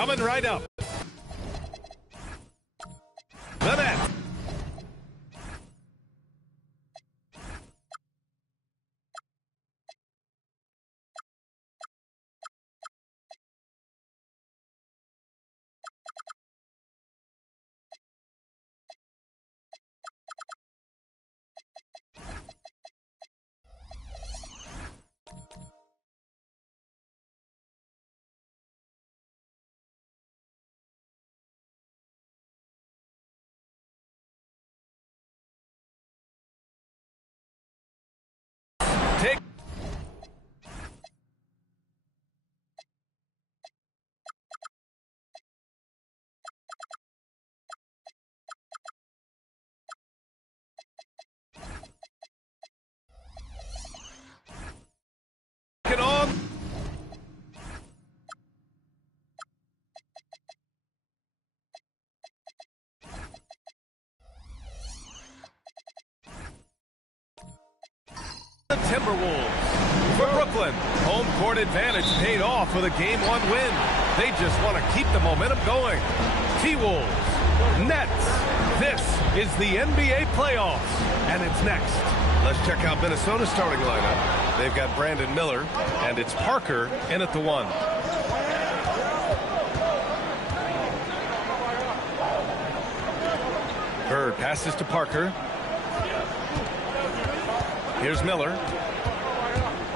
coming right up. The net. Take. Get on. The Timberwolves. For Brooklyn, home court advantage paid off with a Game-1 win. They just want to keep the momentum going. T-Wolves, Nets. This is the NBA playoffs, and it's next. Let's check out Minnesota's starting lineup. They've got Brandon Miller, and it's Parker in at the 1. Bird passes to Parker. Here's Miller.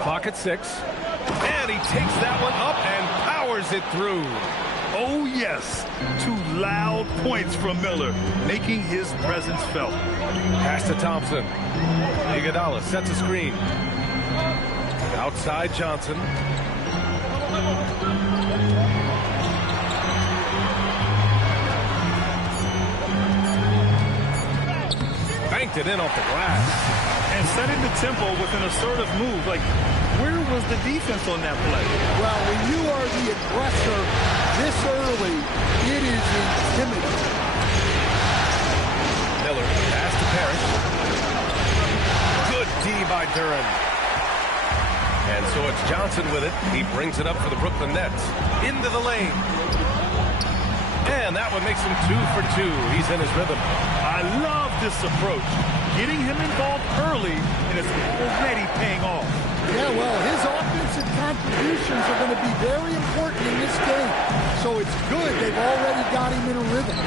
Clock at 6. And he takes that one up and powers it through. Oh, yes. 2 loud points from Miller, making his presence felt. Pass to Thompson. Iguodala sets a screen. Outside Johnson. Banked it in off the glass. And setting the tempo with an assertive move. Like, where was the defense on that play? Well, when you are the aggressor this early, it is intimidating. Miller, pass to Parrish. Good D by Duran. And so it's Johnson with it. He brings it up for the Brooklyn Nets. Into the lane. And that one makes him 2 for 2. He's in his rhythm. I love this approach. Getting him involved early, and it's already paying off. Yeah, well, his offensive contributions are going to be very important in this game. So it's good they've already got him in a rhythm.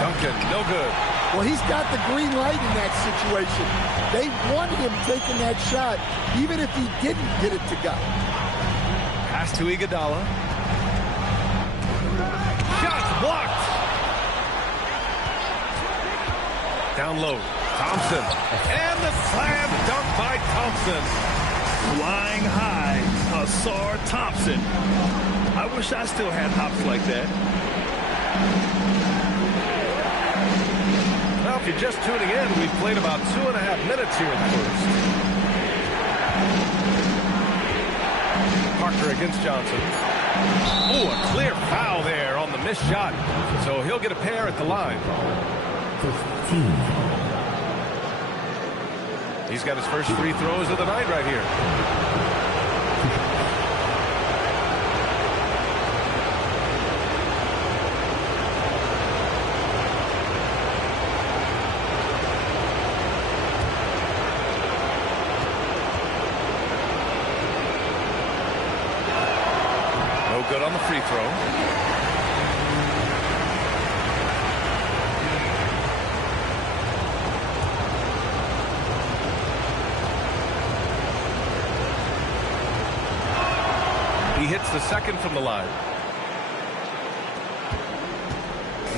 Duncan, no good. Well, he's got the green light in that situation. They wanted him taking that shot, even if he didn't get it to go. Pass to Iguodala. Shot blocked. Down low. Thompson. And the slam dunk by Thompson. Flying high, Asar Thompson. I wish I still had hops like that. Well, if you're just tuning in, we've played about 2.5 minutes here in the first. Parker against Johnson. Oh, a clear foul there on the missed shot. So he'll get a pair at the line. 15. He's got his first free throws of the night right here. No good on the free throw. He hits the second from the line.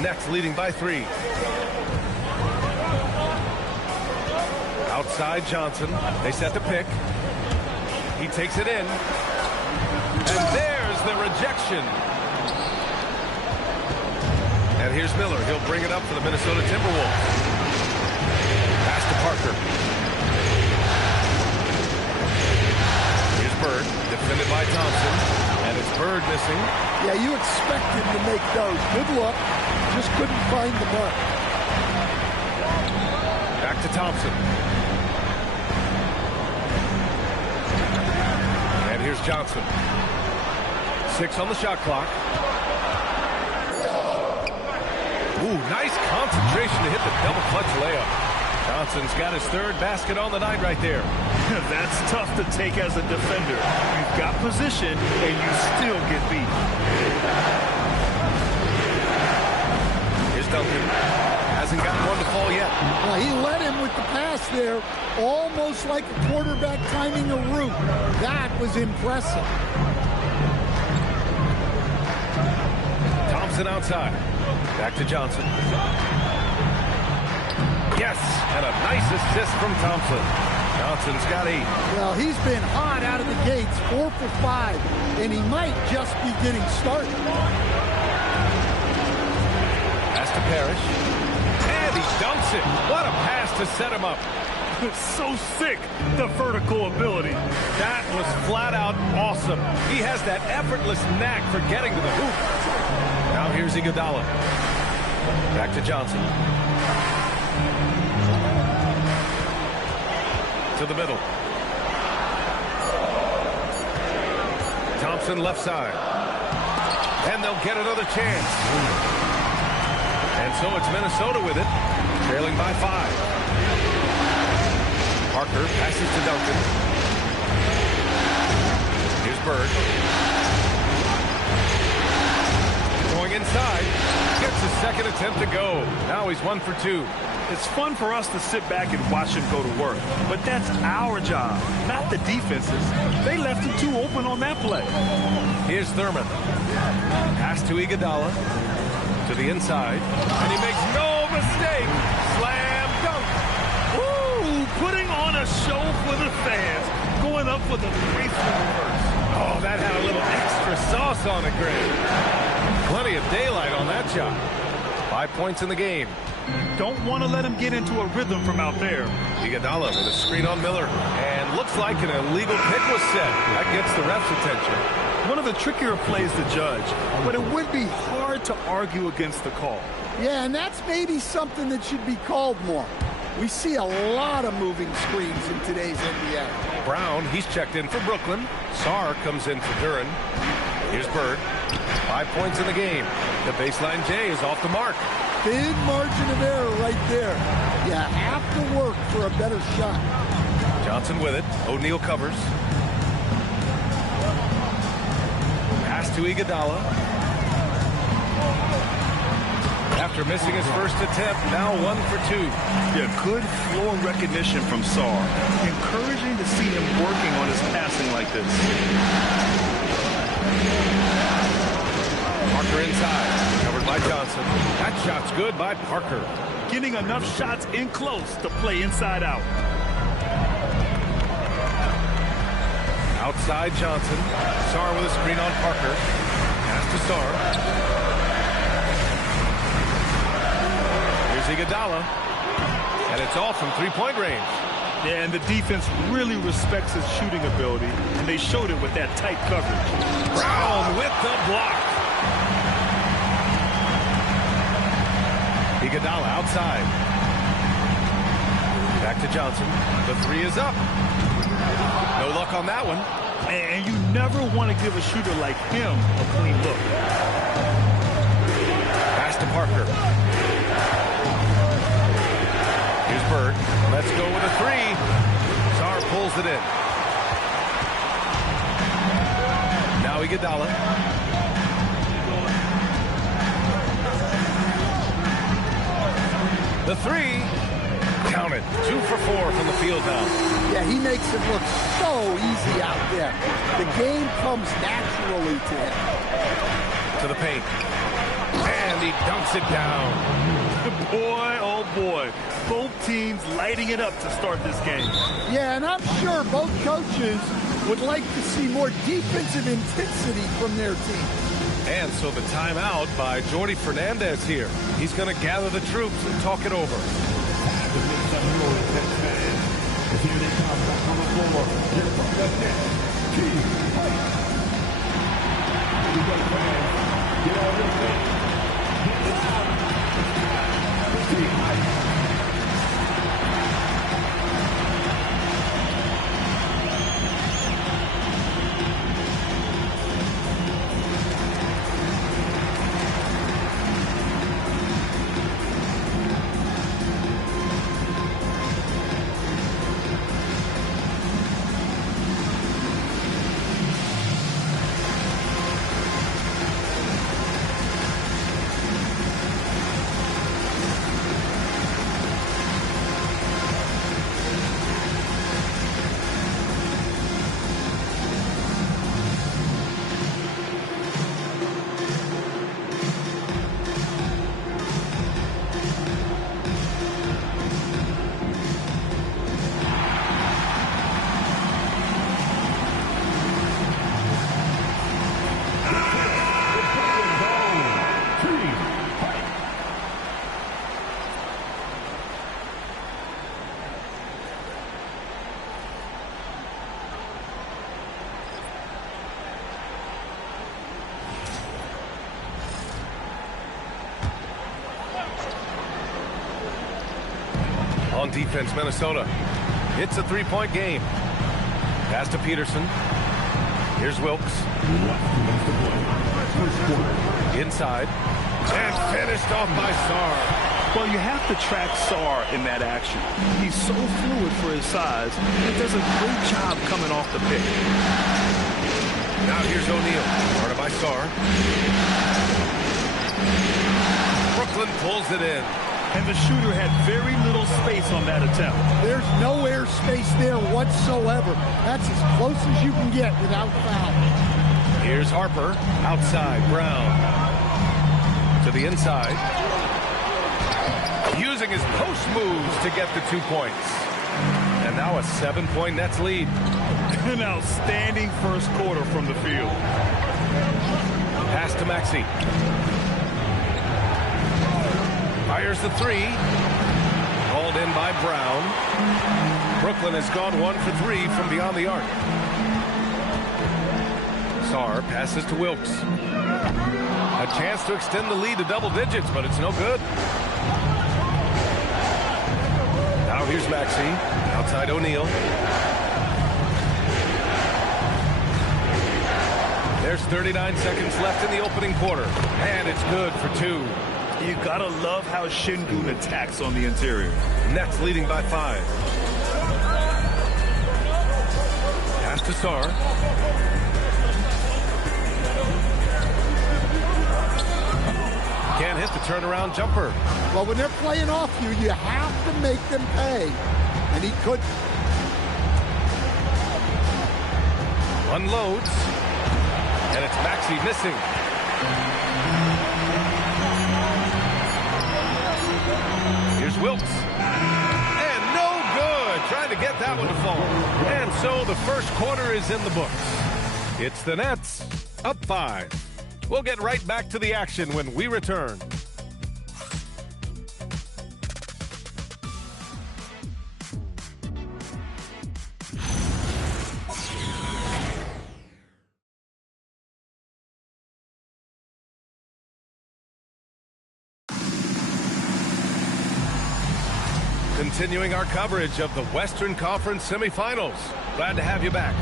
Nets leading by 3. Outside Johnson. They set the pick. He takes it in. And there's the rejection. And here's Miller. He'll bring it up for the Minnesota Timberwolves. Pass to Parker. Here's Bird. Defended by Thompson. And it's Bird missing. Yeah, you expect him to make those. Good luck. Just couldn't find the mark. Back to Thompson. And here's Johnson. 6 on the shot clock. Ooh, nice concentration to hit the double clutch layup. Johnson's got his third basket on the night right there. That's tough to take as a defender. You've got position, and you still get beat. Here's Duncan. Hasn't gotten one to fall yet. Well, he led him with the pass there, almost like a quarterback timing a route. That was impressive. Thompson outside. Back to Johnson. Yes, and a nice assist from Thompson. Johnson's got 8. Well, he's been hot out of the gates, 4 for 5, and he might just be getting started. Pass to Parrish. And he dunks it. What a pass to set him up. It's so sick, the vertical ability. That was flat out awesome. He has that effortless knack for getting to the hoop. Now here's Iguodala. Back to Johnson. To the middle. Thompson left side. And they'll get another chance. And so it's Minnesota with it, trailing by 5. Parker passes to Duncan. Here's Bird. Going inside. Gets his second attempt to go. Now he's 1 for 2. It's fun for us to sit back and watch him go to work. But that's our job, not the defense's. They left him too open on that play. Here's Thurman. Pass to Iguodala. To the inside. And he makes no mistake. Slam dunk. Woo! Putting on a show for the fans. Going up for the graceful reverse. Oh, that had a little extra sauce on it, Greg. Plenty of daylight on that shot. 5 points in the game. Don't want to let him get into a rhythm from out there. Iguodala with a screen on Miller. And looks like an illegal pick was set. That gets the ref's attention. One of the trickier plays to judge, but it would be hard to argue against the call. Yeah, and that's maybe something that should be called more. We see a lot of moving screens in today's NBA. Brown, he's checked in for Brooklyn. Sarr comes in for Duren. Here's Bird. 5 points in the game. The baseline J is off the mark. Big margin of error right there. You have to work for a better shot. Johnson with it. O'Neal covers. Pass to Iguodala. After missing his first attempt, now 1 for 2. Yeah, good floor recognition from Sarr. Encouraging to see him working on his passing like this. Parker inside. Covered by Johnson. That shot's good by Parker. Getting enough shots in close to play inside out. Outside Johnson. Sarr with a screen on Parker. Pass to Sarr. Here's Iguodala. And it's all from three-point range. Yeah, and the defense really respects his shooting ability, and they showed it with that tight coverage. Brown with the block. Iguodala outside. Back to Johnson. The 3 is up. No luck on that one. And you never want to give a shooter like him a clean look. Pass to Parker. Here's Bird. Let's go with a 3. Sarr pulls it in. Now Iguodala. The 3. Counted. 2 for 4 from the field now. Yeah, he makes it look so easy out there. The game comes naturally to him. To the paint. And he dunks it down. Boy, oh boy. Both teams lighting it up to start this game. Yeah, and I'm sure both coaches would like to see more defensive intensity from their team. And so the timeout by Jordi Fernandez here. He's going to gather the troops and talk it over. defense, Minnesota. It's a three-point game. Pass to Peterson. Here's Wilkes. Inside. And finished off by Sarr. Well, you have to track Sarr in that action. He's so fluid for his size. He does a great job coming off the pick. Now here's O'Neal. Guarded by Sarr. Brooklyn pulls it in. And the shooter had very little space on that attempt. There's no air space there whatsoever. That's as close as you can get without foul. Here's Harper. Outside. Brown. To the inside. Using his post moves to get the 2 points. And now a 7-point Nets lead. An outstanding first quarter from the field. Pass to Maxey. Fires the three. Called in by Brown. Brooklyn has gone 1 for 3 from beyond the arc. Sarr passes to Wilkes. A chance to extend the lead to double digits, but it's no good. Now here's Maxey. Outside O'Neal. There's 39 seconds left in the opening quarter. And it's good for 2. You gotta love how Şengün attacks on the interior. Nets leading by 5. Pass to Sarr. Can't hit the turnaround jumper. Well, when they're playing off you, you have to make them pay. And he couldn't. Unloads. And it's Maxey missing. Here's Wilkes. And no good. Trying to get that one to fall. And so the first quarter is in the books. It's the Nets up 5. We'll get right back to the action when we return. Continuing our coverage of the Western Conference semifinals. Glad to have you back.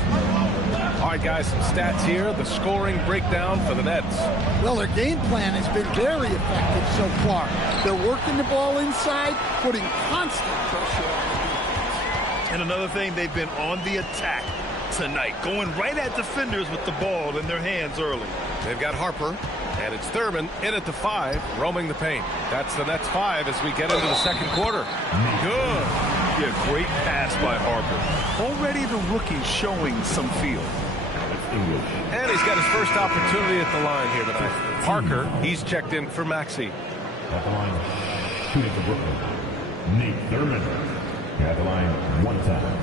All right, guys, some stats here. The scoring breakdown for the Nets. Well, their game plan has been very effective so far. They're working the ball inside, putting constant pressure on the defense. And another thing, they've been on the attack tonight, going right at defenders with the ball in their hands early. They've got Harper, and it's Thurman in at the 5, roaming the paint. That's the Nets 5 as we get into the second quarter. Good. Yeah, great pass by Harper. Already the rookie showing some feel. And he's got his first opportunity at the line here tonight. Parker, he's checked in for Maxey. At the line, shooting for Brooklyn, Nate Thurman. At the line, 1 time.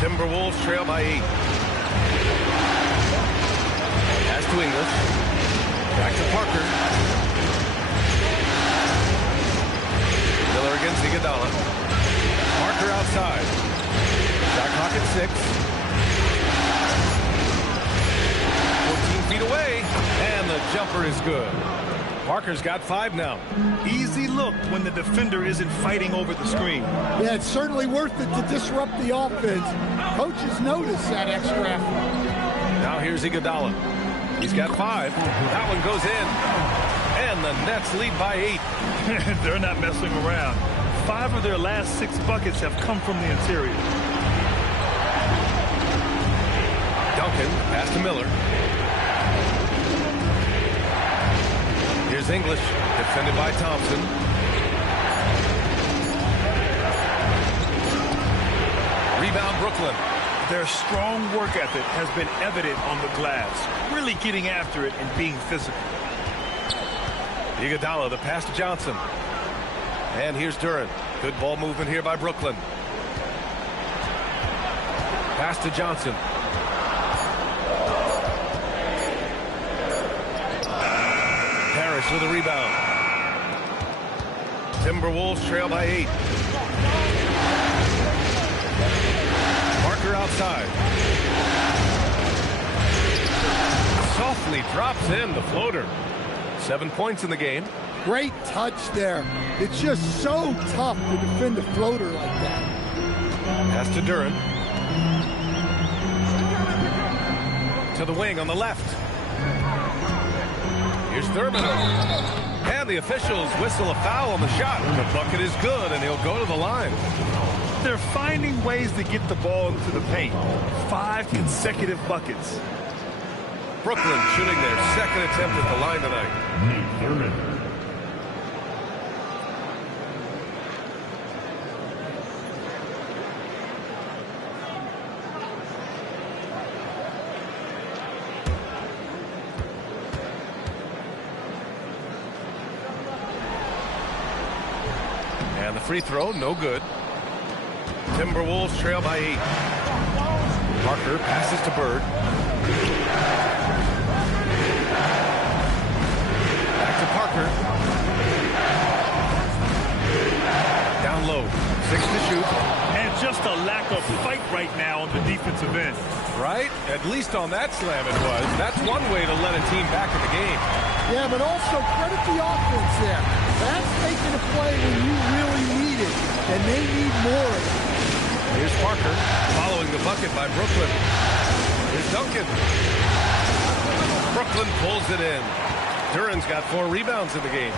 Timberwolves trail by 8. Pass to English. Back to Parker. Miller against Iguodala. Parker outside. Shot clock at 6. 14 feet away. And the jumper is good. Parker's got 5 now. Easy look when the defender isn't fighting over the screen. Yeah, it's certainly worth it to disrupt the offense. Coaches notice that extra effort. Now here's Iguodala. He's got 5. That one goes in. And the Nets lead by 8. They're not messing around. 5 of their last 6 buckets have come from the interior. Duncan, pass to Miller. Here's English, defended by Thompson. Rebound Brooklyn. Their strong work ethic has been evident on the glass, really getting after it and being physical. Iguodala, the pass to Johnson. And here's Duran. Good ball movement here by Brooklyn. Pass to Johnson. Parrish with a rebound. Timberwolves trail by 8. outside. Softly drops in the floater. 7 points in the game. Great touch there. It's just so tough to defend a floater like that. Pass to Duran. To the wing on the left. Here's Thurman. And the officials whistle a foul on the shot. The bucket is good, and he'll go to the line. They're finding ways to get the ball into the paint. 5 consecutive buckets. Brooklyn shooting their second attempt at the line tonight. Nate Thurman. And the free throw, no good. Timberwolves trail by 8. Parker passes to Bird. Back to Parker. Down low. 6 to shoot. And just a lack of fight right now on the defensive end. Right? At least on that slam it was. That's one way to let a team back in the game. Yeah, but also credit the offense there. That's making a play when you really need it, and they need more of it. Here's Parker following the bucket by Brooklyn. Here's Duncan. Brooklyn pulls it in. Duran's got 4 rebounds in the game.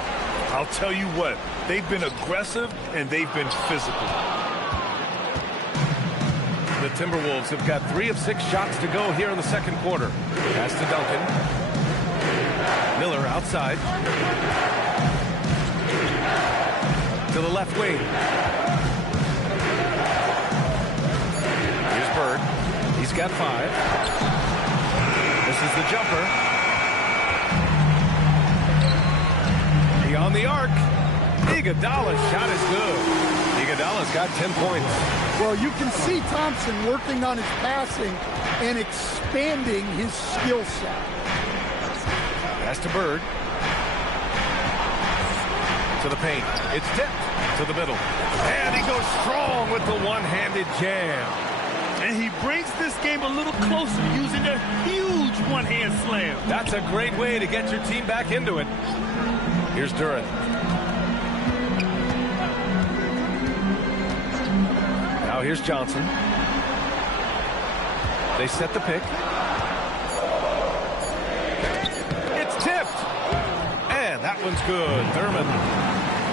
I'll tell you what, they've been aggressive and they've been physical. The Timberwolves have got 3 of 6 shots to go here in the second quarter. Pass to Duncan. Miller outside. To the left wing. Here's Bird. He's got 5. This is the jumper. Beyond the arc. Iguodala's shot is good. Iguodala's got 10 points. Well, you can see Thompson working on his passing and expanding his skill set. Pass to Bird. To the paint. It's tipped to the middle. And he goes strong with the one-handed jam. And he brings this game a little closer using a huge one-hand slam. That's a great way to get your team back into it. Here's Duran. Now here's Johnson. They set the pick. It's tipped. And that one's good. Thurman.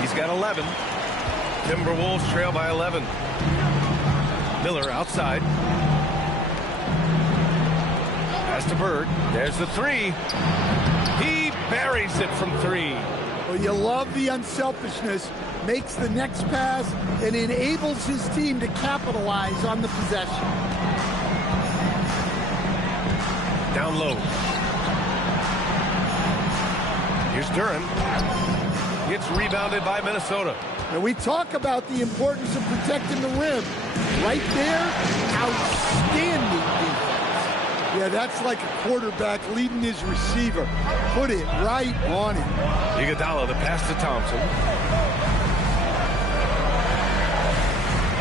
He's got 11. Timberwolves trail by 11. Miller outside. Pass to Bird. There's the 3. He buries it from 3. Well, you love the unselfishness, makes the next pass, and enables his team to capitalize on the possession. Down low. Here's Duran. Gets rebounded by Minnesota. And we talk about the importance of protecting the rim. Right there, outstanding defense. Yeah, that's like a quarterback leading his receiver. Put it right on him. Iguodala, the pass to Thompson.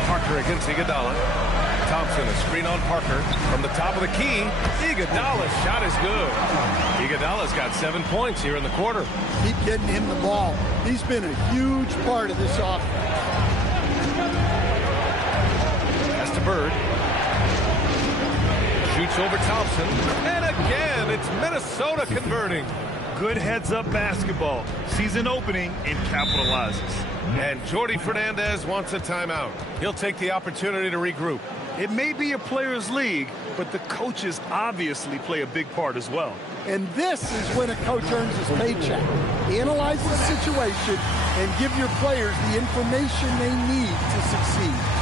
Parker against Iguodala. Thompson, a screen on Parker. From the top of the key, Iguodala's shot is good. Iguodala's got 7 points here in the quarter. Keep getting him the ball. He's been a huge part of this offense. Pass to Bird. Shoots over Thompson. And again, it's Minnesota converting. Good heads-up basketball. Sees an opening and capitalizes. And Jordi Fernandez wants a timeout. He'll take the opportunity to regroup. It may be a players' league, but the coaches obviously play a big part as well. And this is when a coach earns his paycheck. Analyze the situation and give your players the information they need to succeed.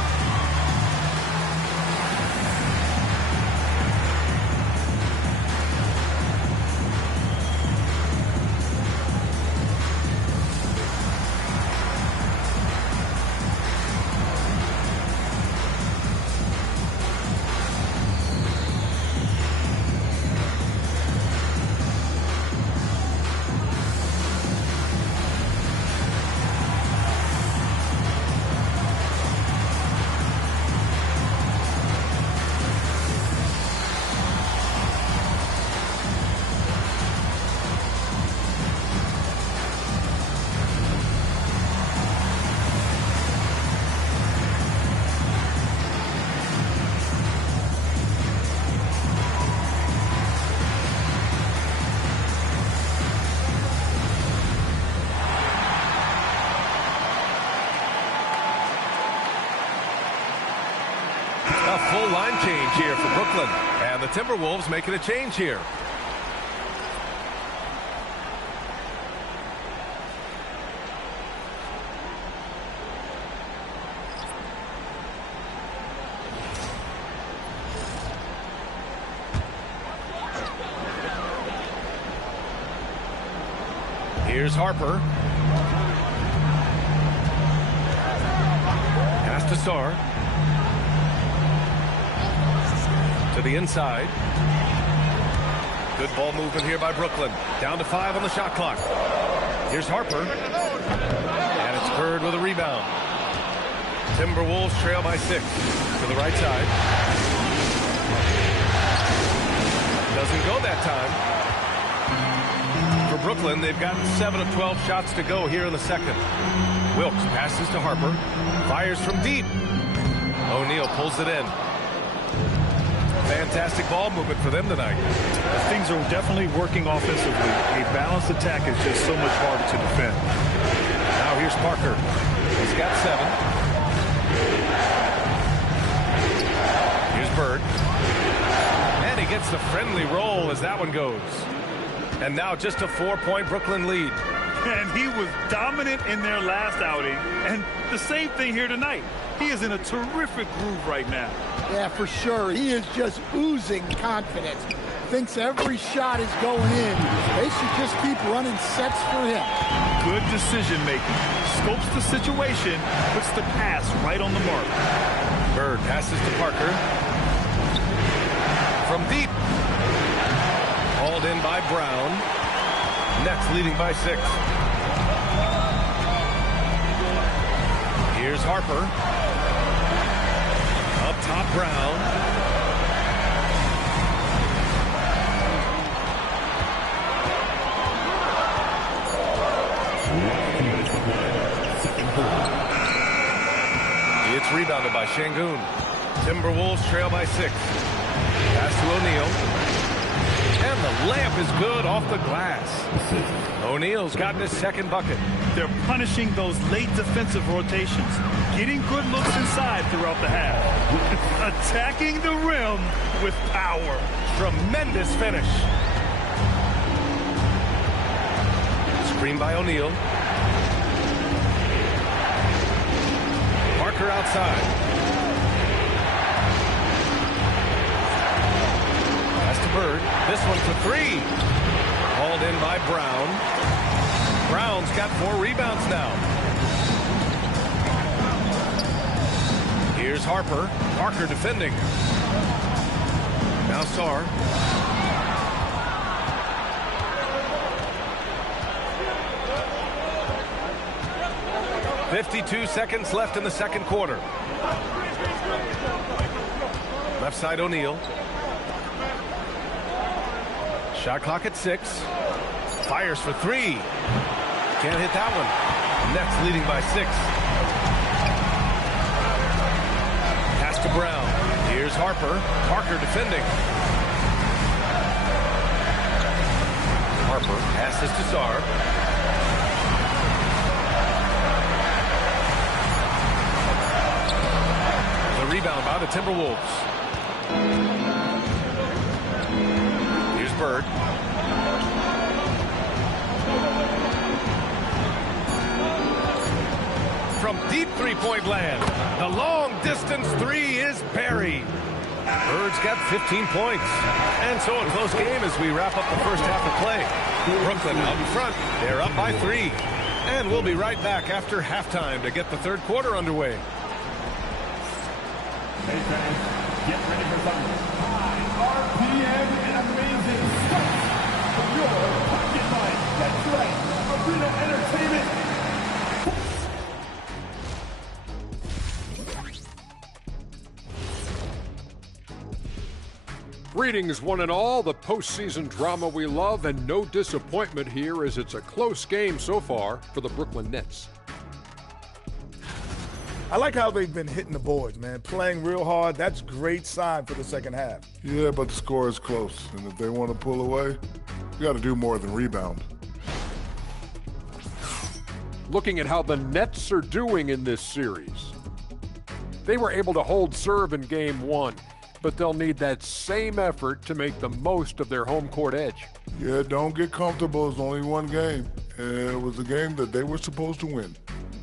change here for Brooklyn. And the Timberwolves making a change here. Here's Harper. Pass to Sarr. To the inside. Good ball movement here by Brooklyn. Down to 5 on the shot clock. Here's Harper. And it's Bird with a rebound. Timberwolves trail by 6. To the right side. Doesn't go that time. For Brooklyn, they've gotten 7 of 12 shots to go here in the second. Wilkes passes to Harper. Fires from deep. O'Neal pulls it in. Fantastic ball movement for them tonight. Things are definitely working offensively. A balanced attack is just so much harder to defend. Now here's Parker. He's got 7. Here's Bird. And he gets the friendly roll as that one goes. And now just a 4-point Brooklyn lead. And he was dominant in their last outing. And the same thing here tonight. He is in a terrific groove right now. Yeah, for sure. He is just oozing confidence. Thinks every shot is going in. They should just keep running sets for him. Good decision making. Scopes the situation, puts the pass right on the mark. Bird passes to Parker. From deep. Hauled in by Brown. Nets leading by 6. Here's Harper. Up top, Brown. It's rebounded by Şengün. Timberwolves trail by 6. Pass to O'Neal. And the layup is good off the glass. O'Neal's gotten his second bucket. They're punishing those late defensive rotations, getting good looks inside throughout the half. Attacking the rim with power. Tremendous finish. Screen by O'Neal. Parker outside. Bird. This one for 3. Hauled in by Brown. Brown's got 4 rebounds now. Here's Harper. Parker defending. Now Sarr. 52 seconds left in the second quarter. Left side O'Neal. Shot clock at 6. Fires for 3. Can't hit that one. Nets leading by 6. Pass to Brown. Here's Harper. Parker defending. Harper passes to Sarr. The rebound by the Timberwolves. Bird. From deep three-point land, the long-distance 3 is buried. Bird's got 15 points. And so a close game as we wrap up the first half of play. Brooklyn out in front. They're up by 3. And we'll be right back after halftime to get the third quarter underway. Hey fans, get ready for some high RPM and amazing stuff from your pocket line. That's right, Arena Entertainment. Greetings, one and all. The postseason drama we love, and no disappointment here as it's a close game so far for the Brooklyn Nets. I like how they've been hitting the boards, man. Playing real hard. That's a great sign for the second half. Yeah, but the score is close. And if they want to pull away, you got to do more than rebound. Looking at how the Nets are doing in this series. They were able to hold serve in game 1. but they'll need that same effort to make the most of their home court edge. Yeah, don't get comfortable. It's only one game. And it was a game that they were supposed to win.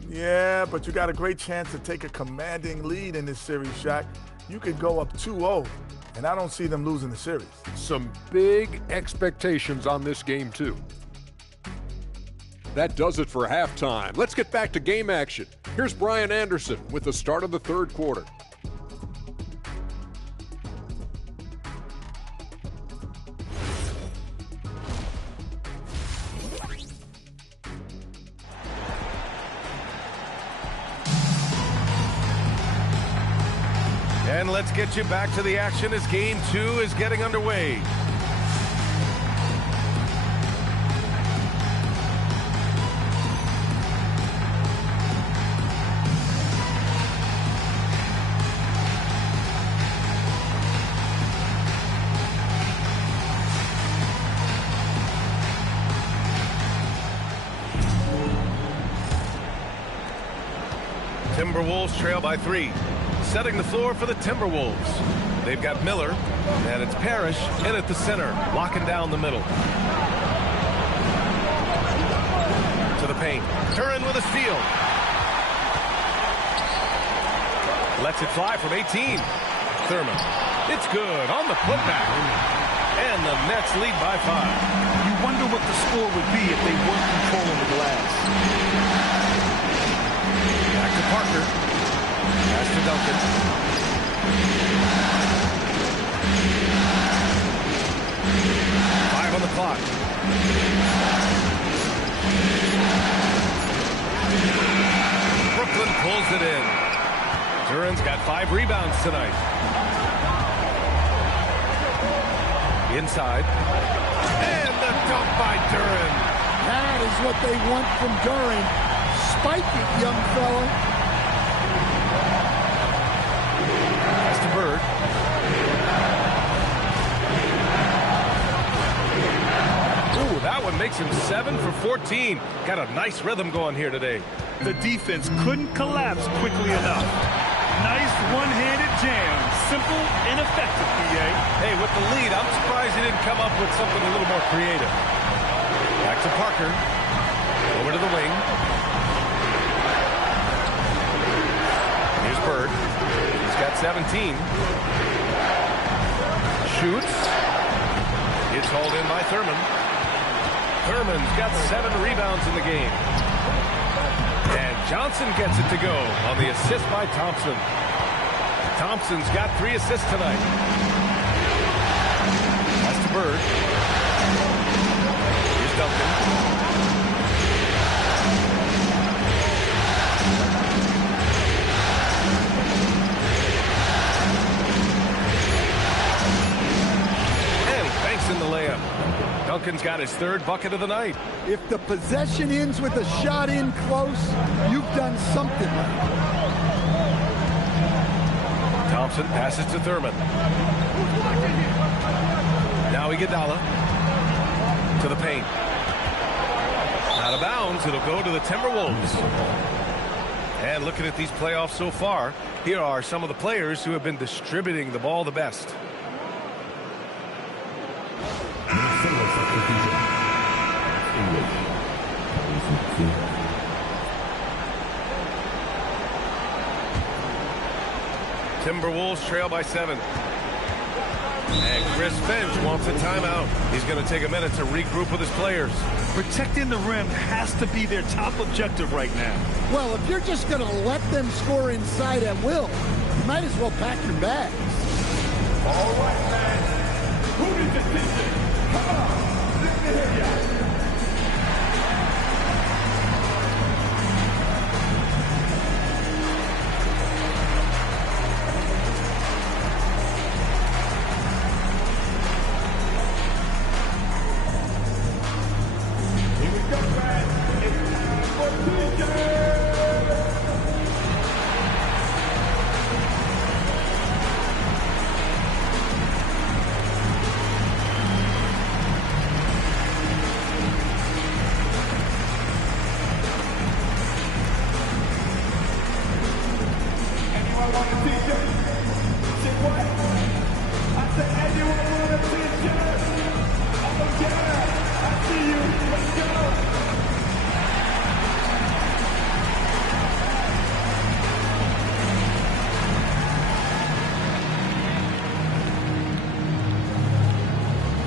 Yeah, but you got a great chance to take a commanding lead in this series, Shaq. You could go up 2-0, and I don't see them losing the series. Some big expectations on this game, too. That does it for halftime. Let's get back to game action. Here's Brian Anderson with the start of the third quarter. And let's get you back to the action as game 2 is getting underway. Timberwolves trail by 3. Setting the floor for the Timberwolves. They've got Miller, and it's Parrish in at the center, locking down the middle. To the paint. Turin with a steal. Lets it fly from 18. Thurman. It's good on the putback. And the Nets lead by 5. You wonder what the score would be if they weren't controlling the glass. Back to Parker. Pass to Duncan. 5 on the clock. Brooklyn pulls it in. Duran's got 5 rebounds tonight. Inside. And the dunk by Duran. That is what they want from Duran. Spike it, young fella. Bird. Ooh, that one makes him 7 for 14. Got a nice rhythm going here today. The defense couldn't collapse quickly enough. Nice one-handed jam. Simple and effective, PA. Hey, with the lead, I'm surprised he didn't come up with something a little more creative. Back to Parker. Over to the wing. Here's Bird. Got 17. Shoots. It's hauled in by Thurman. Thurman's got 7 rebounds in the game. And Johnson gets it to go on the assist by Thompson. Thompson's got 3 assists tonight. That's to Bird. Here's Duncan. In the layup. Duncan's got his 3rd bucket of the night. If the possession ends with a shot in close, you've done something right. Thompson passes to Thurman. Now Iguodala to the paint. Out of bounds, it'll go to the Timberwolves. And looking at these playoffs so far, here are some of the players who have been distributing the ball the best. Timberwolves trail by 7. And Chris Finch wants a timeout. He's going to take a minute to regroup with his players. Protecting the rim has to be their top objective right now. Well, if you're just going to let them score inside at will, you might as well pack your bags. All right, man. Who needs attention? Come on. Let me hear ya.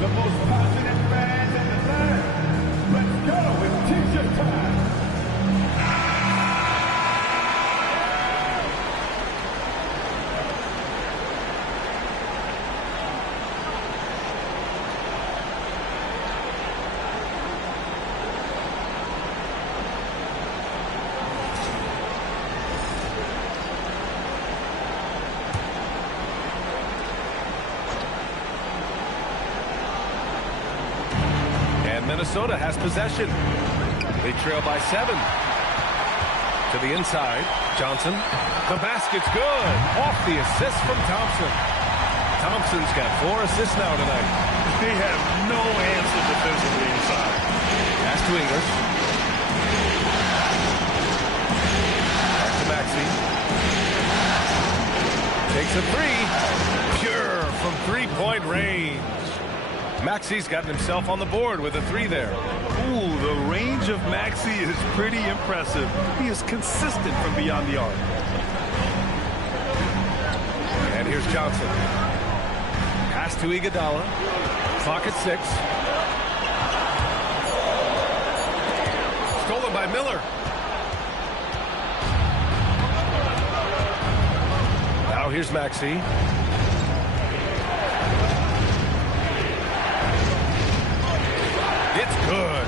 the most passionate fans in the land. Let's go with T-shirt time. Minnesota has possession. They trail by 7. To the inside, Johnson. The basket's good. Off the assist from Thompson. Thompson's got 4 assists now tonight. They have no answer defensively inside. Pass to English. Back to Maxey. Takes a 3. Pure from 3-point range. Maxey's gotten himself on the board with a 3 there. Ooh, the range of Maxey is pretty impressive. He is consistent from beyond the arc. And here's Johnson. Pass to Iguodala. Clock at 6. Stolen by Miller. Now here's Maxey. It's good.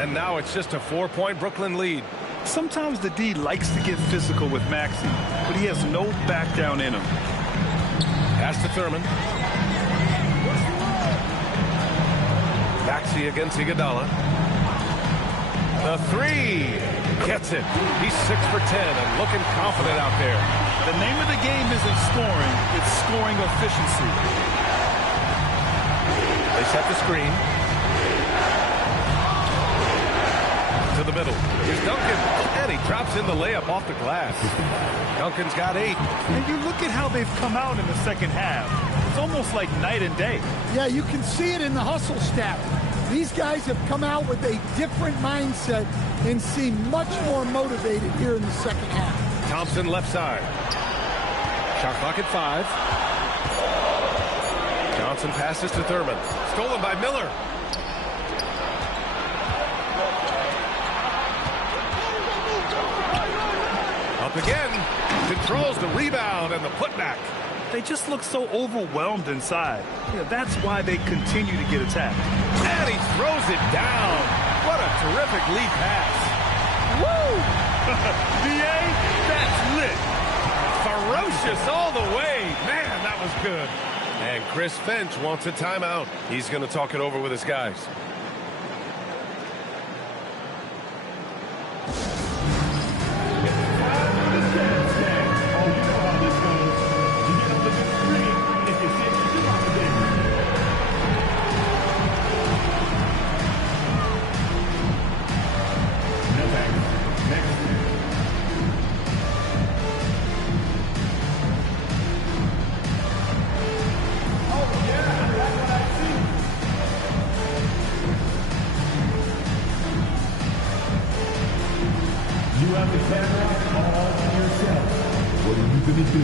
And now it's just a 4-point Brooklyn lead. Sometimes the D likes to get physical with Maxey, but he has no back down in him. Pass to Thurman. Maxey against Iguodala. The 3. Gets it. He's 6 for 10 and looking confident out there. The name of the game isn't scoring, it's scoring efficiency. They set the screen. To the middle. Here's Duncan. And he drops in the layup off the glass. Duncan's got 8. And you look at how they've come out in the second half. It's almost like night and day. Yeah, you can see it in the hustle stat. These guys have come out with a different mindset and seem much more motivated here in the second half. Thompson left side. Shot clock at 5. Johnson passes to Thurman. Stolen by Miller. Up again. Controls the rebound and the putback. They just look so overwhelmed inside. Yeah, that's why they continue to get attacked. And he throws it down. What a terrific lead pass. Woo! VA, that's lit. Ferocious all the way. Man, that was good. And Chris Finch wants a timeout. He's going to talk it over with his guys. You have the camera all to yourself. What are you going to do?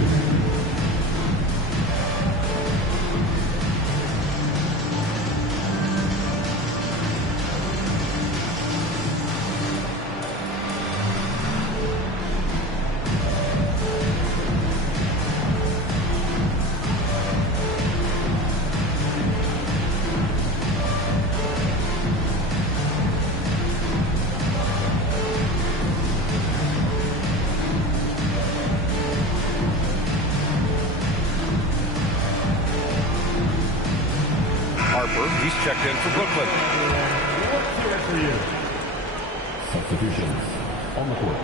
He's checked in for Brooklyn. What's here for you? Substitutions on the court.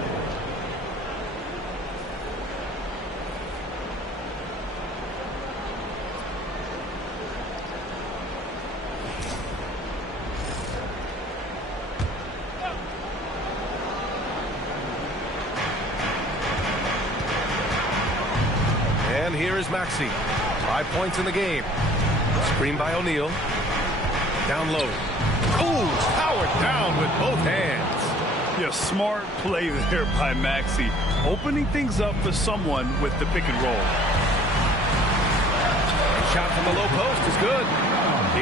And here is Maxey. 5 points in the game. Screen by O'Neal. Down low. Ooh, powered down with both hands. Yeah, smart play there by Maxey. Opening things up for someone with the pick and roll. Shot from the low post is good.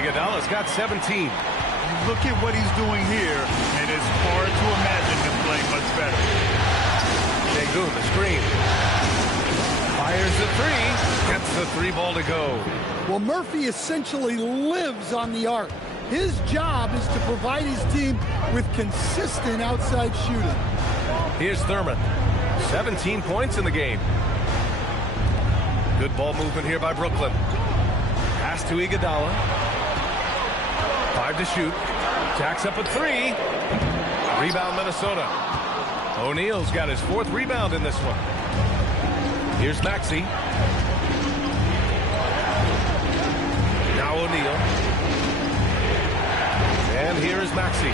Iguodala's got 17. Look at what he's doing here, and it's hard to imagine him playing much better. Sengun, the screen. Fires the three. Gets the three ball to go. Well, Murphy essentially lives on the arc. His job is to provide his team with consistent outside shooting. Here's Thurman. 17 points in the game. Good ball movement here by Brooklyn. Pass to Iguodala. 5 to shoot. Jacks up a three. Rebound Minnesota. O'Neal's got his 4th rebound in this one. Here's Maxey. Now O'Neal. And here is Maxey.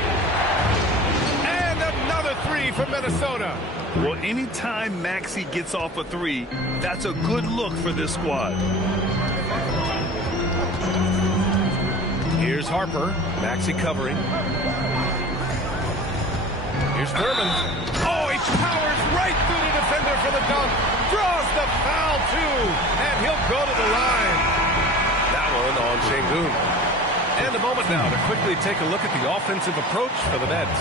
And another three from Minnesota. Well, anytime Maxey gets off a three, that's a good look for this squad. Here's Harper. Maxey covering. Here's Thurman. Oh, he powers right through the defender for the dunk. Draws the foul, too. And he'll go to the line. That one on Sengun. And a moment now to quickly take a look at the offensive approach for the Nets.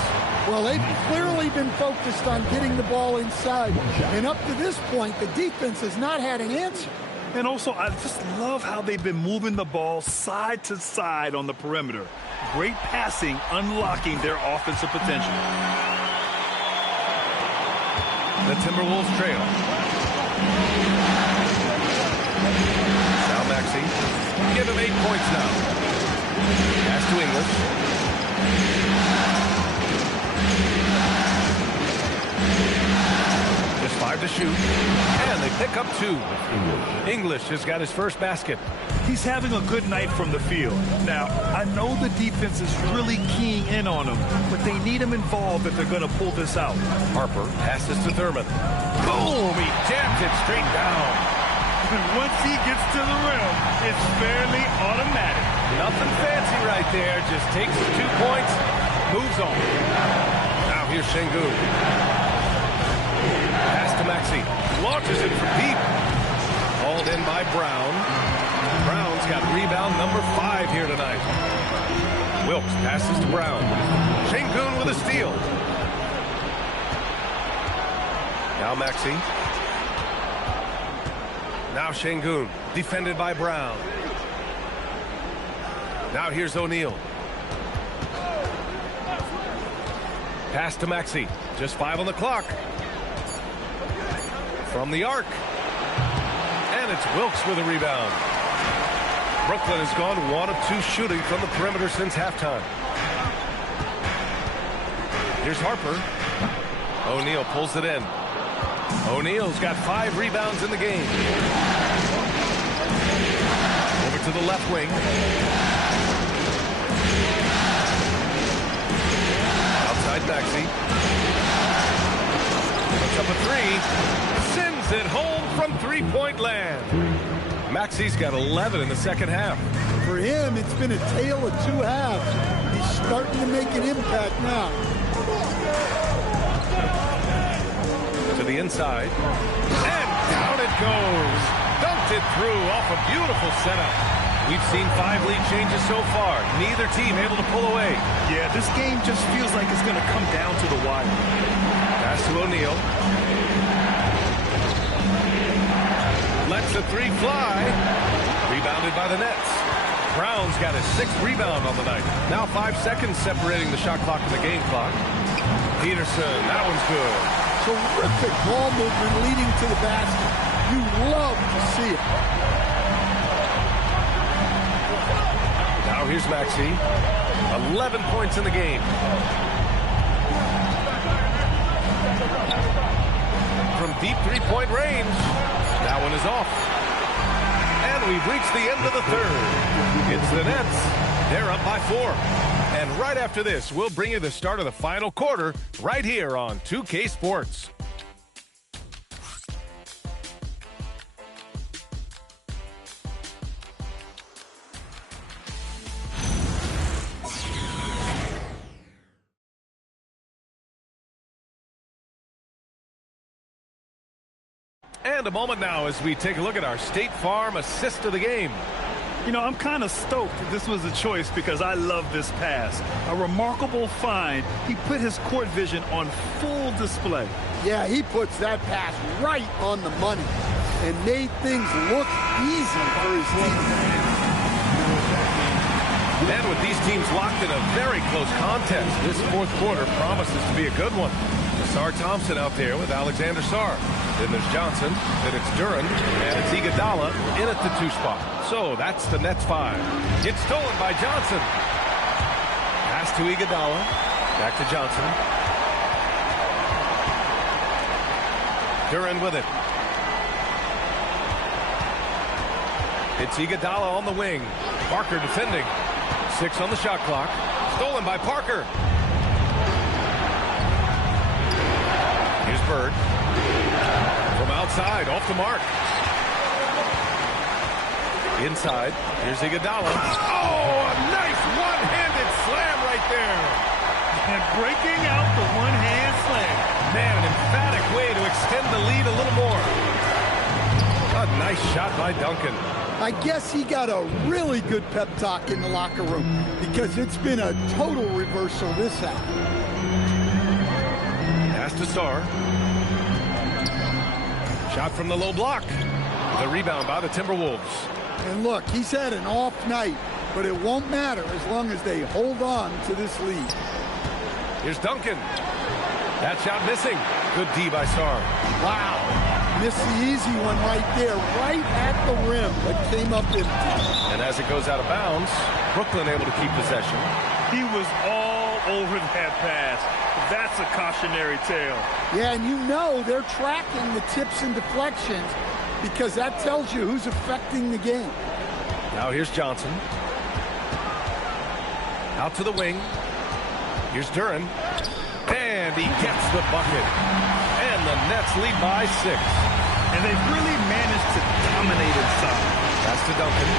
Well, they've clearly been focused on getting the ball inside. And up to this point, the defense has not had an answer. And also, I just love how they've been moving the ball side to side on the perimeter. Great passing, unlocking their offensive potential. The Timberwolves trail. Now Maxey. Give him 8 points now. Pass to English. Just 5 to shoot. And they pick up 2. English has got his first basket. He's having a good night from the field. Now, I know the defense is really keying in on him, but they need him involved if they're going to pull this out. Harper passes to Thurman. Boom! He jams it straight down. Once he gets to the rim, it's fairly automatic. Nothing fancy right there. Just takes the 2 points, moves on. Now here's Sengun. Pass to Maxey. Launches it from deep. Called in by Brown. Brown's got rebound number 5 here tonight. Wilkes passes to Brown. Sengun with a steal. Now Maxey. Now Sengun, defended by Brown. Now here's O'Neal. Pass to Maxey. Just 5 on the clock. From the arc. And it's Wilkes with a rebound. Brooklyn has gone 1 of 2 shooting from the perimeter since halftime. Here's Harper. O'Neal pulls it in. O'Neal's got 5 rebounds in the game. Over to the left wing. Outside Maxey. Puts up a 3. Sends it home from 3-point land. Maxey's got 11 in the second half. For him, it's been a tale of 2 halves. He's starting to make an impact now. To the inside. And down it goes. Dunked it through off a beautiful setup. We've seen 5 lead changes so far. Neither team able to pull away. Yeah, this game just feels like it's going to come down to the wire. Pass to O'Neal. Lets the 3 fly. Rebounded by the Nets. Brown's got his 6th rebound on the night. Now 5 seconds separating the shot clock and the game clock. Peterson, that one's good. Terrific ball movement leading to the basket. You love to see it. Now here's Maxey. 11 points in the game. From deep 3-point range. That one is off. And we've reached the end of the third. It's the Nets. They're up by 4. And right after this, we'll bring you the start of the final quarter right here on 2K Sports. And a moment now as we take a look at our State Farm assist of the game. You know, I'm kind of stoked that this was a choice because I love this pass. A remarkable find. He put his court vision on full display. Yeah, he puts that pass right on the money and made things look easy for his team. And with these teams locked in a very close contest, this fourth quarter promises to be a good one. Sar Thompson out there with Alexander Sar. Then there's Johnson, then it's Duran, and it's Iguodala in at the 2 spot. So that's the Nets 5. It's stolen by Johnson. Pass to Iguodala. Back to Johnson. Duran with it. It's Iguodala on the wing. Parker defending. 6 on the shot clock. Stolen by Parker. Here's Bird. From outside, off the mark. Inside, here's Iguodala. Oh, a nice one-handed slam right there. And breaking out the one-hand slam. Man, an emphatic way to extend the lead a little more. A nice shot by Duncan. I guess he got a really good pep talk in the locker room because it's been a total reversal this half. Pass to Sar. Shot from the low block. The rebound by the Timberwolves. And look, he's had an off night, but it won't matter as long as they hold on to this lead. Here's Duncan. That shot missing. Good D by Sar. Wow. Missed the easy one right there, right at the rim, but came up empty. And as it goes out of bounds, Brooklyn able to keep possession. He was all over that pass. That's a cautionary tale. Yeah, and you know they're tracking the tips and deflections because that tells you who's affecting the game. Now here's Johnson. Out to the wing. Here's Duran. And he gets the bucket. And the Nets lead by 6. And they've really managed to dominate inside. That's to Duncan.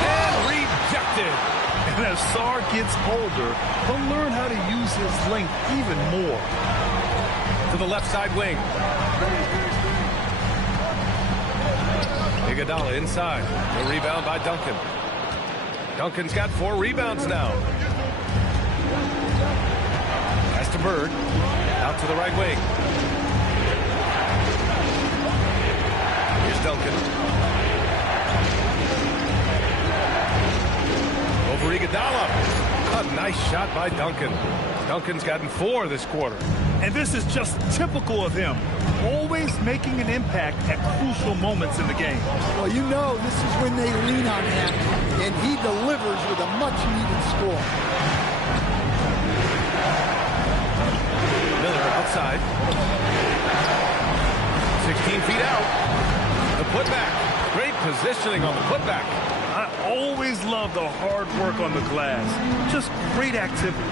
And rejected. And as Sar gets older, he'll learn how to use his length even more. To the left side wing. Iguodala inside. The rebound by Duncan. Duncan's got 4 rebounds now. Pass to Bird. Out to the right wing. Here's Duncan. Over Iguodala. A nice shot by Duncan. Duncan's gotten 4 this quarter. And this is just typical of him. Always making an impact at crucial moments in the game. Well, you know this is when they lean on him, and he delivers with a much-needed score. Miller outside. 16 feet out. The putback. Great positioning on the putback. I always love the hard work on the glass. Just great activity.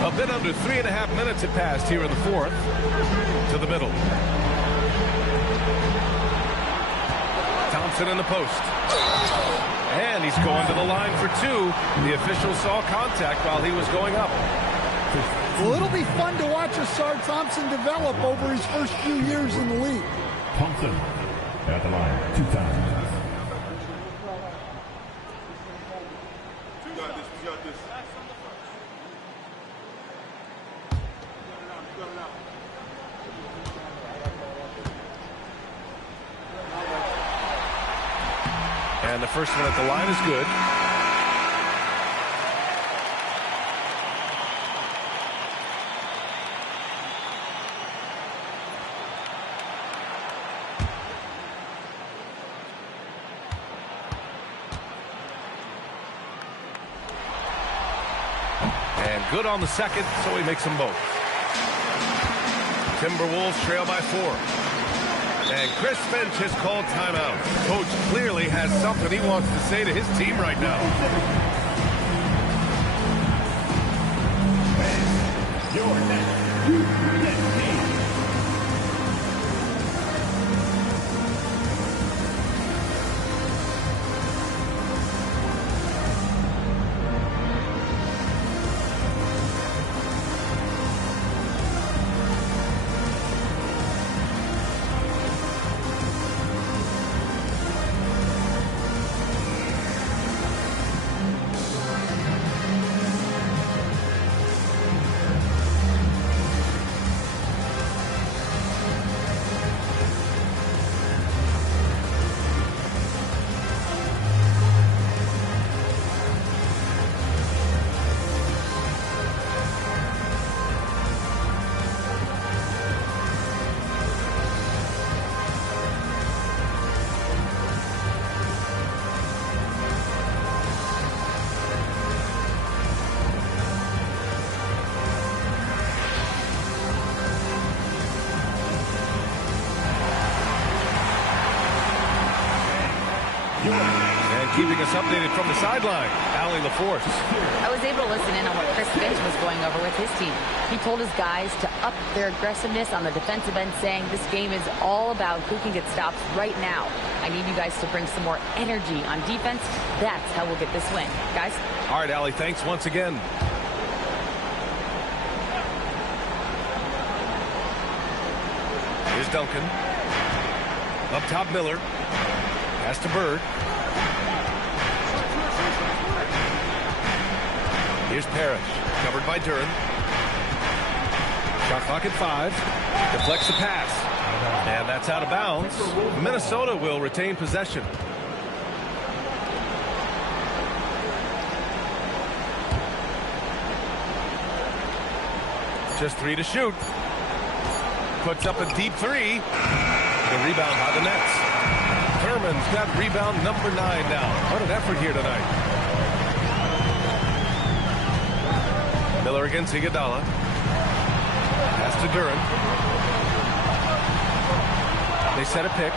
A bit under 3.5 minutes had passed here in the fourth. To the middle. Thompson in the post. And he's going to the line for 2. The official saw contact while he was going up. Well, it'll be fun to watch Sar Thompson develop over his first few years in the league. Thompson at the line 2 times. We got this. And the first one at the line is good. And good on the second, so he makes them both. Timberwolves trail by 4. And Chris Finch has called timeout. Coach clearly has something he wants to say to his team right now. Your next team. keeping us updated from the sideline. Allie LaForce. I was able to listen in on what Chris Finch was going over with his team. He told his guys to up their aggressiveness on the defensive end, saying this game is all about who can get stops right now. I need you guys to bring some more energy on defense. That's how we'll get this win. Guys? All right, Allie, thanks once again. Here's Duncan. Up top, Miller. Pass to Bird. Here's Parrish. Covered by Duran. Shot clock at 5. Deflects the pass. And that's out of bounds. Minnesota will retain possession. Just 3 to shoot. Puts up a deep 3. The rebound by the Nets. Thurman's got rebound number 9 now. What an effort here tonight. Miller against Iguodala. Pass to Duran. They set a pick.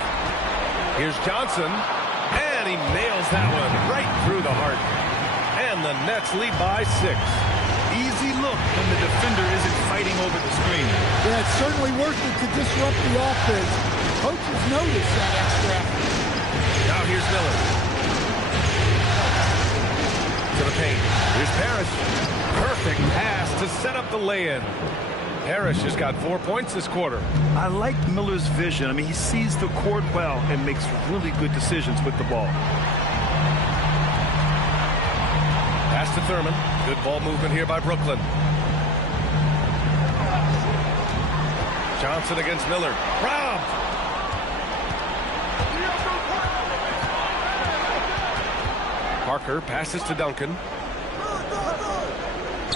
Here's Johnson. And he nails that one right through the heart. And the Nets lead by 6. Easy look when the defender isn't fighting over the screen. Yeah, it's certainly worth it to disrupt the offense. Coaches notice that extra effort. Now here's Miller. To the paint. Here's Parrish. Perfect pass to set up the lay-in. Parrish has got 4 points this quarter. I like Miller's vision. I mean, he sees the court well and makes really good decisions with the ball. Pass to Thurman. Good ball movement here by Brooklyn. Johnson against Miller. Robbed. Parker passes to Duncan.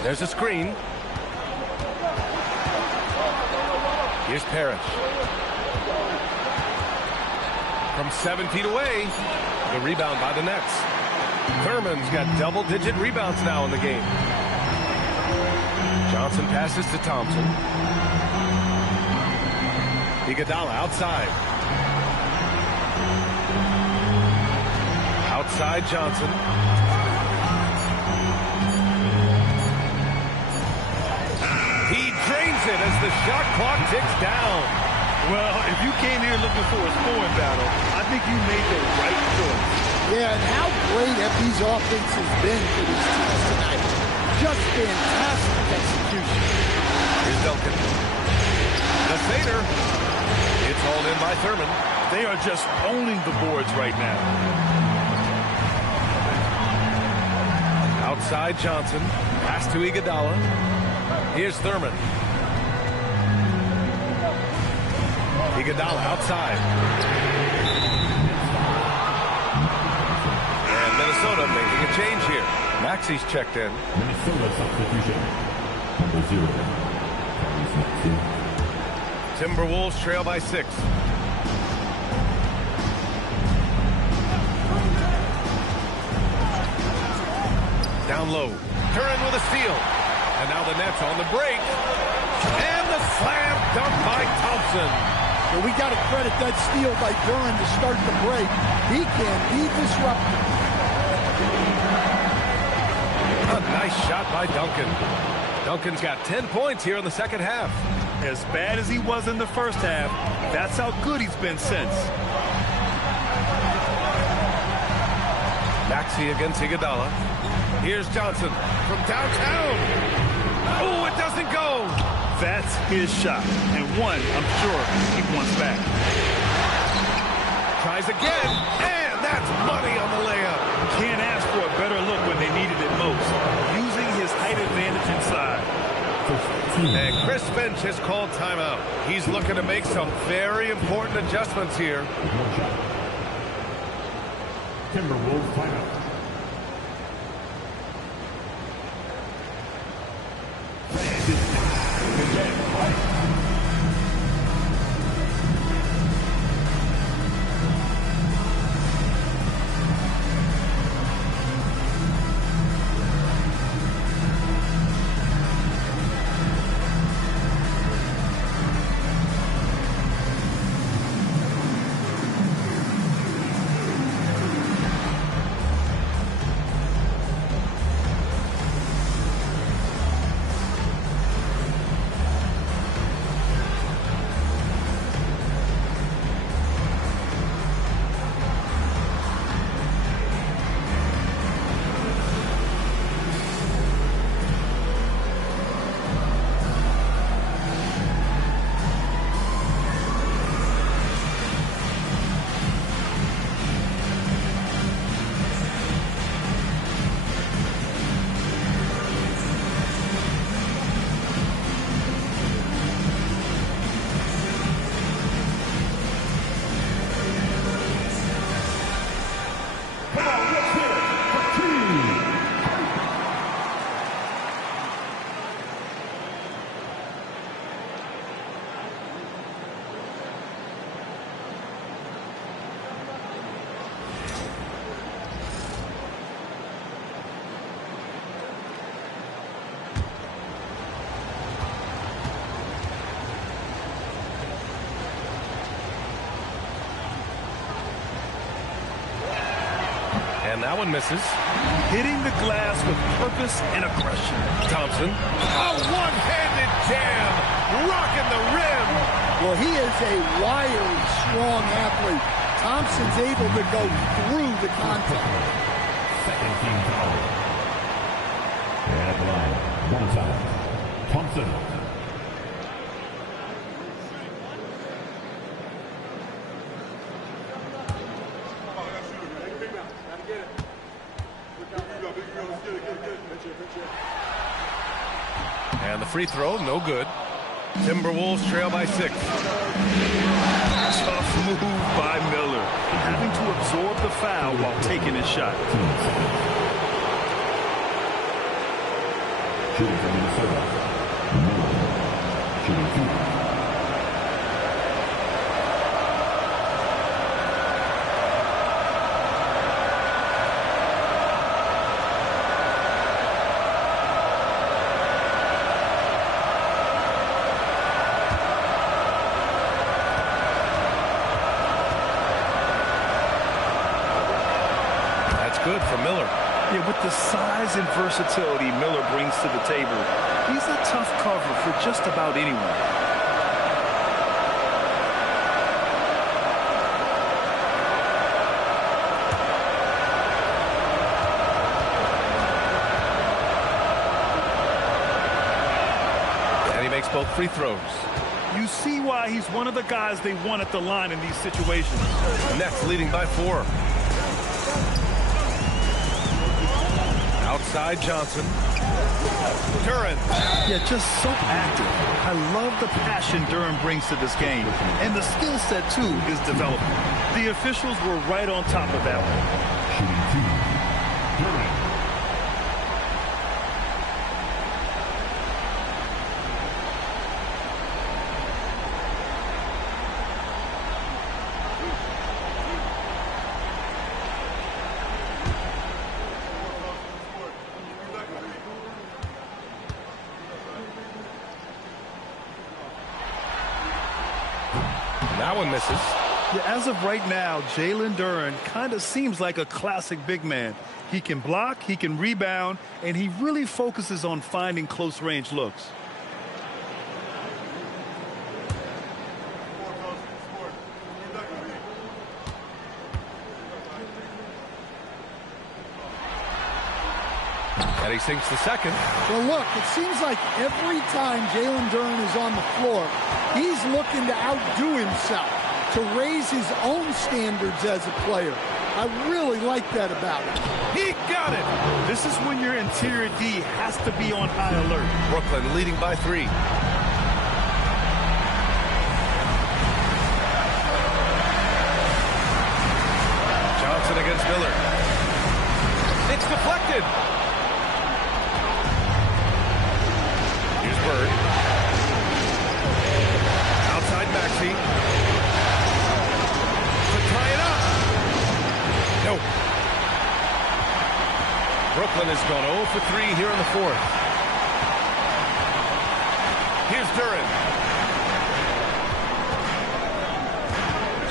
There's a screen. Here's Parrish. From 7 feet away. The rebound by the Nets. Thurman's got double-digit rebounds now in the game. Johnson passes to Thompson. Iguodala outside. Outside Johnson. He drains it as the shot clock ticks down. Well, if you came here looking for a scoring battle, I think you made the right choice. Yeah, and how great have these offenses been for these teams tonight? Just fantastic execution. Here's Duncan. The Sater. It's hauled in by Thurman. They are just owning the boards right now. Outside Johnson. Pass to Iguodala. Here's Thurman. Iguodala outside. And Minnesota making a change here. Maxi's checked in. Minnesota substitution. Number 0. Timberwolves trail by 6. Down low. Curran with a steal. And now the Nets on the break. And the slam dunk by Thompson. Well, we got to credit that steal by Duran to start the break. He can be disruptive. A nice shot by Duncan. Duncan's got 10 points here in the second half. As bad as he was in the first half, that's how good he's been since. Maxey against Iguodala. Here's Johnson from downtown. Oh, it doesn't go. That's his shot, and one I'm sure he wants back. Tries again, and that's money on the layup. Can't ask for a better look when they needed it most. Using his height advantage inside. And Chris Finch has called timeout. He's looking to make some very important adjustments here. Timberwolves timeout. And that one misses. Hitting the glass with purpose and aggression. Thompson. A one-handed jam. Rocking the rim. Well, he is a wiry, strong athlete. Thompson's able to go through the contact. Second team foul. And at the line, one time. Thompson. And the free throw, no good. Timberwolves trail by 6. Tough move by Miller, having to absorb the foul while taking his shot. Shooting from Minnesota. Miller. Shooting 2. Good for Miller. Yeah, with the size and versatility Miller brings to the table, he's a tough cover for just about anyone. And he makes both free throws. You see why he's one of the guys they want at the line in these situations. Nets leading by 4. Outside Johnson. Duran. Yeah, just so active. I love the passion Duran brings to this game. And the skill set, too, is developing. The officials were right on top of that one. Shooting 2. Duran. That one misses. Yeah, as of right now, Jalen Duran kind of seems like a classic big man. He can block, he can rebound, and he really focuses on finding close-range looks. And he sinks the second. Well, look, it seems like every time Jalen Duran is on the floor, he's looking to outdo himself, to raise his own standards as a player. I really like that about him. He got it! This is when your interior D has to be on high alert. Brooklyn leading by 3. Johnson against Miller. It's deflected. Here's Bird. Outside Maxey. To tie it up. No. Brooklyn has gone 0 for 3 here in the 4th. Here's Duran.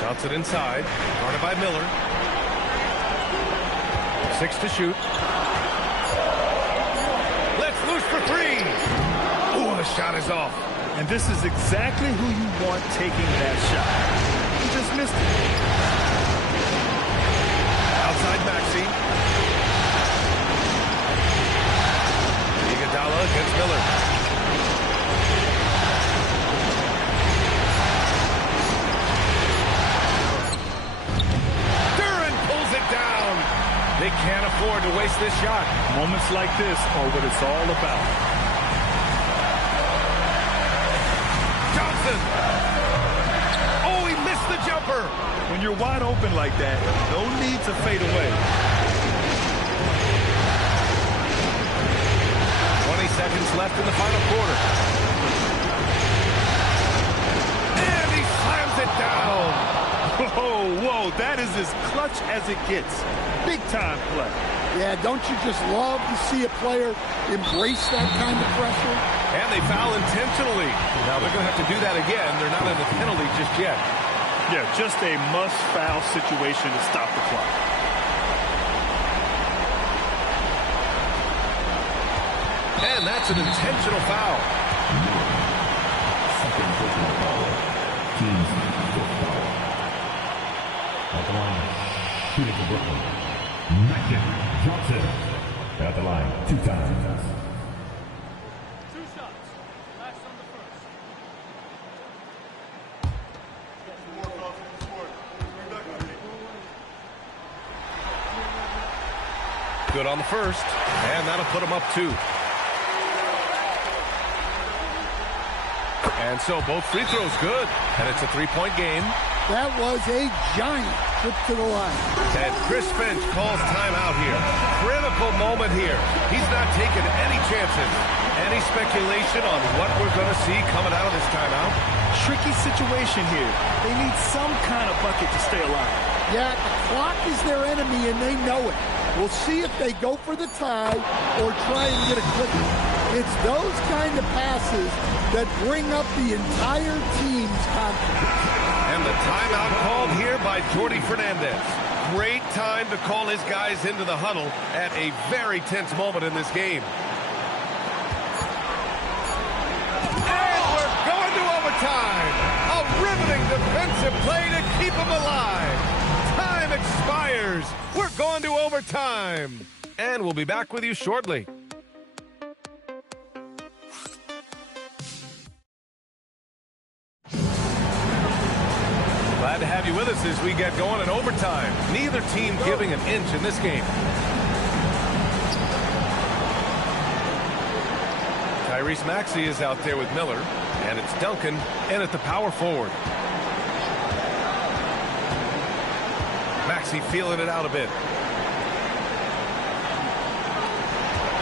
Johnson inside. Guarded by Miller. 6 to shoot. Let's loose for 3. Oh, the shot is off. And this is exactly who you want taking that shot. He just missed it. Outside Maxey. Iguodala against Miller. Duran pulls it down. They can't afford to waste this shot. Moments like this are what it's all about. Johnson. Oh, he missed the jumper. When you're wide open like that, no need to fade away. 20 seconds left in the final quarter. And he slams it down. Whoa, that is as clutch as it gets. Big time play. Yeah, don't you just love to see a player embrace that kind of pressure? And they foul intentionally. Now they're going to have to do that again. They're not in the penalty just yet. Yeah, just a must-foul situation to stop the clock. And that's an intentional foul. Second personal foul. Team's fifth foul. At the line, shooting for Brooklyn. Magic Johnson. At the line, 2 times. 2 shots. Last on the first. Good on the first, and that'll put him up 2. And so both free throws good, and it's a 3-point game. That was a giant trip to the line. And Chris Finch calls timeout here. Critical moment here. He's not taking any chances. Any speculation on what we're going to see coming out of this timeout? Tricky situation here. They need some kind of bucket to stay alive. Yeah, the clock is their enemy, and they know it. We'll see if they go for the tie or try and get a clicker. It's those kind of passes that bring up the entire team's confidence. And the timeout called here by Jordi Fernandez. Great time to call his guys into the huddle at a very tense moment in this game. And we're going to overtime. A riveting defensive play to keep them alive. Time expires. We're going to overtime. And we'll be back with you shortly. Glad to have you with us as we get going in overtime. Neither team giving an inch in this game. Tyrese Maxey is out there with Miller, and it's Duncan in at the power forward. Maxey feeling it out a bit.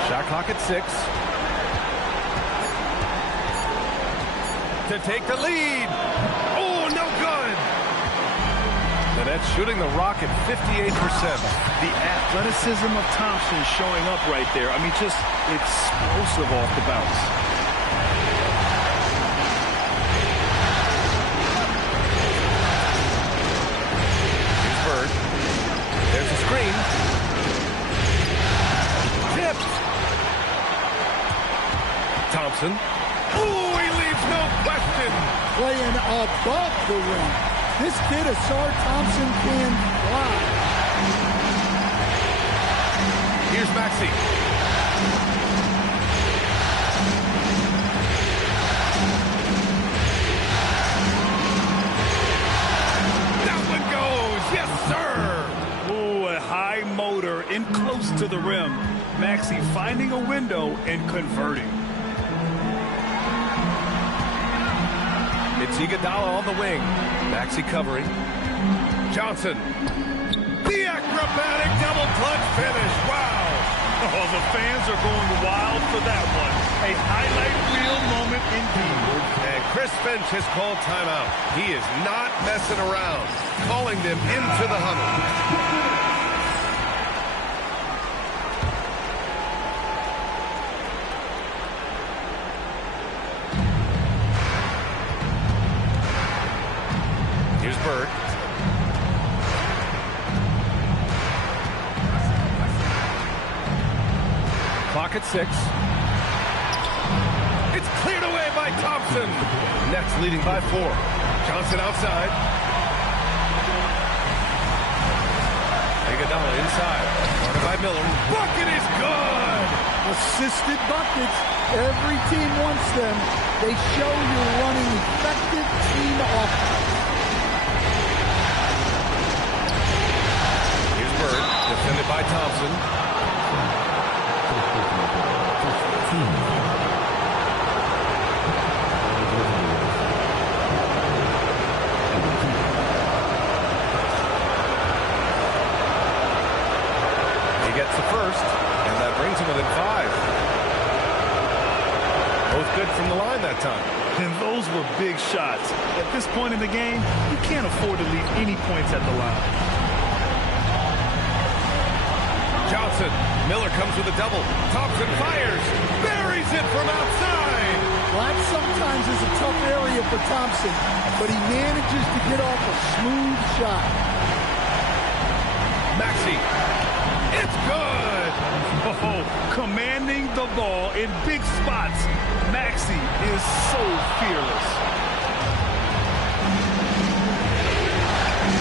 Shot clock at 6. To take the lead. Oh, no good. And that's shooting the rock at 58%. The athleticism of Thompson showing up right there. I mean, just explosive off the bounce. Here's Bird. There's a screen. Tipped. Thompson. Oh, he leaves no question. Playing above the rim. This kid, Asar Thompson, can fly. Here's Maxey. That one goes. Yes, sir. Ooh, a high motor in close to the rim. Maxey finding a window and converting. It's Iguodala on the wing. Maxey covering. Johnson. The acrobatic double clutch finish. Wow. Oh, the fans are going wild for that one. A highlight reel moment indeed. And Chris Finch has called timeout. He is not messing around. Calling them into the huddle. Bird. Clock at 6. It's cleared away by Thompson. Nets leading by 4. Johnson outside. Iguodala inside. Guarded by Miller. Bucket is good. Assisted buckets. Every team wants them. They show you're running effective team offense. Defended by Thompson. He gets the first, and that brings him within 5. Both good from the line that time. And those were big shots. At this point in the game, you can't afford to leave any points at the line. Johnson. Miller comes with a double. Thompson fires. Buries it from outside. Well, that sometimes is a tough area for Thompson, but he manages to get off a smooth shot. Maxey. It's good. Oh, commanding the ball in big spots. Maxey is so fearless.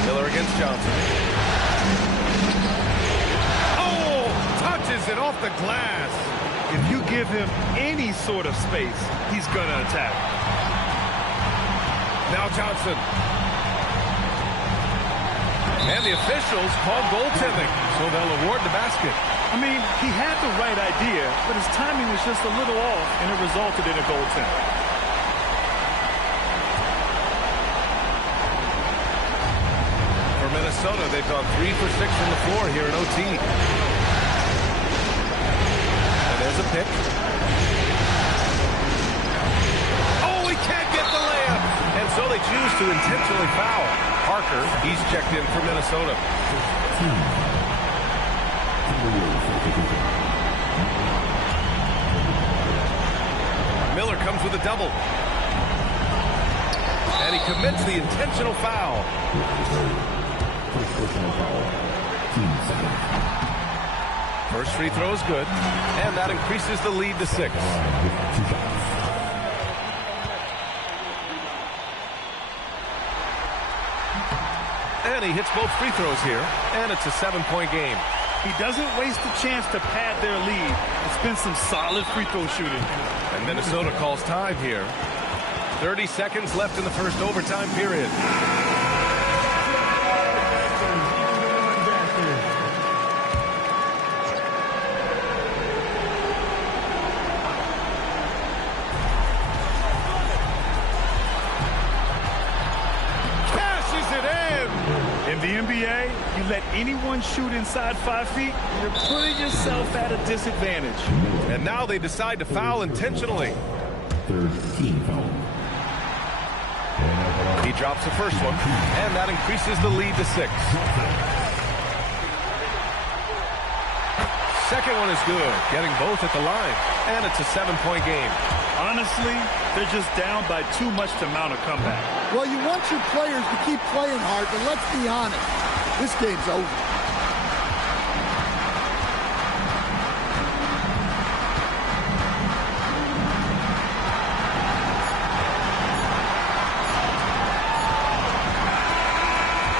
Miller against Johnson. Oh, touches it off the glass. If you give him any sort of space, he's going to attack. Now Johnson. And the officials called goaltending, so they'll award the basket. I mean, he had the right idea, but his timing was just a little off, and it resulted in a goaltender. For Minnesota, they've gone 3 for 6 from the floor here in OT. And there's a pick. Oh, he can't get the layup. And so they choose to intentionally foul. Parker, he's checked in for Minnesota. Miller comes with a double. And he commits the intentional foul. First free throw is good, and that increases the lead to 6. And he hits both free throws here, and it's a 7-point game. He doesn't waste the chance to pad their lead. It's been some solid free throw shooting. And Minnesota calls time here. 30 seconds left in the first overtime period. In the NBA, you let anyone shoot inside 5 feet, you're putting yourself at a disadvantage. And now they decide to foul intentionally. Third team foul. He drops the first one, and that increases the lead to 6. Second one is good, getting both at the line, and it's a 7-point game. Honestly, they're just down by too much to mount a comeback. Well, you want your players to keep playing hard, but let's be honest, this game's over.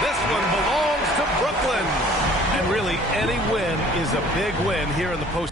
This one belongs to Brooklyn. And really, any win is a big win here in the postseason.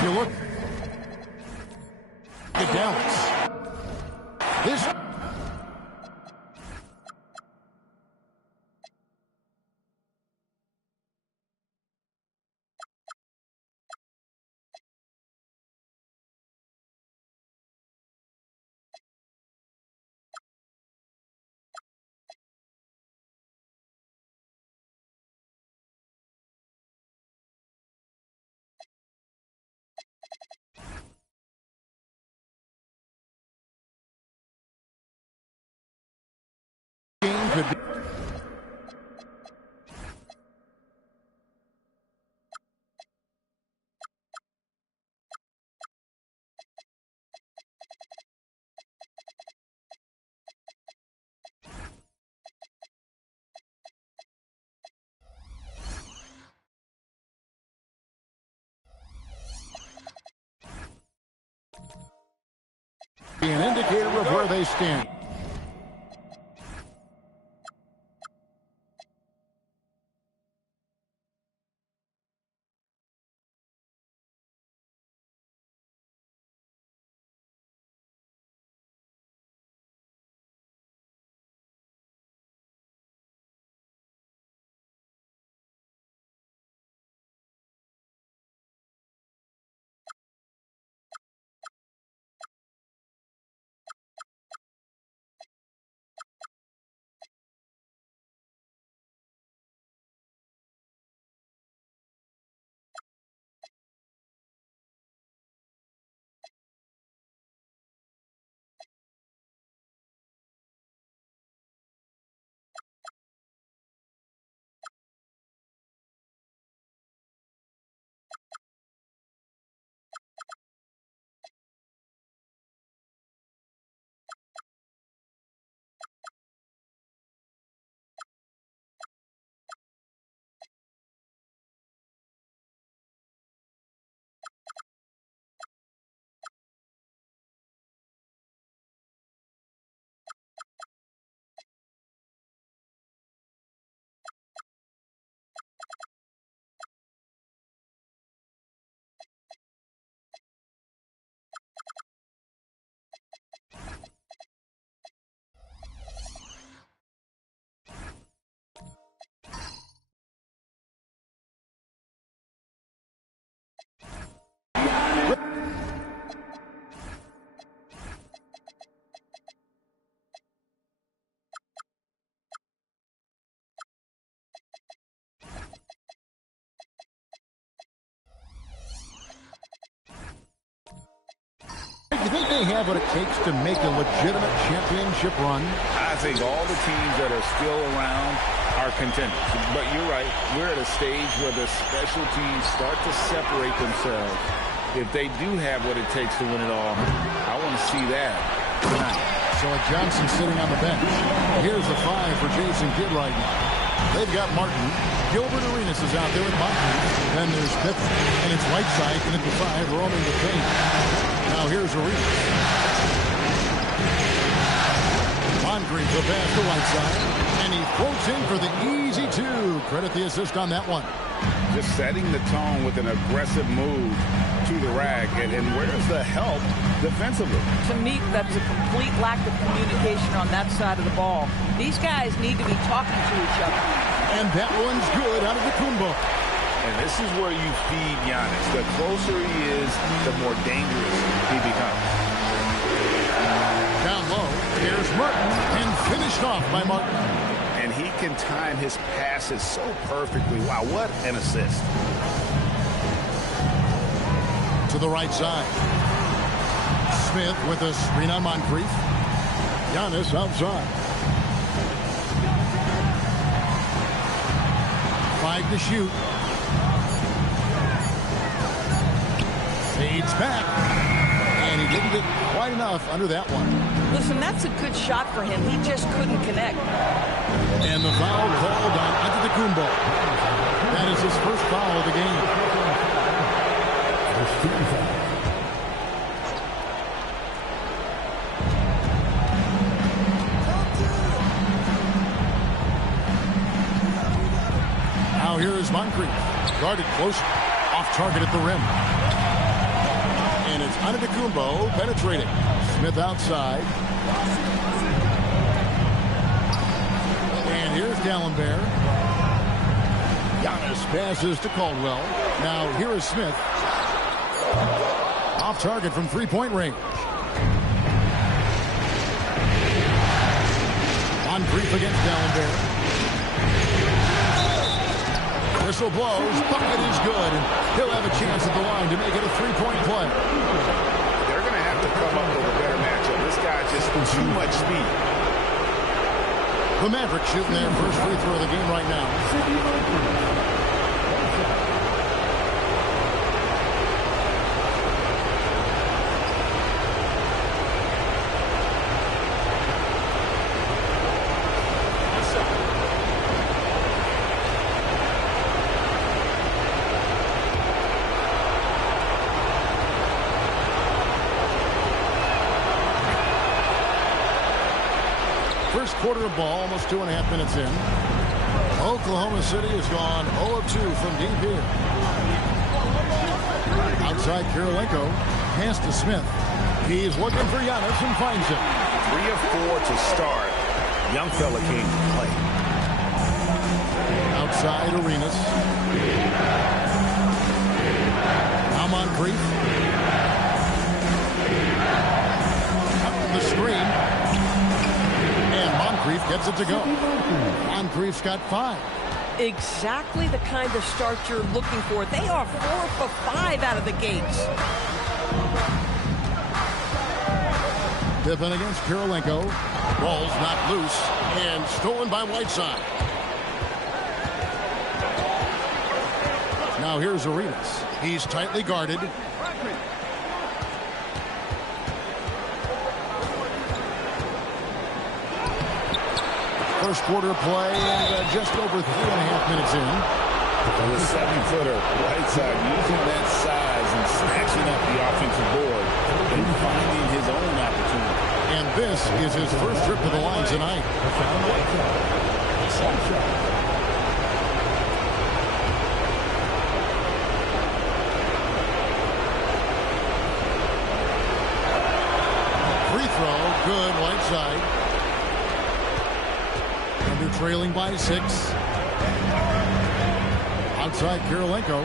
You look at Dallas. This game could be. Be an indicator of where they stand. You think they have what it takes to make a legitimate championship run? I think all the teams that are still around are contenders. But you're right. We're at a stage where the special teams start to separate themselves. If they do have what it takes to win it all, I want to see that tonight. So Johnson sitting on the bench. Here's the 5 for Jason Kidd right now. They've got Martin. Gilbert Arenas is out there with Martin. Then there's Pippen. And it's Whiteside in at the 5, roaming the paint. Now here's Arenas. Moncrief the pass to Whiteside. And he floats in for the easy 2. Credit the assist on that one. Just setting the tone with an aggressive move to the rack. And where's the help defensively? To me, that's a complete lack of communication on that side of the ball. These guys need to be talking to each other. And that one's good out of the Kumbo. And this is where you feed Giannis. The closer he is, the more dangerous he becomes. Down low, here's Martin, and finished off by Martin. And he can time his passes so perfectly. Wow, what an assist. To the right side. Smith with a screen on Moncrief. Giannis outside. 5 to shoot. Fades back. And he didn't get quite enough under that one. Listen, that's a good shot for him. He just couldn't connect. And the foul called on Antetokounmpo. That is his first foul of the game. Now here is Moncrief. Guarded close. Off target at the rim. Antetokounmpo penetrating. Smith outside. And here's D'Alembert. Giannis passes to Caldwell. Now here is Smith. Off target from three-point range. On brief against D'Alembert. Whistle blows. Bucket is good. And he'll have a chance at the line to make it a three-point play. They're going to have to come up with a better matchup. This guy just too much speed. The Mavericks shooting their first free throw of the game right now. First quarter of ball, almost 2.5 minutes in. Oklahoma City has gone 0 of 2 from deep here. Outside Kirilenko, pass to Smith. He's looking for Giannis and finds him. 3 of 4 to start. Young fella came to play. Outside Arenas. Now Moncrief. Up the screen. Moncrief gets it to go. Moncrief's got 5. Exactly the kind of start you're looking for. They are 4 for 5 out of the gates. Pippen against Kirilenko. Ball's not loose and stolen by Whiteside. Now here's Arenas. He's tightly guarded. First quarter play and just over 3.5 minutes in. The 7-footer Whiteside using that size and snatching up the offensive board and finding his own opportunity. And this is his first trip to the line tonight. Free throw, good, Whiteside. They're trailing by 6. Outside Kirilenko.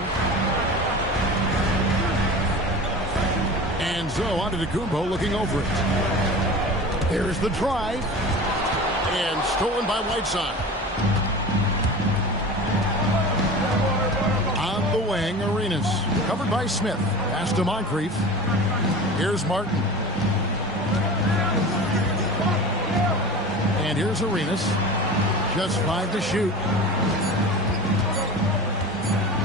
And so Antetokounmpo looking over it. There's the drive. And stolen by Whiteside. On the wing, Arenas. Covered by Smith. Pass to Moncrief. Here's Martin. And here's Arenas. Just 5 to shoot.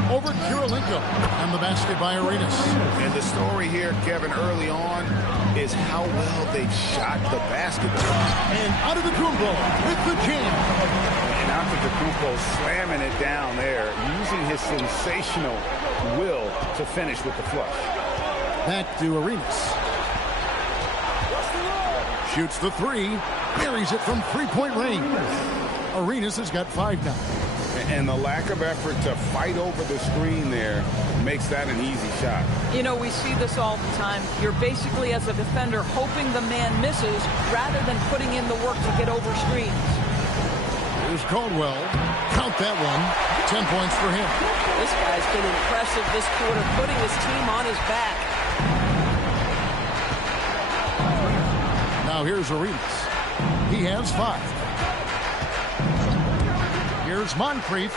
Over Kirilenko. And the basket by Arenas. And the story here, Kevin, early on is how well they've shot the basketball. And Antetokounmpo with the jam. And Antetokounmpo slamming it down there, using his sensational will to finish with the flush. Back to Arenas. Shoots the 3. Buries it from three-point range. Arenas has got 5 now. And the lack of effort to fight over the screen there makes that an easy shot. You know, we see this all the time. You're basically, as a defender, hoping the man misses rather than putting in the work to get over screens. Here's Caldwell. Count that one. 10 points for him. This guy's been impressive this quarter, putting his team on his back. Now here's Arenas. He has 5. Here's Moncrief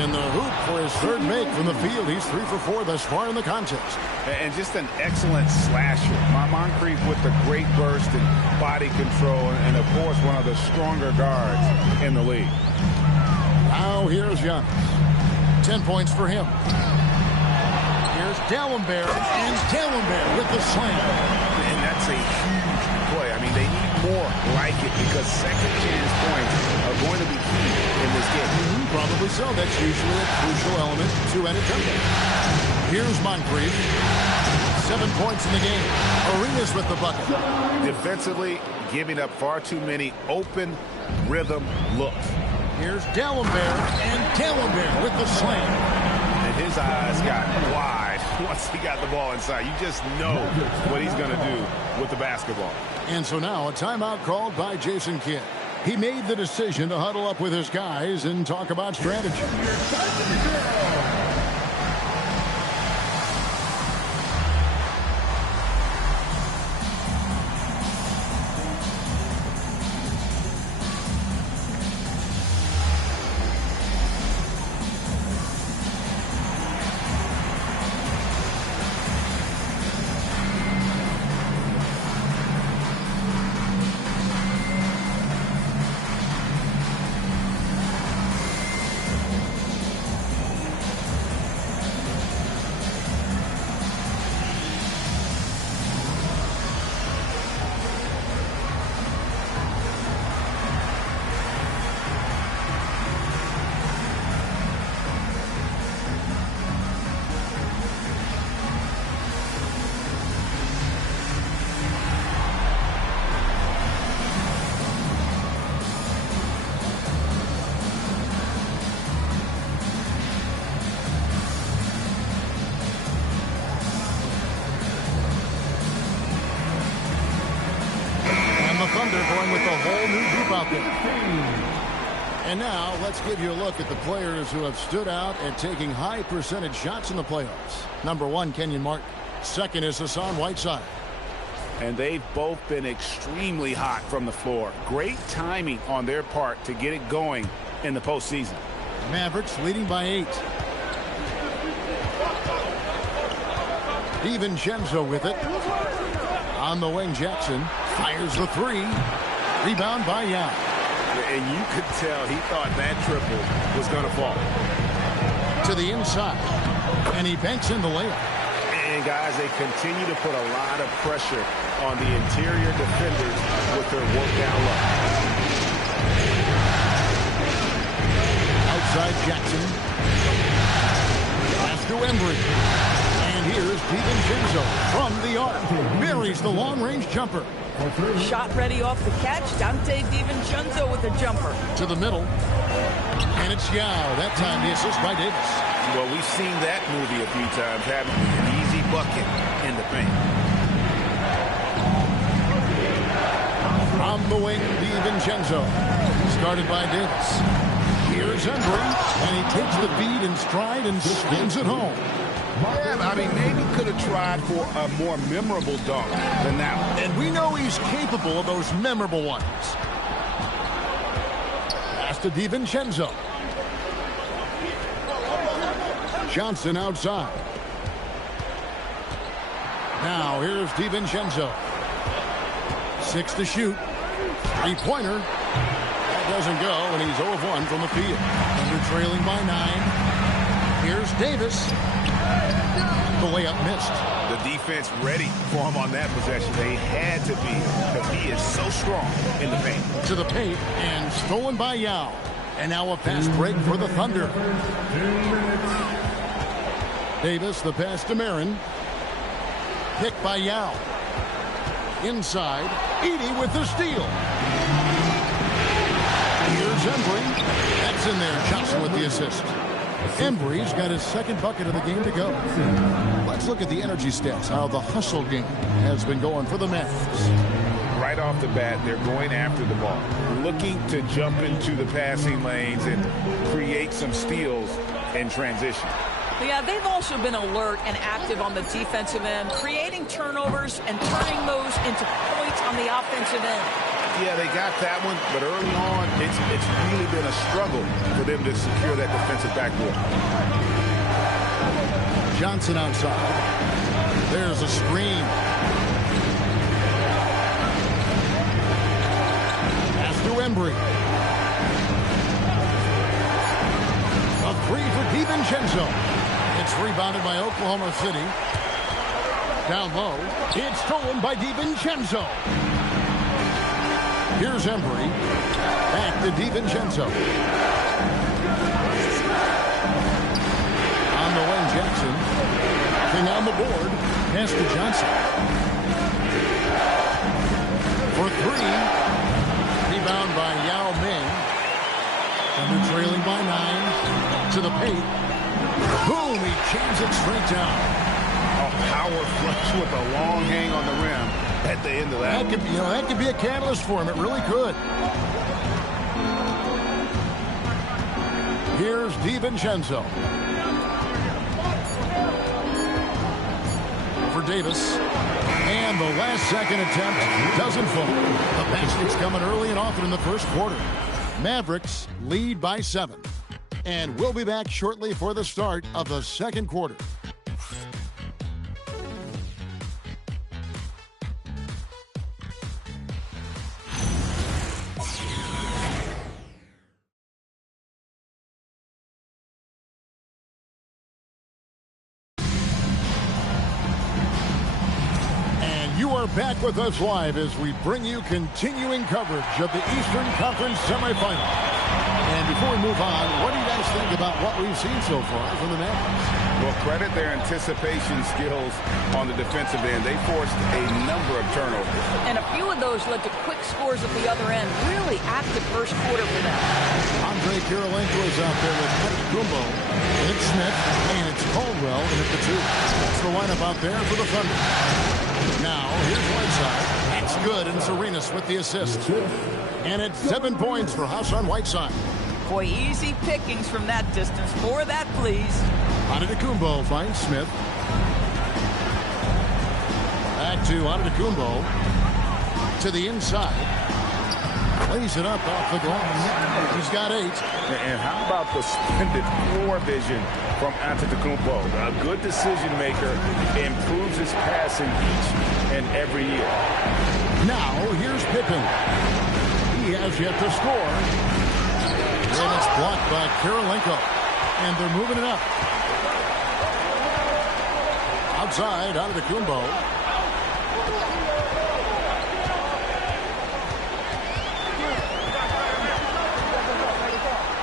in the hoop for his 3rd make from the field. He's 3 for 4 thus far in the contest. And just an excellent slasher. Moncrief with the great burst and body control, and of course one of the stronger guards in the league. Now here's Giannis. 10 points for him. Here's D'Alembert, and D'Alembert with the slam. And that's a huge play. I mean, they need more like it because second chance points are going to be key in this game. Probably so. That's usually a crucial element to any comeback. Here's Moncrief. 7 points in the game. Arenas with the bucket. Defensively, giving up far too many open rhythm looks. Here's D'Alembert, and D'Alembert with the slam. And his eyes got wide. once he got the ball inside. You just know what he's going to do with the basketball. And so now a timeout called by Jason Kidd. He made the decision to huddle up with his guys and talk about strategy. Thunder going with a whole new group out there. And now let's give you a look at the players who have stood out and taking high percentage shots in the playoffs. Number 1, Kenyon Martin. Second is Hassan Whiteside. And they've both been extremely hot from the floor. Great timing on their part to get it going in the postseason. Mavericks leading by 8. DiVincenzo with it. On the wing, Jackson fires the 3. Rebound by Yao. And you could tell he thought that triple was going to fall. To the inside. And he banks in the layup. And, guys, they continue to put a lot of pressure on the interior defenders with their work down low. Outside Jackson. Pass to Embry. And here's DiVincenzo from the arc. Buries the long-range jumper. Shot ready off the catch. Dante DiVincenzo with a jumper. To the middle. And it's Yao. That time the assist by Davis. Well, we've seen that movie a few times, having an easy bucket in the paint. On the wing, DiVincenzo. Started by Davis. Here's Embry. And he takes the feed in stride and slams it home. Yeah, I mean, maybe could have tried for a more memorable dunk than that one. And we know he's capable of those memorable ones. Pass to DiVincenzo. Johnson outside. Now here's DiVincenzo. 6 to shoot. 3-pointer. That doesn't go, and he's 0 of 1 from the field. Under trailing by 9. Here's Davis. The layup missed. The defense ready for him on that possession. They had to be, because he is so strong in the paint. To the paint, and stolen by Yao. And now a fast break for the Thunder. Davis, the pass to Marin. Picked by Yao. Inside, Edey with the steal. Here's Embry. That's in there. Johnson with the assist. Embry's got his second bucket of the game to go. Let's look at the energy stats, how the hustle game has been going for the Mavericks. Right off the bat, they're going after the ball, looking to jump into the passing lanes and create some steals in transition. Yeah, they've also been alert and active on the defensive end, creating turnovers and turning those into points on the offensive end. Yeah, they got that one, but early on, it's really been a struggle for them to secure that defensive backboard. Johnson outside. There's a screen. Pass to Embry. A 3 for DiVincenzo. It's rebounded by Oklahoma City. Down low. It's stolen by DiVincenzo. Here's Embry. Back to DiVincenzo. On the wing, Jackson. Nothing on the board. Pass to Johnson. For 3. Rebound by Yao Ming. Under trailing by 9. To the paint. Boom! He jams it straight down. A power flush with a long hang on the rim at the end of that. That could be a catalyst for him. It really could. Here's DiVincenzo. For Davis. And the last-second attempt doesn't fall. The basket's coming early and often in the first quarter. Mavericks lead by 7. And we'll be back shortly for the start of the second quarter. Back with us live as we bring you continuing coverage of the Eastern Conference semifinal. And before we move on, what do you guys think about what we've seen so far from the Mavericks? Well, credit their anticipation skills on the defensive end. They forced a number of turnovers. And a few of those led to quick scores at the other end. Really active first quarter for them. Andre Kirilenko is out there with Kumbo. It's Smith, and it's Caldwell in at the 2. That's the lineup out there for the Thunder. Now, here's Whiteside. That's good, and it's Arenas with the assist. And it's 7 points for Hassan Whiteside. Boy, easy pickings from that distance. More of that, please. Antetokounmpo finds Smith. Back to Antetokounmpo. To the inside. Lays it up off the glass. He's got 8. And how about the splendid floor vision from Antetokounmpo? A good decision maker, improves his passing each and every year. Now, here's Pippen. He has yet to score. And it's blocked by Kirilenko. And they're moving it up. Outside, Antetokounmpo.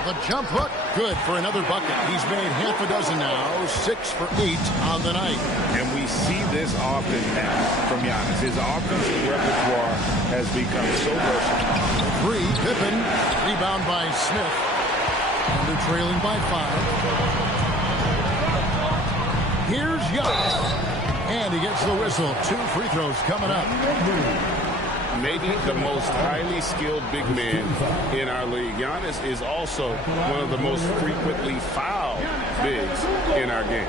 The jump hook, good for another bucket. He's made half a dozen now, 6 for 8 on the night. And we see this often now from Giannis. His offensive repertoire has become so versatile. 3, Pippen, rebound by Smith. And they're trailing by 5. Here's Giannis. And he gets the whistle. 2 free throws coming up. Maybe the most highly skilled big man in our league. Giannis is also one of the most frequently fouled bigs in our game.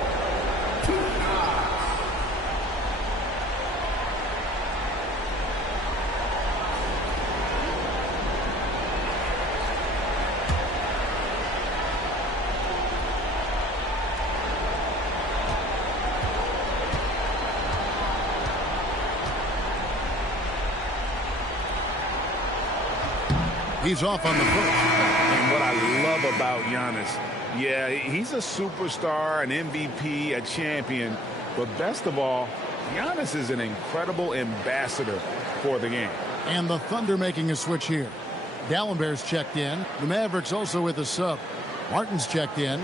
He's off on the first. And what I love about Giannis, yeah, he's a superstar, an MVP, a champion. But best of all, Giannis is an incredible ambassador for the game. And the Thunder making a switch here. Dallenberg's checked in. The Mavericks also with a sub. Martin's checked in.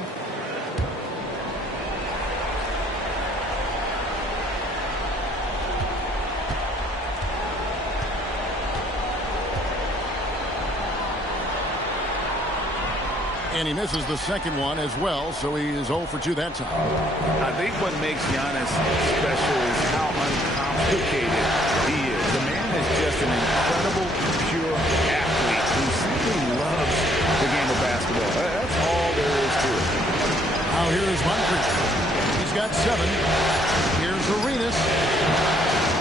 And he misses the second one as well, so he is 0 for 2 that time. I think what makes Giannis special is how uncomplicated he is. The man is just an incredible, pure athlete who simply loves the game of basketball. That's all there is to it. Now here is Moncrief. He's got 7. Here's Arenas.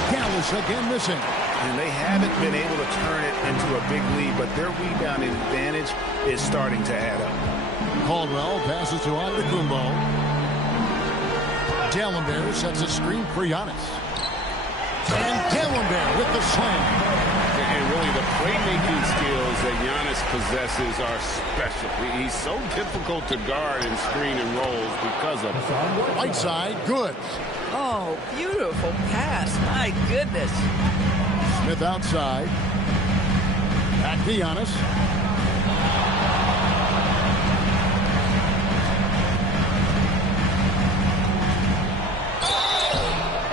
Dallas again missing. And they haven't been able to turn it into a big lead, but their rebound advantage is starting to add up. Caldwell passes to Antetokounmpo. Dallenberg sets a screen for Giannis. And Dallenberg with the slam. And really, the playmaking skills that Giannis possesses are special. He's so difficult to guard and screen and rolls because of it. Whiteside, good. Oh, beautiful pass. My goodness. Smith outside. Back to Giannis.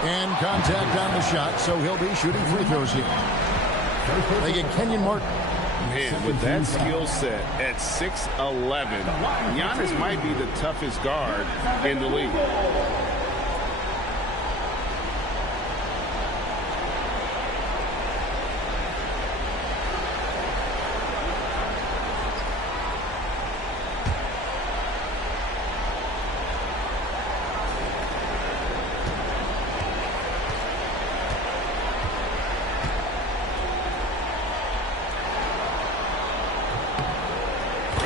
And contact on the shot, so he'll be shooting free throws here. They get Kenyon Martin. Man, with that skill set at 6'11", Giannis might be the toughest guard in the league.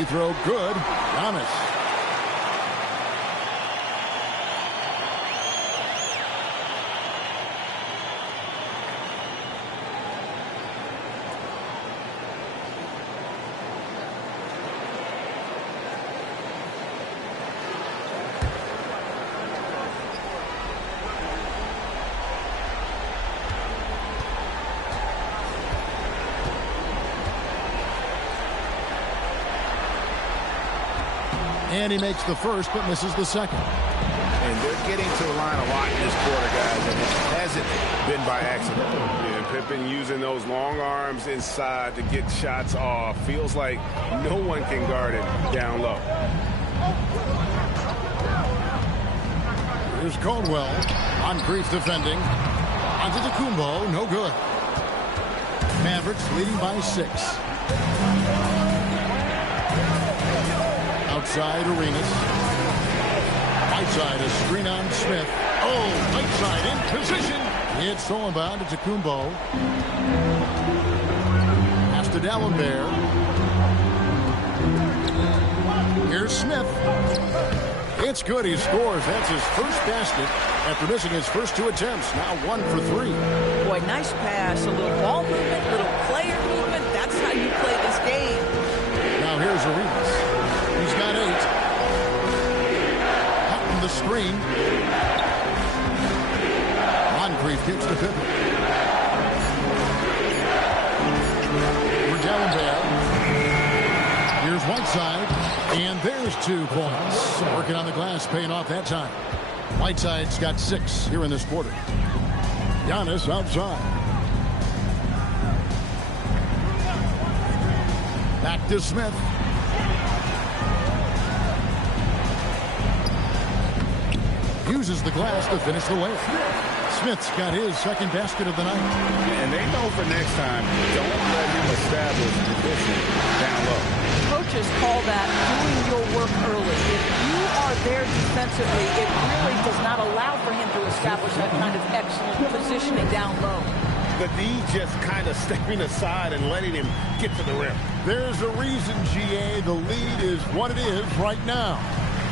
Free throw good. Giannis. And he makes the first, but misses the second. And they're getting to the line a lot in this quarter, guys, and it hasn't been by accident. Yeah, Pippen using those long arms inside to get shots off. Feels like no one can guard him down low. Here's Caldwell. Moncrief defending. Antetokounmpo, no good. Mavericks leading by 6. Outside Arenas. Whiteside, a screen on Smith. Oh, Whiteside in position. It's stolen by Antetokounmpo. Pass to D'Alembert. Here's Smith. It's good. He scores. That's his first basket after missing his first 2 attempts. Now 1 for 3. Boy, nice pass. A little ball movement, little player movement. That's how you play this game. Now here's Arenas. He's got 8. Hutton the screen. Moncrief kicks to Pippen. For D'Alembert. Here's Whiteside. And there's 2 points. Working on the glass, paying off that time. Whiteside's got 6 here in this quarter. Giannis outside. Back to Smith. Uses the glass to finish the layup. Smith's got his second basket of the night. And they know for next time, don't let him establish position down low. Coaches call that doing your work early. If you are there defensively, it really does not allow for him to establish that kind of excellent positioning down low. The D just kind of stepping aside and letting him get to the rim. There's a reason, GA. The lead is what it is right now.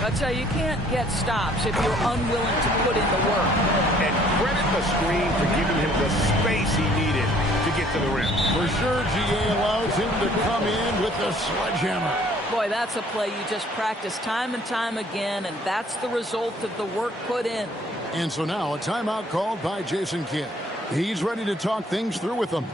I tell you, you can't get stops if you're unwilling to put in the work. And credit the screen for giving him the space he needed to get to the rim. For sure, GA allows him to come in with the sledgehammer. Boy, that's a play you just practice time and time again, and that's the result of the work put in. And so now a timeout called by Jason Kidd. He's ready to talk things through with them.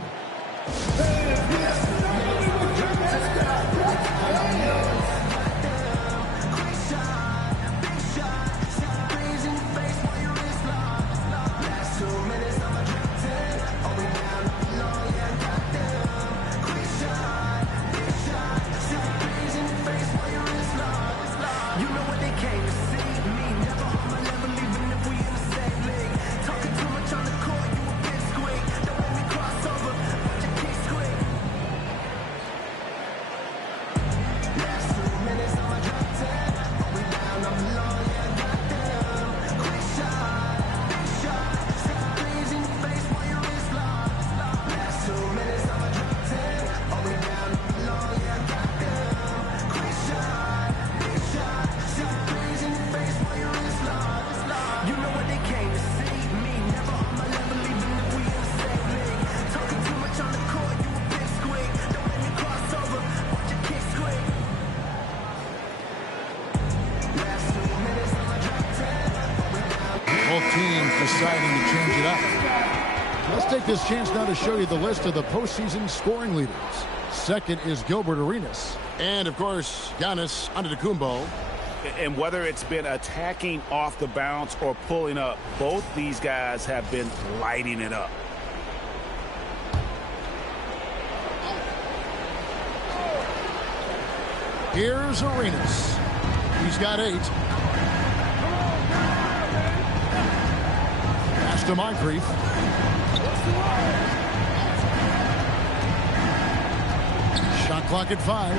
Deciding to change it up. Let's take this chance now to show you the list of the postseason scoring leaders. Second is Gilbert Arenas. And, of course, Giannis Antetokounmpo. And whether it's been attacking off the bounce or pulling up, both these guys have been lighting it up. Here's Arenas. He's got 8. To Moncrief. Shot clock at 5.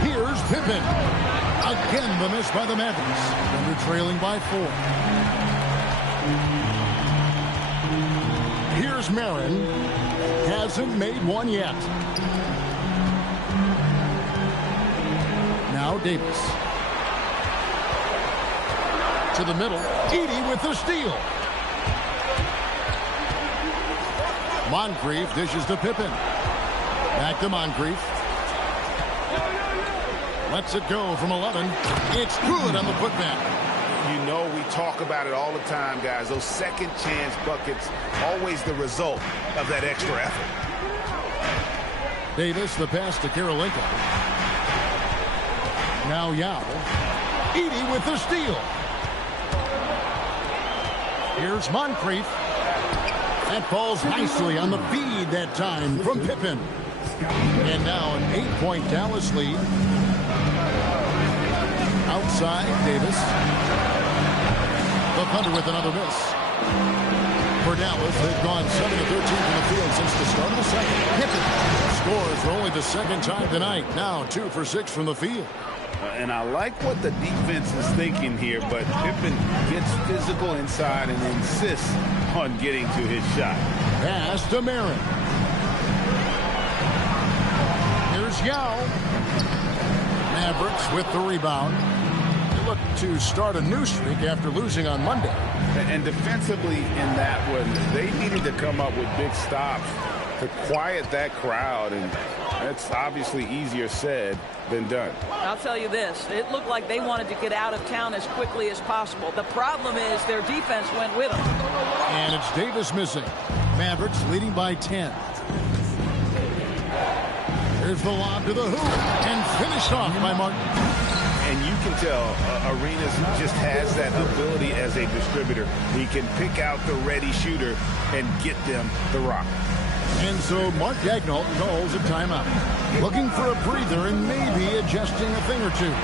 Here's Pippen. Again, the miss by the Mavericks. Thunder trailing by 4. Here's Marin. Hasn't made one yet. Now Davis. To the middle. Edey with the steal. Moncrief dishes to Pippen. Back to Moncrief. Lets it go from 11. It's good on the putback. You know, we talk about it all the time, guys. Those second chance buckets, always the result of that extra effort. Davis, the pass to Karolinko. Now Yao. Edey with the steal. Here's Moncrief. That falls nicely on the feed that time from Pippen. And now an 8-point Dallas lead. Outside, Davis. The Thunder with another miss. For Dallas, they've gone 7 of 13 from the field since the start of the second. Pippen scores for only the second time tonight. Now 2 for 6 from the field. And I like what the defense is thinking here, but Pippen gets physical inside and insists on getting to his shot. Pass to Marin. Here's Yao. Mavericks with the rebound. They look to start a new streak after losing on Monday. And defensively in that one, they needed to come up with big stops to quiet that crowd, and that's obviously easier said than done. I'll tell you this, it looked like they wanted to get out of town as quickly as possible. The problem is their defense went with them. And it's Davis missing. Mavericks leading by 10. Here's the lob to the hoop and finished off by Martin. And you can tell Arenas just has that ability as a distributor. He can pick out the ready shooter and get them the rock. And so Mark Daigneault calls a timeout. Looking for a breather and maybe adjusting a thing or two.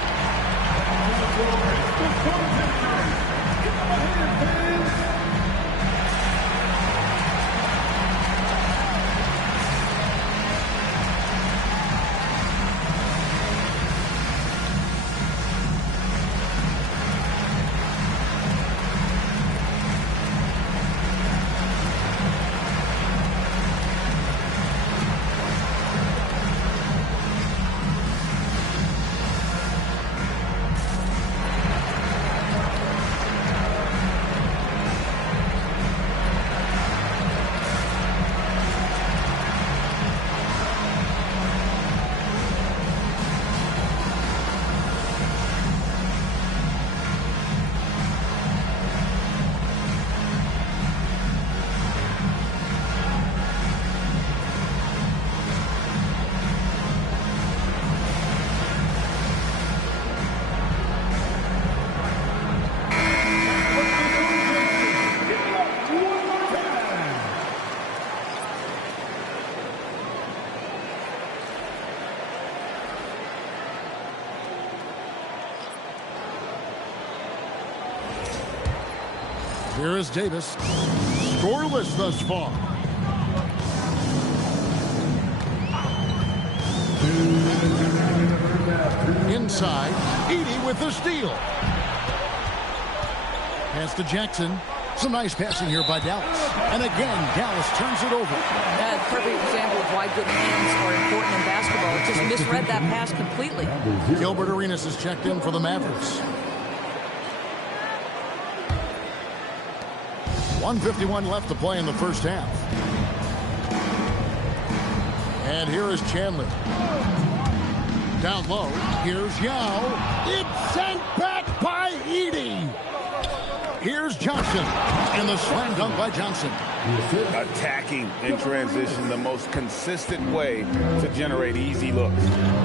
Here is Davis. Scoreless thus far. Inside, Edey with the steal. Pass to Jackson. Some nice passing here by Dallas. And again, Dallas turns it over. That's a perfect example of why good hands are important in basketball. It just misread that pass completely. Gilbert Arenas is checked in for the Mavericks. 1:51 left to play in the first half. And here is Chandler. Down low, here's Yao. It's sent back by Edey. Here's Johnson. And the slam dunk by Johnson. Attacking in transition, the most consistent way to generate easy looks.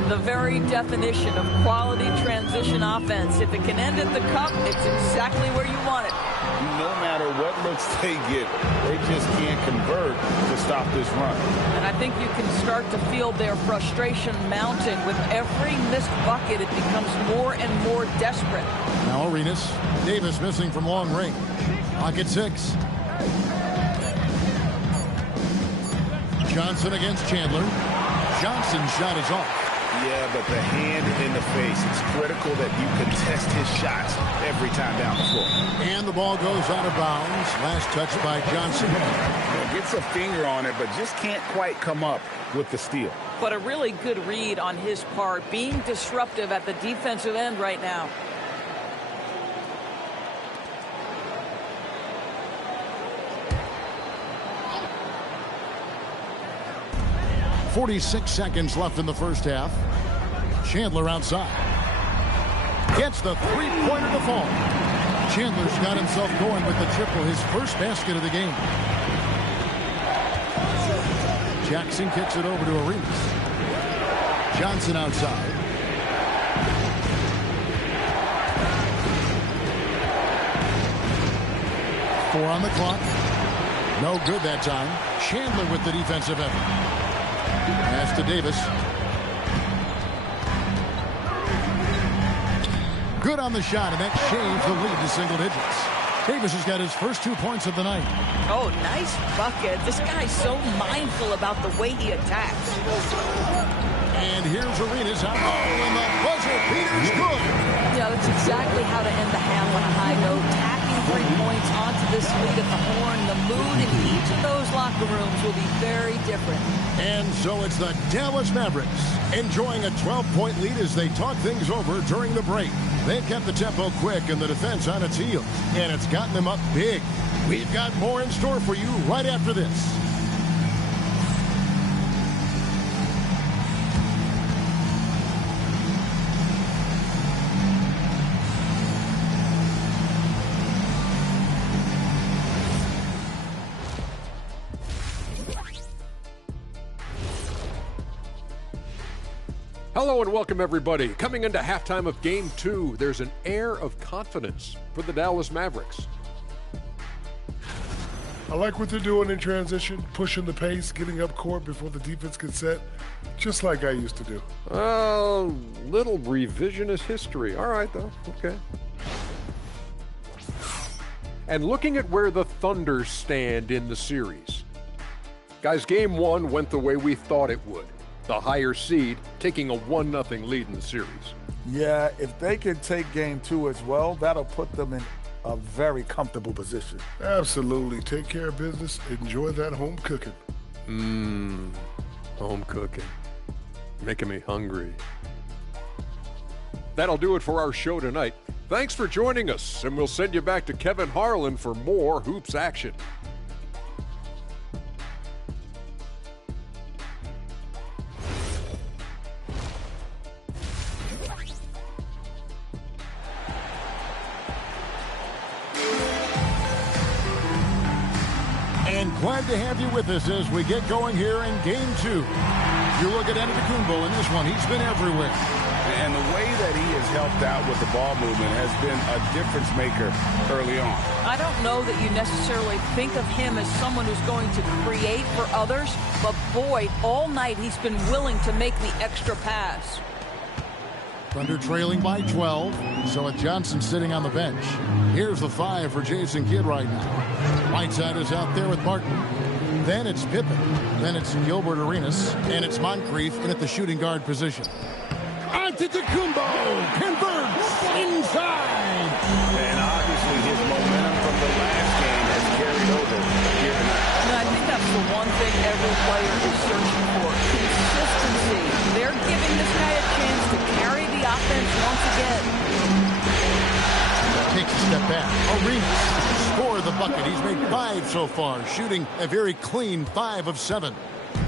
The very definition of quality transition offense. If it can end at the cup, it's exactly where you want it. No matter what looks they get, they just can't convert to stop this run. And I think you can start to feel their frustration mounting. With every missed bucket, it becomes more and more desperate. Now Arenas. Davis missing from long range. Pocket 6. Johnson against Chandler. Johnson's shot is off. Yeah, but the hand in the face, it's critical that you contest his shots every time down the floor. And the ball goes out of bounds. Last touch by Johnson. Gets a finger on it, but just can't quite come up with the steal. But a really good read on his part, being disruptive at the defensive end right now. .46 seconds left in the first half. Chandler outside. Gets the three-pointer to fall. Chandler's got himself going with the triple, his first basket of the game. Jackson kicks it over to Arenas. Johnson outside. Four on the clock. No good that time. Chandler with the defensive effort. Pass to Davis. Good on the shot, and that shaves the lead to single digits. Davis has got his first 2 points of the night. Oh, nice bucket. This guy's so mindful about the way he attacks. And here's Arenas out, and the buzzer beater's good. Yeah, that's exactly how to end the half on a high note. Tacking 3 points onto this lead at the horn. The mood in each of those locker rooms will be very different. And so it's the Dallas Mavericks enjoying a 12-point lead as they talk things over during the break. They've kept the tempo quick and the defense on its heels, and it's gotten them up big. We've got more in store for you right after this. Hello and welcome, everybody. Coming into halftime of Game 2, there's an air of confidence for the Dallas Mavericks. I like what they're doing in transition, pushing the pace, getting up court before the defense gets set, just like I used to do. Little revisionist history. All right, though. Okay. And looking at where the Thunder stand in the series. Guys, Game 1 went the way we thought it would. The higher seed taking a 1-0 lead in the series. Yeah, if they can take Game 2 as well, that'll put them in a very comfortable position. Absolutely. Take care of business. Enjoy that home cooking. Home cooking. Making me hungry. That'll do it for our show tonight. Thanks for joining us, and we'll send you back to Kevin Harlan for more hoops action. And glad to have you with us as we get going here in Game 2. You look at Antetokounmpo in this one, he's been everywhere. And the way that he has helped out with the ball movement has been a difference maker early on. I don't know that you necessarily think of him as someone who's going to create for others, but boy, all night he's been willing to make the extra pass. Thunder trailing by 12, so with Johnson sitting on the bench. Here's the 5 for Jason Kidd right now. Whiteside is out there with Martin. Then it's Pippen. Then it's Gilbert Arenas. And it's Moncrief in at the shooting guard position. Antetokounmpo converts inside. And obviously his momentum from the last game has carried over here tonight. And I think that's the one thing every player is searching for. Consistency. They're giving this guy a chance to carry the offense once again. Takes a step back. Arenas scored the bucket. He's made 5 so far, shooting a very clean 5 of 7.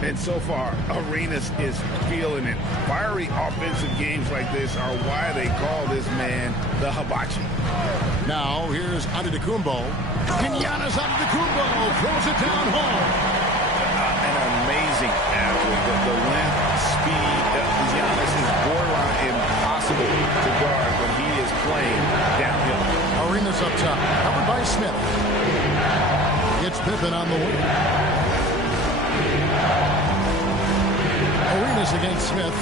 And so far, Arenas is feeling it. Fiery offensive games like this are why they call this man the hibachi. Now, here's Antetokounmpo. Giannis Antetokounmpo throws it down home. An amazing athlete. The length, speed. Giannis is borderline impossible to guard when he is playing downhill. Arenas up top, covered by Smith. It's Pippen on the wing. Arenas against Smith.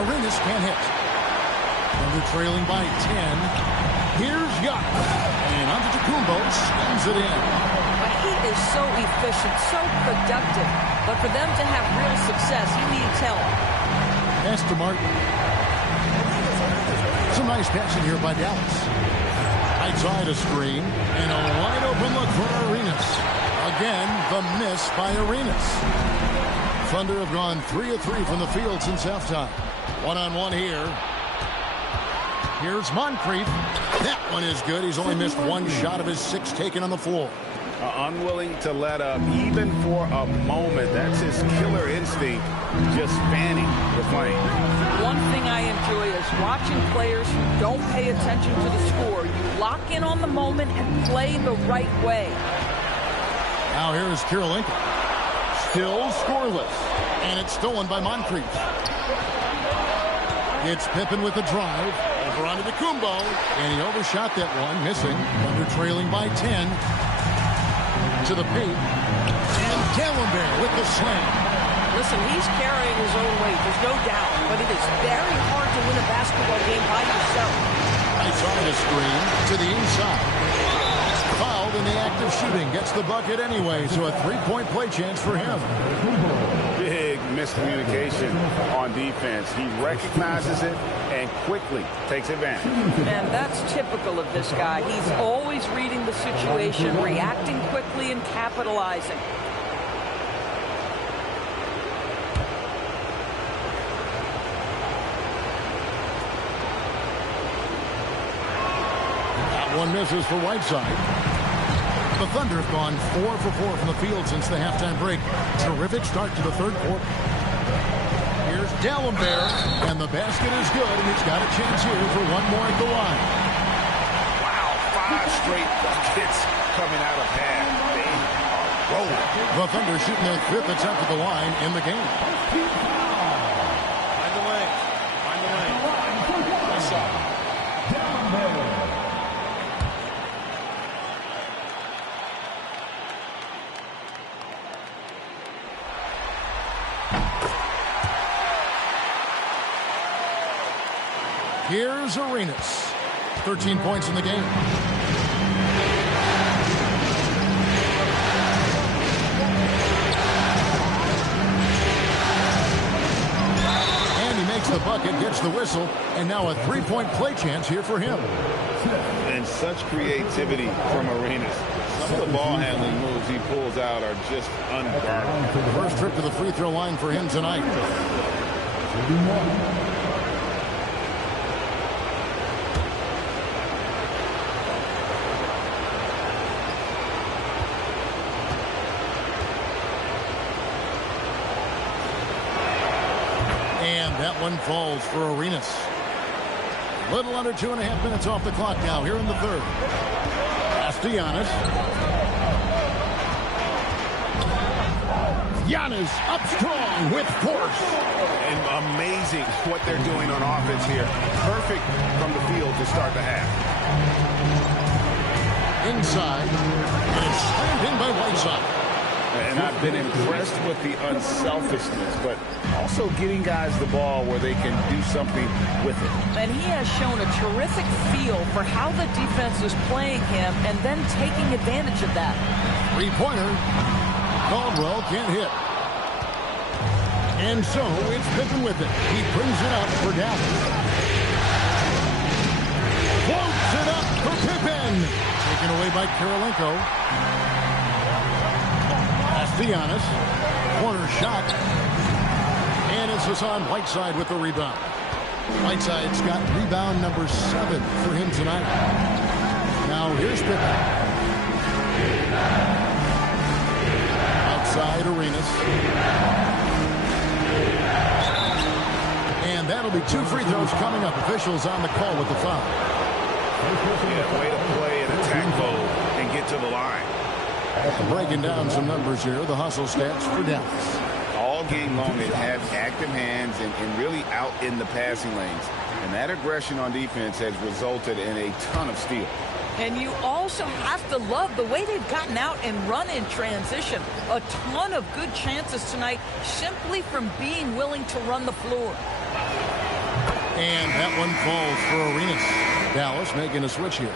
Arenas can't hit. Thunder trailing by 10. Here's Giannis. And Antetokounmpo slams it in. He is so efficient, so productive. But for them to have real success, he needs help. Pass to Martin. Some nice passing here by Dallas. Outside a screen. And a wide open look for Arenas. A again, the miss by Arenas. Thunder have gone 3 of 3 from the field since halftime. One-on-one here. Here's Moncrief. That one is good. He's only missed one shot of his 6 taken on the floor. Unwilling to let up, even for a moment. That's his killer instinct, just spanning the flame. One thing I enjoy is watching players who don't pay attention to the score. You lock in on the moment and play the right way. Now here's Kirilenko. Still scoreless. And it's stolen by Moncrief. It's Pippen with the drive. Over onto the Kumbo. And he overshot that one, missing. Under trailing by 10. To the paint. And D'Alembert with the slam. Listen, he's carrying his own weight, there's no doubt. But it is very hard to win a basketball game by yourself. Nice on the screen to the inside. Fouled in the act of shooting. Gets the bucket anyway, so a 3-point play chance for him. Big miscommunication on defense. He recognizes it and quickly takes advantage. And that's typical of this guy. He's always reading the situation, reacting quickly and capitalizing. That one misses for Whiteside. The Thunder have gone 4 for 4 from the field since the halftime break. Terrific start to the third quarter. Here's D'Alembert, and the basket is good, and he's got a chance here for one more at the line. Wow, 5 straight buckets coming out of half. They are rolling. The Thunder shooting their 5th attempt at the line in the game. Find the lane. Find the lane. Nice shot. Here's Arenas. 13 points in the game. And he makes the bucket, gets the whistle, and now a 3-point play chance here for him. And such creativity from Arenas. Some of the ball handling moves he pulls out are just unguardable. The first trip to the free throw line for him tonight. And that one falls for Arenas. Little under 2.5 minutes off the clock now here in the third. Giannis. Giannis up strong with force. And amazing what they're doing on offense here. Perfect from the field to start the half. Inside. And it's slammed in by Whiteside. And I've been impressed with the unselfishness, but also getting guys the ball where they can do something with it. And he has shown a terrific feel for how the defense is playing him and then taking advantage of that. Three-pointer. Caldwell can't hit. And so it's Pippen with it. He brings it up for Dallas. Floats it up for Pippen. Taken away by Kirilenko. Giannis, corner shot, and it's Hassan Whiteside with the rebound. Whiteside's got rebound number 7 for him tonight. Now here's Pippen. Outside Arenas. And that'll be 2 free throws coming up. Officials on the call with the foul. Yeah, way to play an attack mode and get to the line. Breaking down some numbers here, the hustle stats for Dallas. All game long, they've had active hands and really out in the passing lanes. And that aggression on defense has resulted in a ton of steals. And you also have to love the way they've gotten out and run in transition. A ton of good chances tonight simply from being willing to run the floor. And that one falls for Arenas. Dallas making a switch here.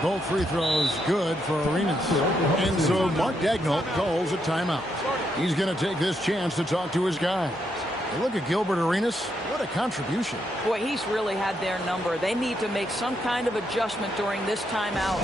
And both free throws good for Arenas. And so Mark Daigneault calls a timeout. He's going to take this chance to talk to his guys. Hey, look at Gilbert Arenas. What a contribution. Boy, he's really had their number. They need to make some kind of adjustment during this timeout.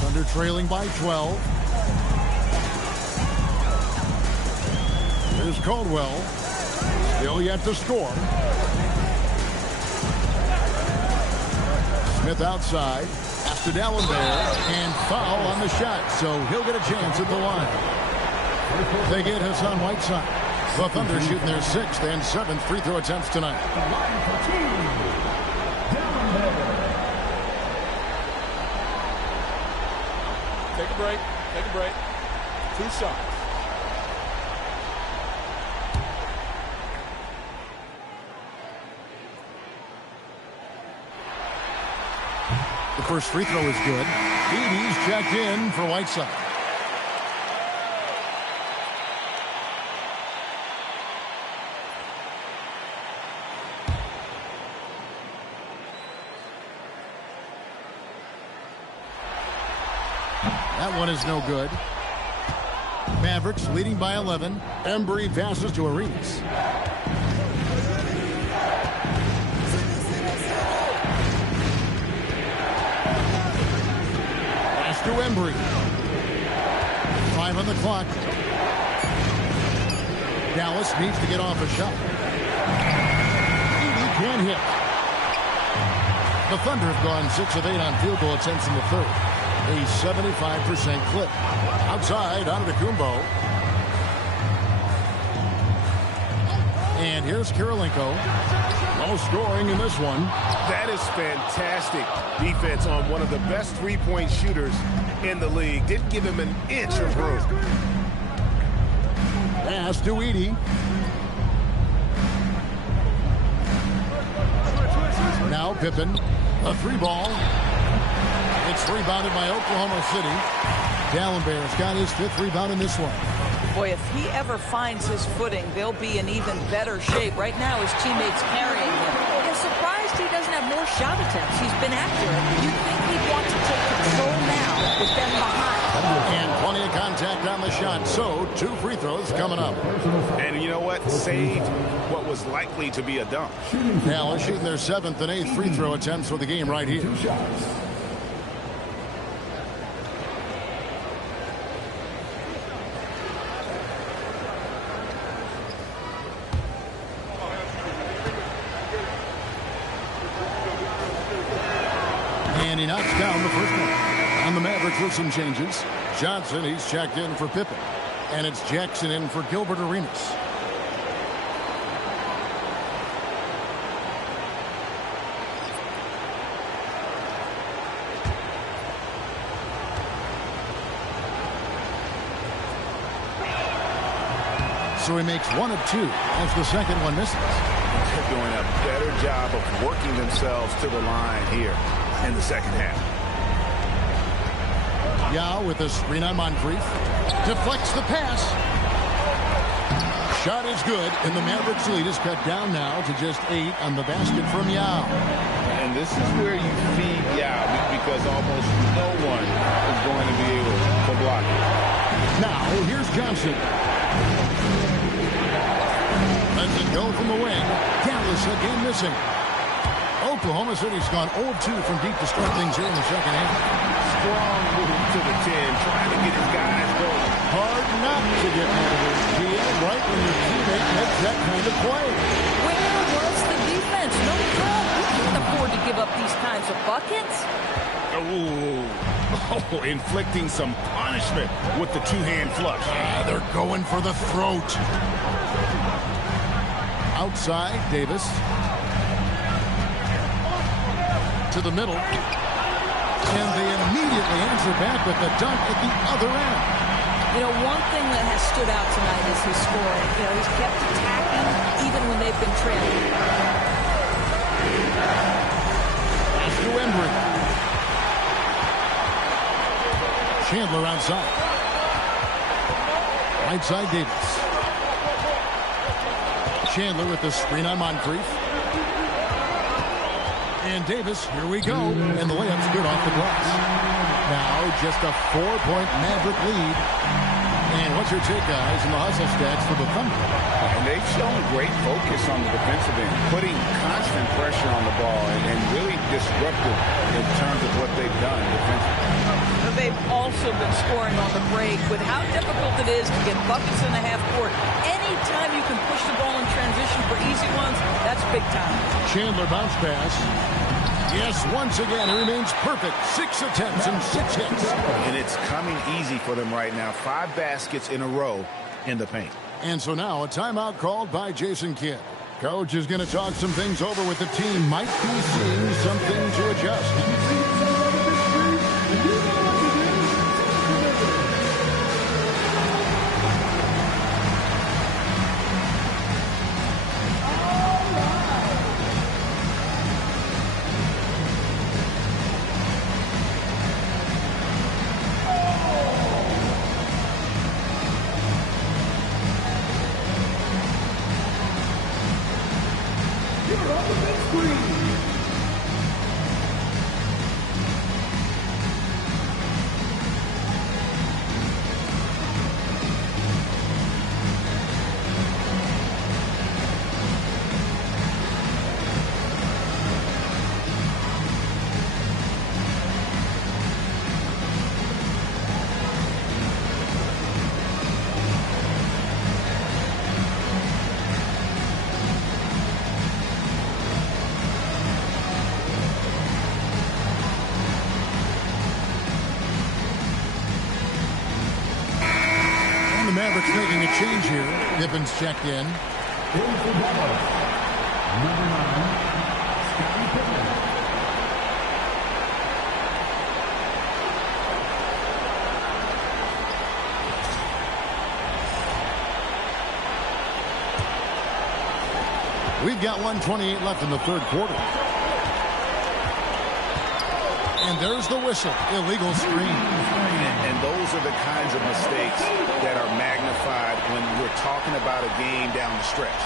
Thunder trailing by 12. Here's Caldwell. Still yet to score. Smith outside. Pass to D'Alembert. And foul on the shot. So he'll get a chance at the line. They get Hassan Whiteside. The Thunder shooting their 6th and 7th free throw attempts tonight. Take a break. Take a break. 2 shots. The first free throw is good. Edey's checked in for Whiteside. That one is no good. Mavericks leading by 11. Embry passes to Arenas. Pass to Embry. 5 on the clock. Dallas needs to get off a shot. Edey can't hit. The Thunder have gone 6 of 8 on field goal attempts in the third. A 75% clip. Outside, Antetokounmpo. And here's Kirilenko. No scoring in this one. That is fantastic defense on one of the best three-point shooters in the league. Didn't give him an inch of room. Pass to Edey. Now Pippen. A 3-ball. It's rebounded by Oklahoma City. D'Alembert's got his 5th rebound in this one. Boy, if he ever finds his footing, they'll be in even better shape. Right now, his teammates carrying him. I'm surprised he doesn't have more shot attempts. He's been accurate. You'd think he'd want to take control now with them behind. And plenty of contact on the shot. So, 2 free throws coming up. And you know what? Saved what was likely to be a dunk. Dallas shooting their 7th and 8th free throw attempts for the game right here. And he knocks down the first one. On the Mavericks with some changes. Johnson, he's checked in for Pippen. And it's Jackson in for Gilbert Arenas. So he makes 1 of 2 as the second one misses. They're doing a better job of working themselves to the line here in the second half. Yao with a screen on Moncrief. Deflects the pass. Shot is good, and the Mavericks lead is cut down now to just 8 on the basket from Yao. And this is where you feed Yao because almost no one is going to be able to block it. Now, here's Johnson. Lets it go from the wing. Dallas again missing. Oklahoma City's gone 0-2 from deep to start things here in the second half. Strong move to the 10, trying to get his guys going. Hard not to get motivated, right when your teammate makes that kind of play. Where was the defense? No problem. You can't afford to give up these kinds of buckets. Oh, inflicting some punishment with the two-hand flush. They're going for the throat. Outside, Davis. To the middle. And they immediately answer back with the dunk at the other end. You know, one thing that has stood out tonight is his scoring. You know, he's kept attacking even when they've been trailing. Pass to Embry. Chandler outside. Right side, Davis. Chandler with the screen on Moncrief. And Davis, here we go. And the layup's good off the glass. Now just a 4-point Maverick lead. And what's your take, guys, in the hustle stats for the Thunder? And they've shown great focus on the defensive end, putting constant pressure on the ball and really disruptive in terms of what they've done defensively. They've also been scoring on the break with how difficult it is to get buckets in the half court. Anytime you can push the ball in transition for easy ones, that's big time. Chandler bounce pass. Yes, once again, it remains perfect. 6 attempts and 6 hits. And it's coming easy for them right now. 5 baskets in a row in the paint. And so now a timeout called by Jason Kidd. Coach is going to talk some things over with the team. Might be seeing something to adjust. Mavericks making a change here. Pippin's checked in. Number 9, Scottie Pippen. We've got 1:28 left in the third quarter. And there's the whistle. Illegal screen. And those are the kinds of mistakes that are magnified when we're talking about a game down the stretch.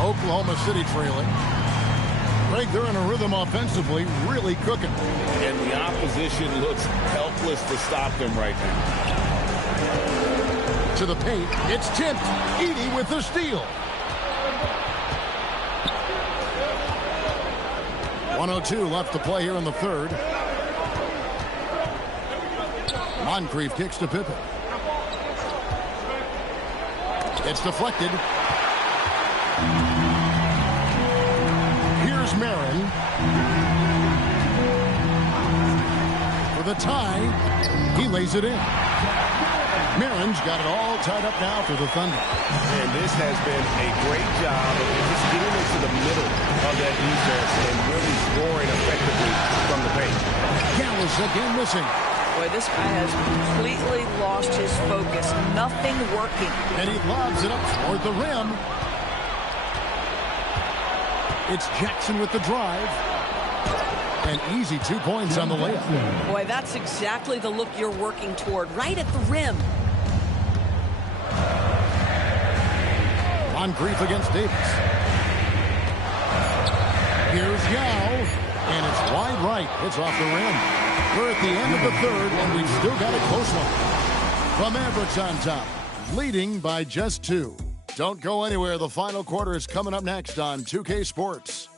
Oklahoma City trailing. Greg, they're in a rhythm offensively, really cooking. And the opposition looks helpless to stop them right now. To the paint, it's tipped. Edey with the steal. 1:02 left to play here in the third. Moncrief kicks to Pippen. It's deflected. Here's Marin. For the tie, he lays it in. Marin's got it all tied up now for the Thunder. And this has been a great job of just getting into the middle of that defense and really scoring effectively from the paint. Dallas again missing. Boy, this guy has completely lost his focus. Nothing working. And he lobs it up toward the rim. It's Jackson with the drive. An easy 2 points on the layup. Boy, that's exactly the look you're working toward, right at the rim. Moncrief against Davis. Here's Yao, and it's wide right. It's off the rim. We're at the end of the third, and we've still got a close one. The Mavericks on top, leading by just 2. Don't go anywhere. The final quarter is coming up next on 2K Sports.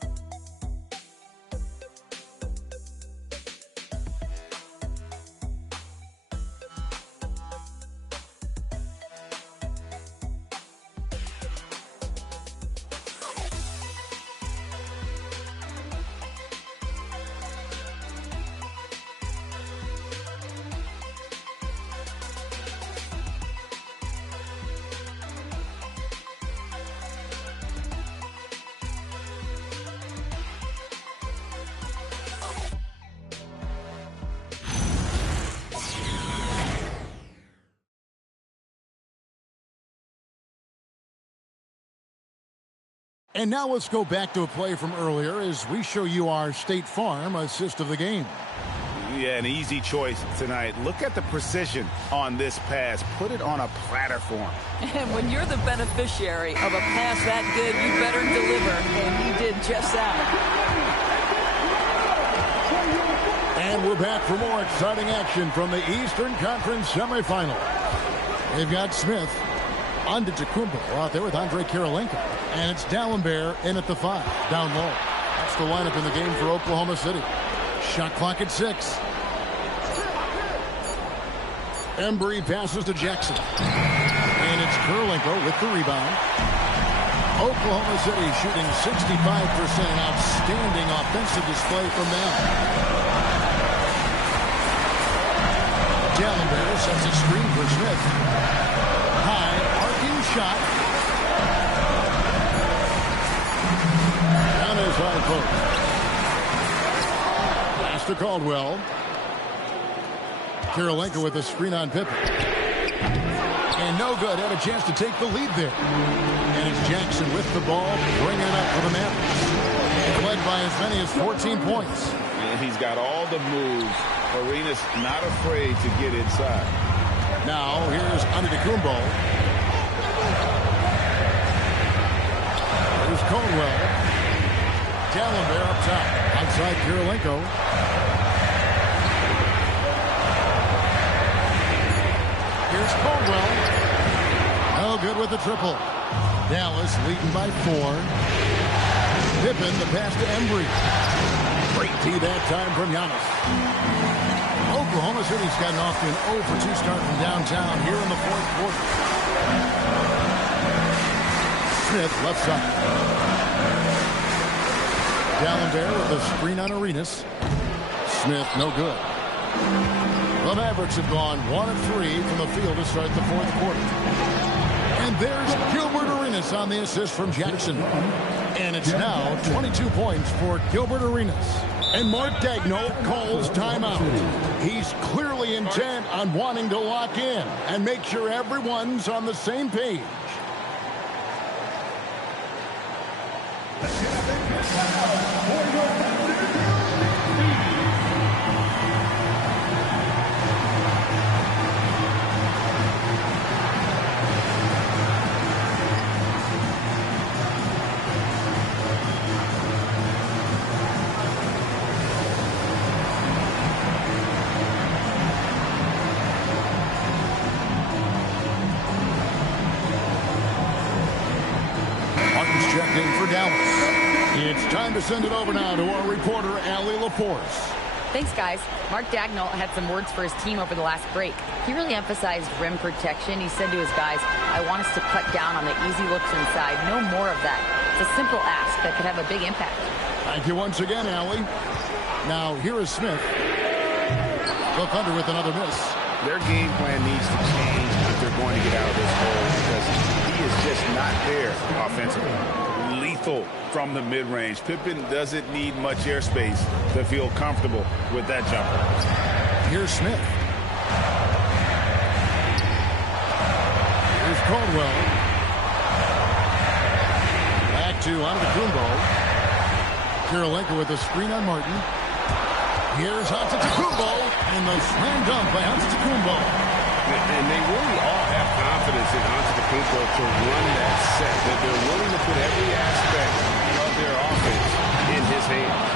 And now let's go back to a play from earlier as we show you our State Farm assist of the game. Yeah, an easy choice tonight. Look at the precision on this pass. Put it on a platter for him. And when you're the beneficiary of a pass that good, you better deliver. And he did just that. And we're back for more exciting action from the Eastern Conference semifinal. They've got Smith, Antetokounmpo out there with Andre Kirilenko. And it's Dallenberg in at the 5, down low. That's the lineup in the game for Oklahoma City. Shot clock at 6. Embry passes to Jackson. And it's Kirilenko with the rebound. Oklahoma City shooting 65%. Outstanding offensive display from them. Dallenberg sets a screen for Smith. High, arcing shot. Down his high post. Pass to Caldwell. Kirilenko with a screen on Pippen. And no good. Had a chance to take the lead there. And it's Jackson with the ball, bringing it up for the Mavericks. Led by as many as 14 points. And he's got all the moves. Arenas not afraid to get inside. Now, here's Antetokounmpo. Here's Caldwell. Dallenberg up top. Outside Kirilenko. Here's Caldwell. No good with the triple. Dallas leading by 4. Pippen, the pass to Embry. Great tee that time from Giannis. Oklahoma City's gotten off to an 0-for-2 start from downtown here in the fourth quarter. Smith left side. Dallenberg with a screen on Arenas. Smith no good. The Mavericks have gone 1 of 3 from the field to start the fourth quarter. And there's Gilbert Arenas on the assist from Jackson. And it's now 22 points for Gilbert Arenas. And Mark Daigneault calls timeout. He's clearly intent on wanting to lock in and make sure everyone's on the same page. It's time to send it over now to our reporter, Allie LaForce. Thanks, guys. Mark Daigneault had some words for his team over the last break. He really emphasized rim protection. He said to his guys, I want us to cut down on the easy looks inside. No more of that. It's a simple ask that could have a big impact. Thank you once again, Allie. Now, here is Smith. The Thunder with another miss. Their game plan needs to change if they're going to get out of this hole because he is just not there offensively. Lethal from the mid-range. Pippen doesn't need much airspace to feel comfortable with that jumper. Here's Smith. Here's Caldwell. Back to Antetokounmpo. Kirilenko with a screen on Martin. Here's Antetokounmpo, and the slam dunk by Antetokounmpo. And they really all have confidence in Antetokounmpo to run that set, that they're willing to put every aspect of their offense in his hands.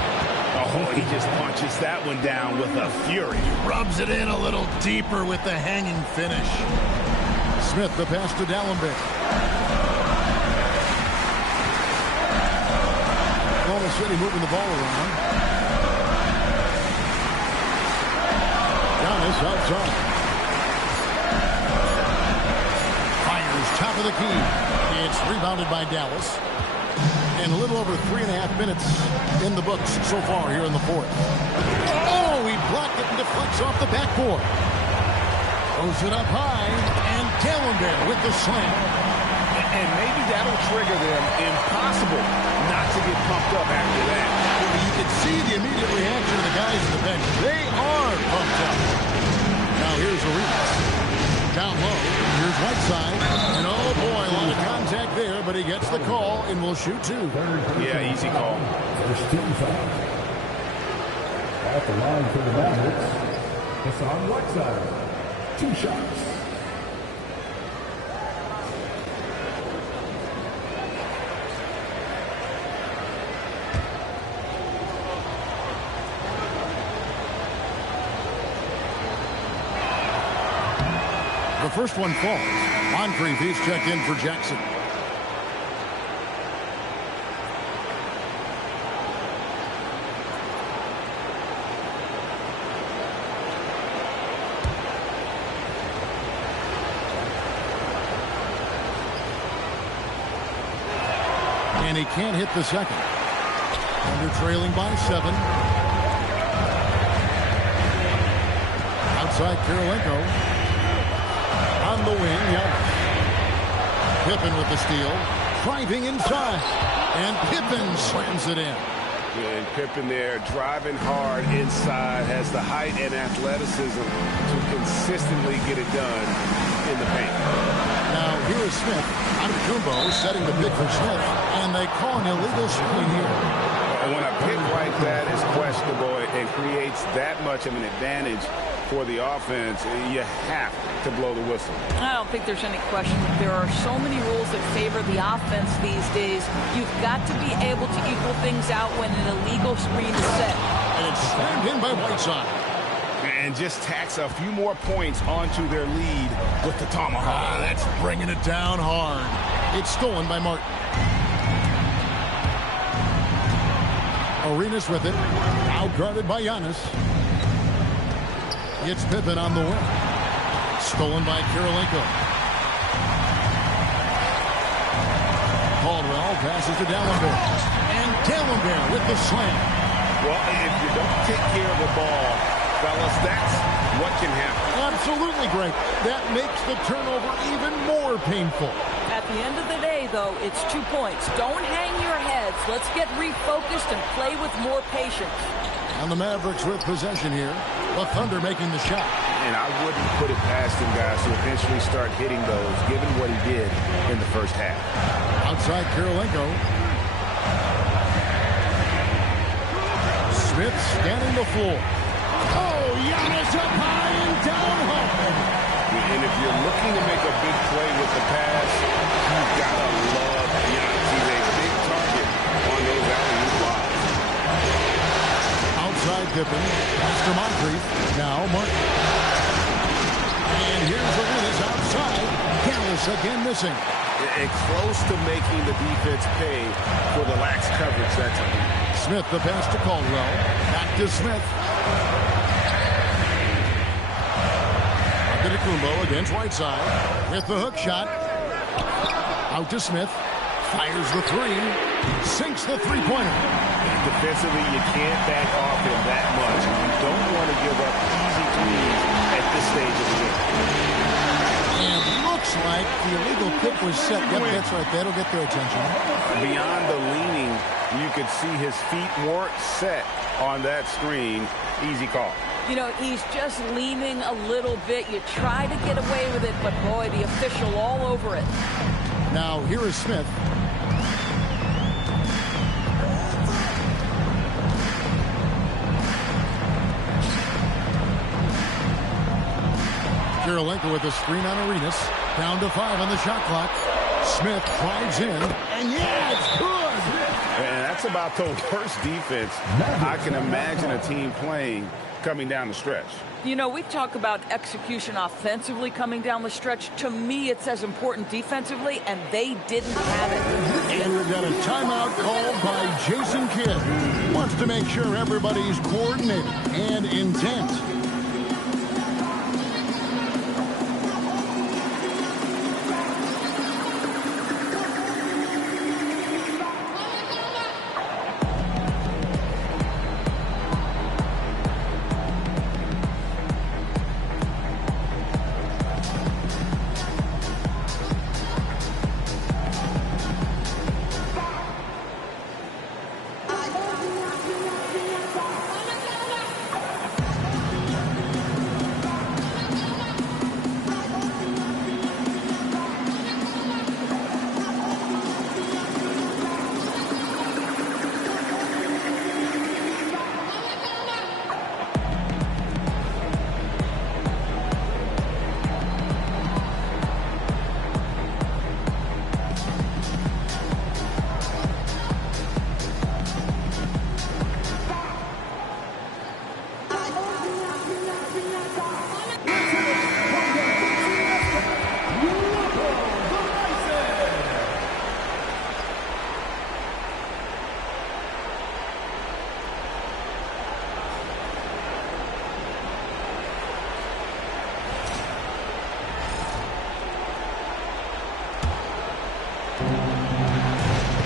Oh, he just punches that one down with a fury. He rubs it in a little deeper with the hanging finish. Smith, the pass to Dallenberg. Oklahoma City moving the ball around. Giannis outside. Fires top of the key. It's rebounded by Dallas. And a little over 3.5 minutes in the books so far here in the fourth. Oh, he blocked it and deflects off the backboard. Throws it up high, and Dallenberg with the slam. And maybe that'll trigger them. Impossible not to get pumped up after that. You can see the immediate reaction of the guys in the bench. They are pumped up. Now here's Arenas. Down low. Here's Whiteside. And oh boy, a lot of contact there, but he gets the call and will shoot two. Yeah, easy call. First team foul. At the line for the Mavericks, Hassan Whiteside. 2 shots. The first one falls. Moncrief, he's checked in for Jackson. And he can't hit the second. Under trailing by 7. Outside Karolinko. On the wing, Giannis. Pippen with the steal. Driving inside. And Pippen slams it in. And Pippen there driving hard inside. Has the height and athleticism to consistently get it done in the paint. Now here is Smith. Antetokounmpo setting the pick for Smith. And they call an illegal screen here. When a pick like that is questionable and creates that much of an advantage for the offense, you have to blow the whistle. I don't think there's any question. There are so many rules that favor the offense these days. You've got to be able to equal things out when an illegal screen is set. And it's slammed in by Whiteside. And just tacks a few more points onto their lead with the tomahawk. That's bringing it down hard. It's stolen by Martin. Arenas with it. Out guarded by Giannis. It's Pippen on the wing. Stolen by Karolinko. Caldwell passes to Dallenberg. And Dallenberg with the slam. Well, if you don't take care of the ball, fellas, that's what can happen. Absolutely great. That makes the turnover even more painful. At the end of the day, though, it's 2 points. Don't hang your heads. Let's get refocused and play with more patience. And the Mavericks with possession here. The Thunder making the shot. And I wouldn't put it past him, guys, to eventually start hitting those, given what he did in the first half. Outside Karolinko. Smith scanning the floor. Oh, Giannis up high and down hard. And if you're looking to make a big play with the pass, you've got to love Giannis. He's a big target on those alley-oop blocks. Outside Pippen. Pass to Moncrief. Now Martin. And here's Arenas outside. Dallas again missing. And close to making the defense pay for the lax coverage that time. Smith, the pass to Caldwell. Back to Smith. Antetokounmpo against Whiteside. With the hook shot. Out to Smith. Fires the three. Sinks the three-pointer. Defensively, you can't back off him that much. You don't want to give up easy threes at this stage of the game. And looks like the illegal pick was set. Yep, that's right. That'll get their attention. Beyond the leaning, you could see his feet weren't set on that screen. Easy call. You know, he's just leaning a little bit. You try to get away with it, but boy, the official all over it. Now, here is Smith. Kirilenko with a screen on Arenas. Down to 5 on the shot clock. Smith drives in, and yeah, it's good! And that's about the worst defense I can imagine a team playing coming down the stretch. You know, we talk about execution offensively coming down the stretch. To me, it's as important defensively, and they didn't have it. And we've got a timeout called by Jason Kidd. Wants to make sure everybody's coordinated and intent.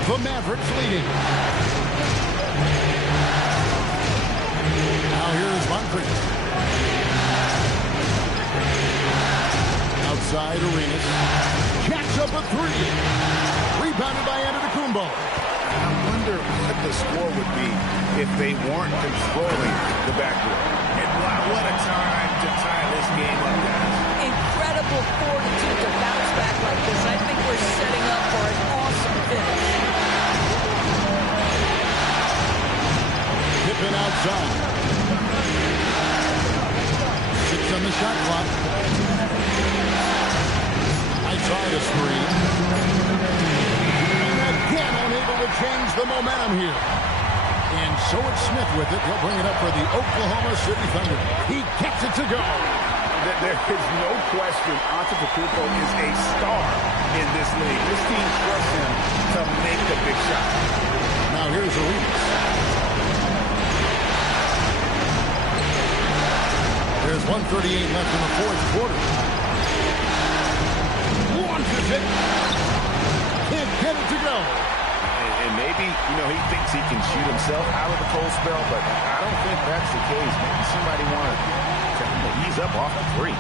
The Mavericks leading. Now here's Moncrief. Outside Arenas. Jacks up a 3. Rebounded by Antetokounmpo. I wonder what the score would be if they weren't controlling the backcourt. And wow, what a time to tie this game up, guys. Incredible fortitude to bounce back like this. I think we're setting up for an awesome finish. Pippen outside. 6 on the shot clock. Outside a screen. And again unable to change the momentum here. And so it's Smith with it. He'll bring it up for the Oklahoma City Thunder. He gets it to go. There is no question Antetokounmpo is a star in this league. This team trusts him to make the big shot. Now here's Arenas. There's 1:38 left in the fourth quarter. Launches it. Can't get it to go. And maybe, he thinks he can shoot himself out of the cold spell, but I don't think that's the case. Maybe somebody wanted to ease up off the three.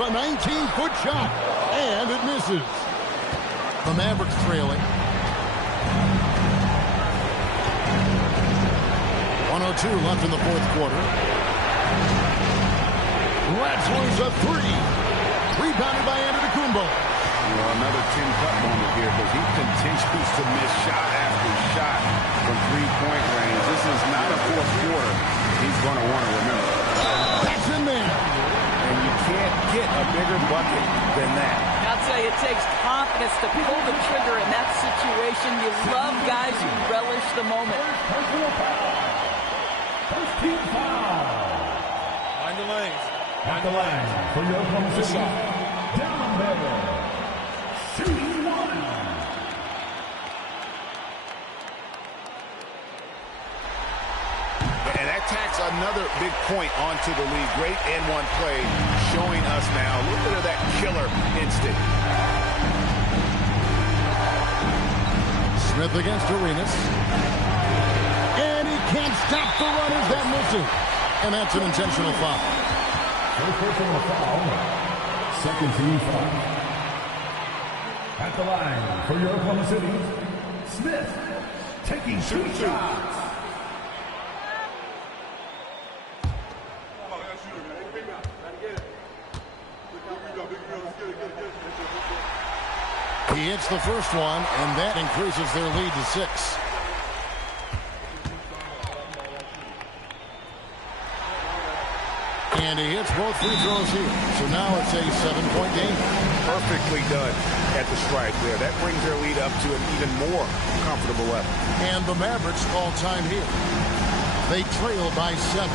The 19-foot shot, and it misses. The Mavericks trailing. 1:02 left in the fourth quarter. Lets loose a 3. Rebounded by Antetokounmpo. Another Tim Cup moment here because he continues to miss shot after shot from three-point range. This is not a fourth quarter he's going to want to remember. That's in there. And you can't get a bigger bucket than that. I'll tell you, it takes confidence to pull the trigger in that situation. You love guys who relish the moment. First team foul. Find the lanes. At the line for your Oklahoma City. Down there. Shooting 1. And that tacks another big point onto the league. Great N1 play showing us now a little bit of that killer instinct. Smith against Arenas. And he can't stop the run as that misses. And that's an intentional foul. First personal foul. Second team foul. At the line for your Oklahoma City, Smith taking 2 shots. He hits the first one, and that increases their lead to 6. And he hits both free throws here. So now it's a 7-point game. Perfectly done at the stripe there. That brings their lead up to an even more comfortable level. And the Mavericks call time here. They trail by 7.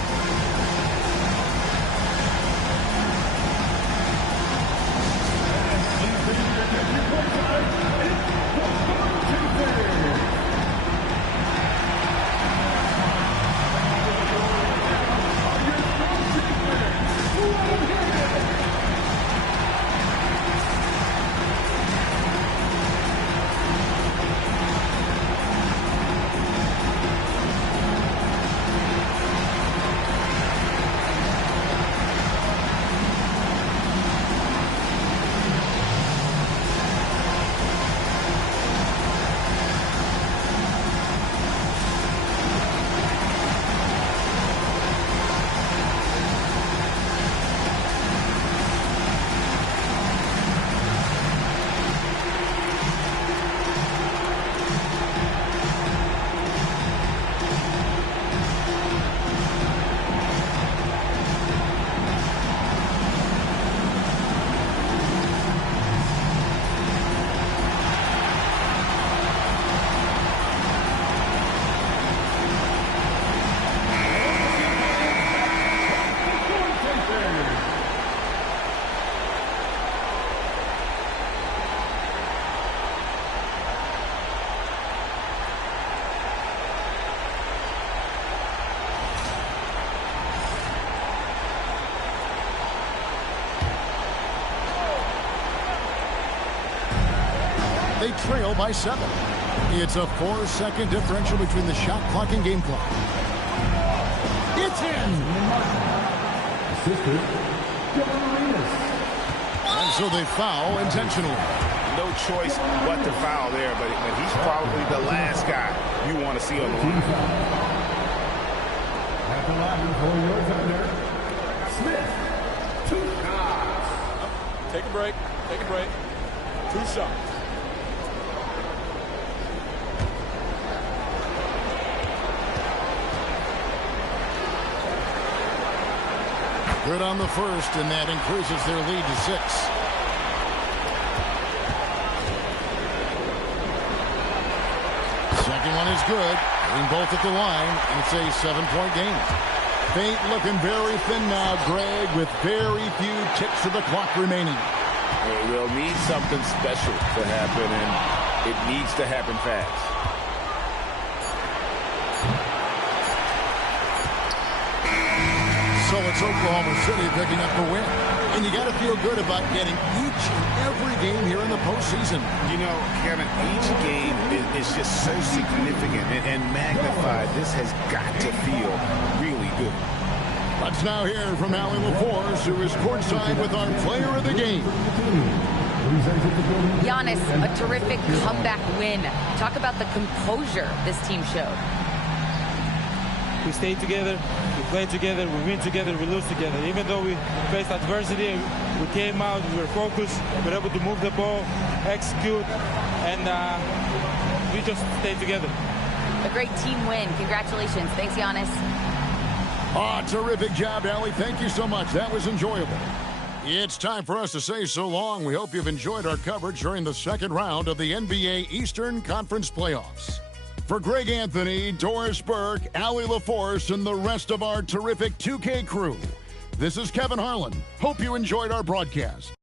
They trail by 7. It's a 4-second differential between the shot clock and game clock. It's in! And so they foul intentionally. No choice but to foul there, but he's probably the last guy you want to see on the line. At the line for your defender, Smith. 2 shots. Take a break. Take a break. 2 shots. Good on the first, and that increases their lead to 6. Second one is good. Hitting both at the line, and it's a 7-point game. Paint looking very thin now, Greg, with very few ticks of the clock remaining. We'll need something special to happen, and it needs to happen fast. So it's Oklahoma City picking up the win. And you got to feel good about getting each and every game here in the postseason. You know, Kevin, each game is just so significant and magnified. This has got to feel really good. Let's now hear from Allie LaForce, who is courtside with our player of the game. Giannis, a terrific comeback win. Talk about the composure this team showed. We stay together, we play together, we win together, we lose together. Even though we faced adversity, we came out, we were focused, we were able to move the ball, execute, and we just stayed together. A great team win. Congratulations. Thanks, Giannis. Terrific job, Allie. Thank you so much. That was enjoyable. It's time for us to say so long. We hope you've enjoyed our coverage during the second round of the NBA Eastern Conference Playoffs. For Greg Anthony, Doris Burke, Allie LaForce, and the rest of our terrific 2K crew, this is Kevin Harlan. Hope you enjoyed our broadcast.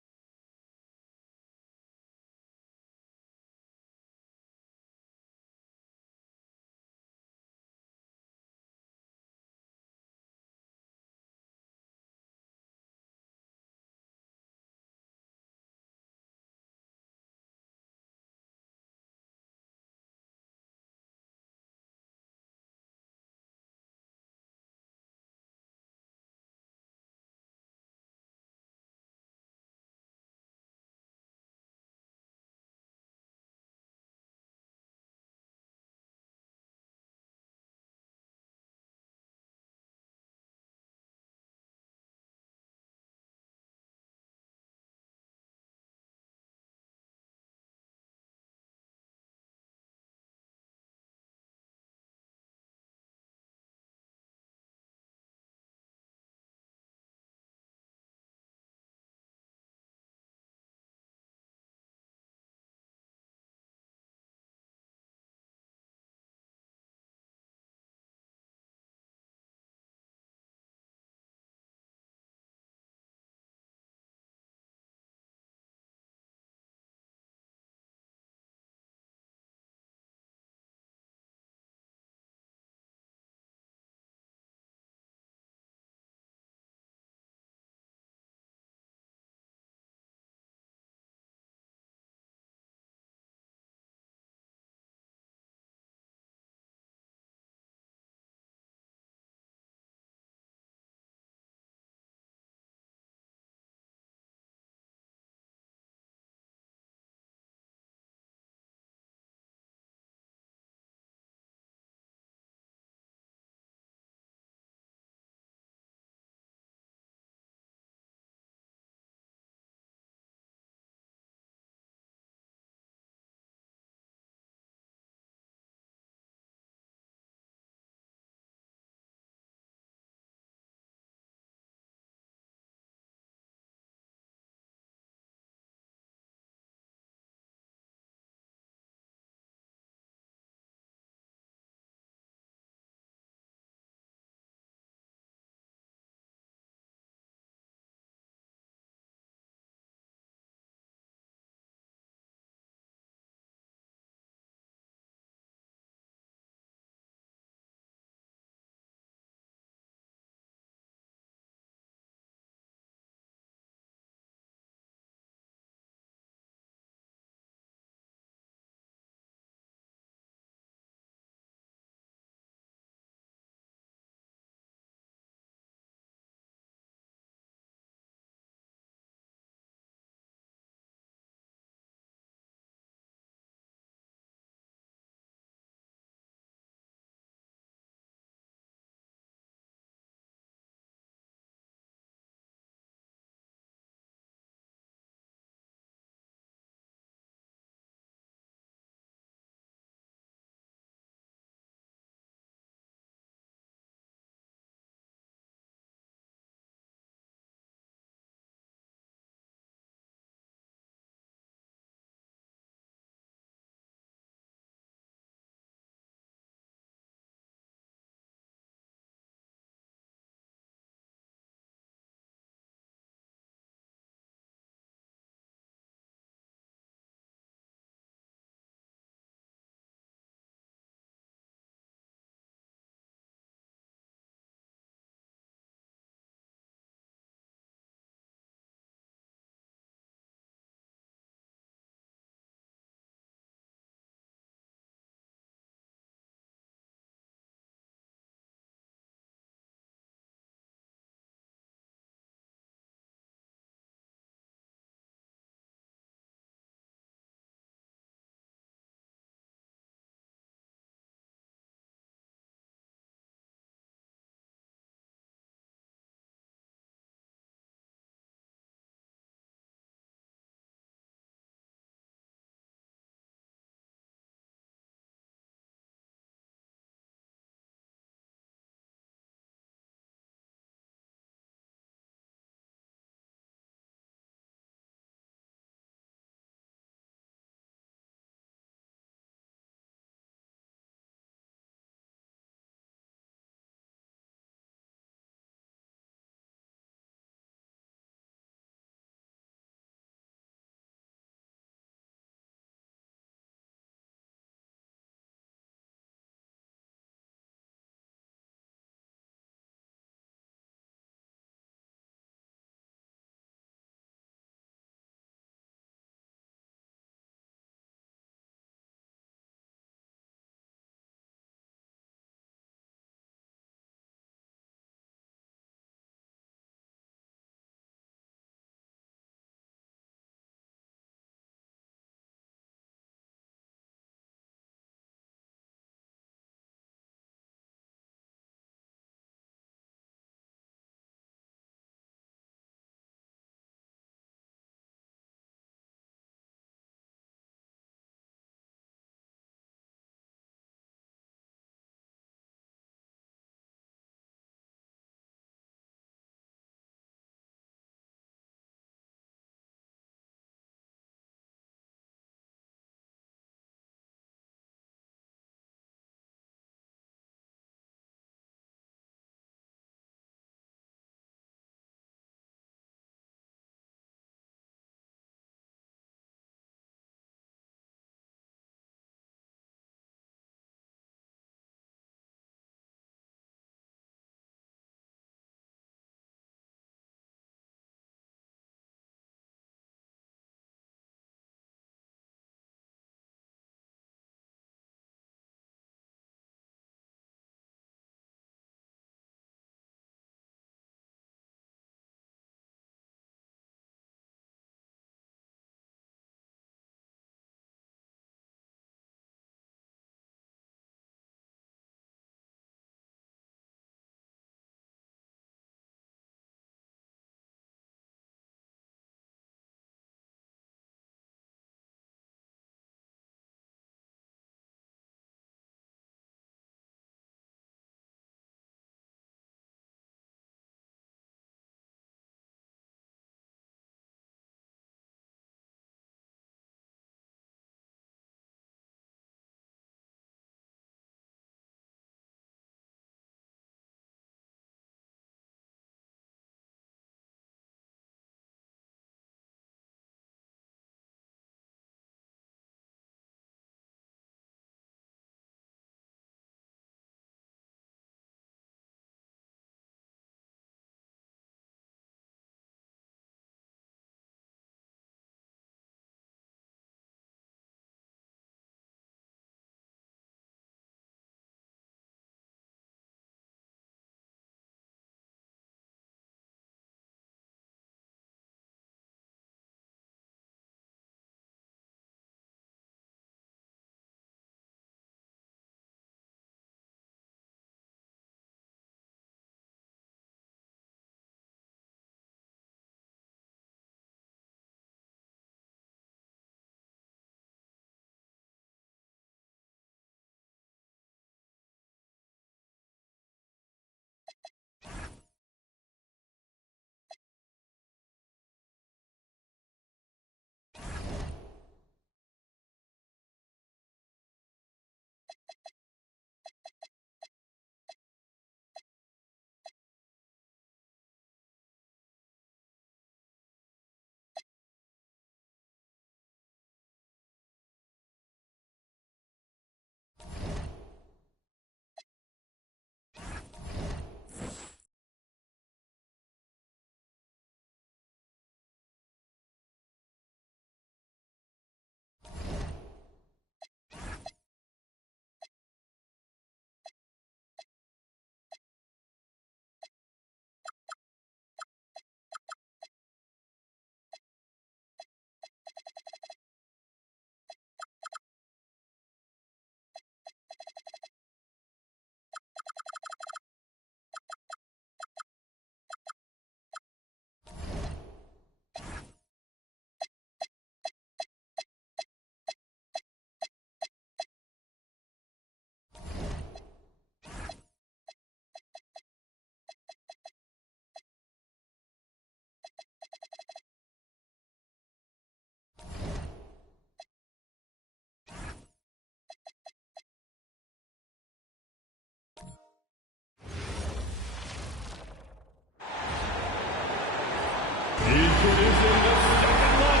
Introducing the second one.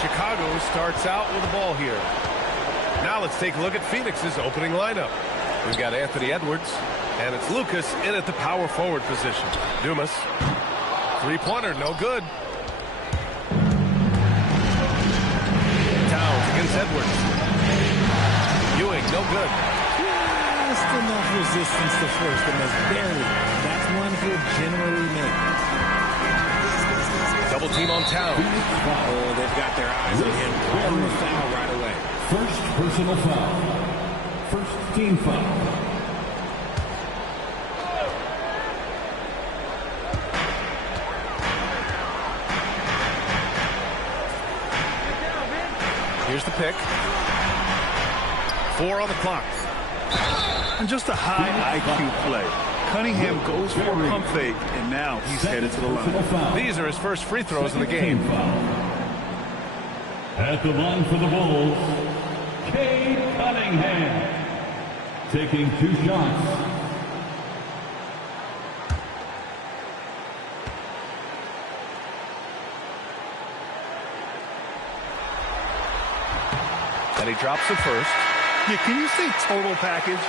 Chicago starts out with the ball here. Now let's take a look at Phoenix's opening lineup. We've got Anthony Edwards, and it's Lucas in at the power forward position. Dumas, three-pointer, no good. Towns against Edwards. Ewing, no good. Just enough resistance to force the miss, barely. That's one he'll generally make. Double team on Towns. Oh, they've got their eyes on him. Calling the foul right away. First personal foul. First team foul. Here's the pick. 4 on the clock. And just a high IQ play. Cunningham goes for a pump fake, and now he's headed to the line. These are his first free throws in the game. At the line for the Bulls, Cade Cunningham, taking 2 shots. And he drops the first. Yeah, can you say total package?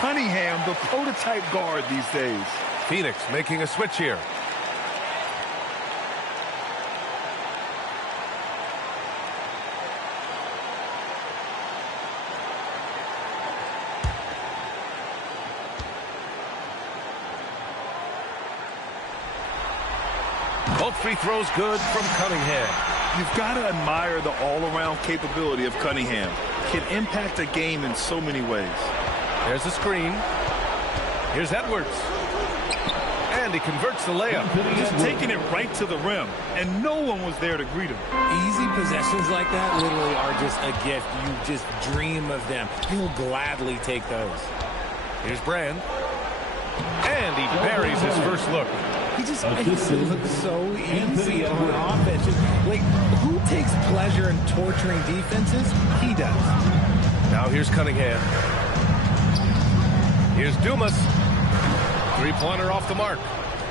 Cunningham, the prototype guard these days. Phoenix making a switch here. Both free throws good from Cunningham. You've got to admire the all-around capability of Cunningham. Can impact a game in so many ways. There's the screen. Here's Edwards. And he converts the layup. Just taking it right to the rim, and no one was there to greet him. Easy possessions like that literally are just a gift. You just dream of them. You'll gladly take those. Here's Brand. And he buries his first look. He just makes it look so easy on offense. Just, like, who takes pleasure in torturing defenses? He does. Now here's Cunningham. Here's Dumas. Three-pointer off the mark.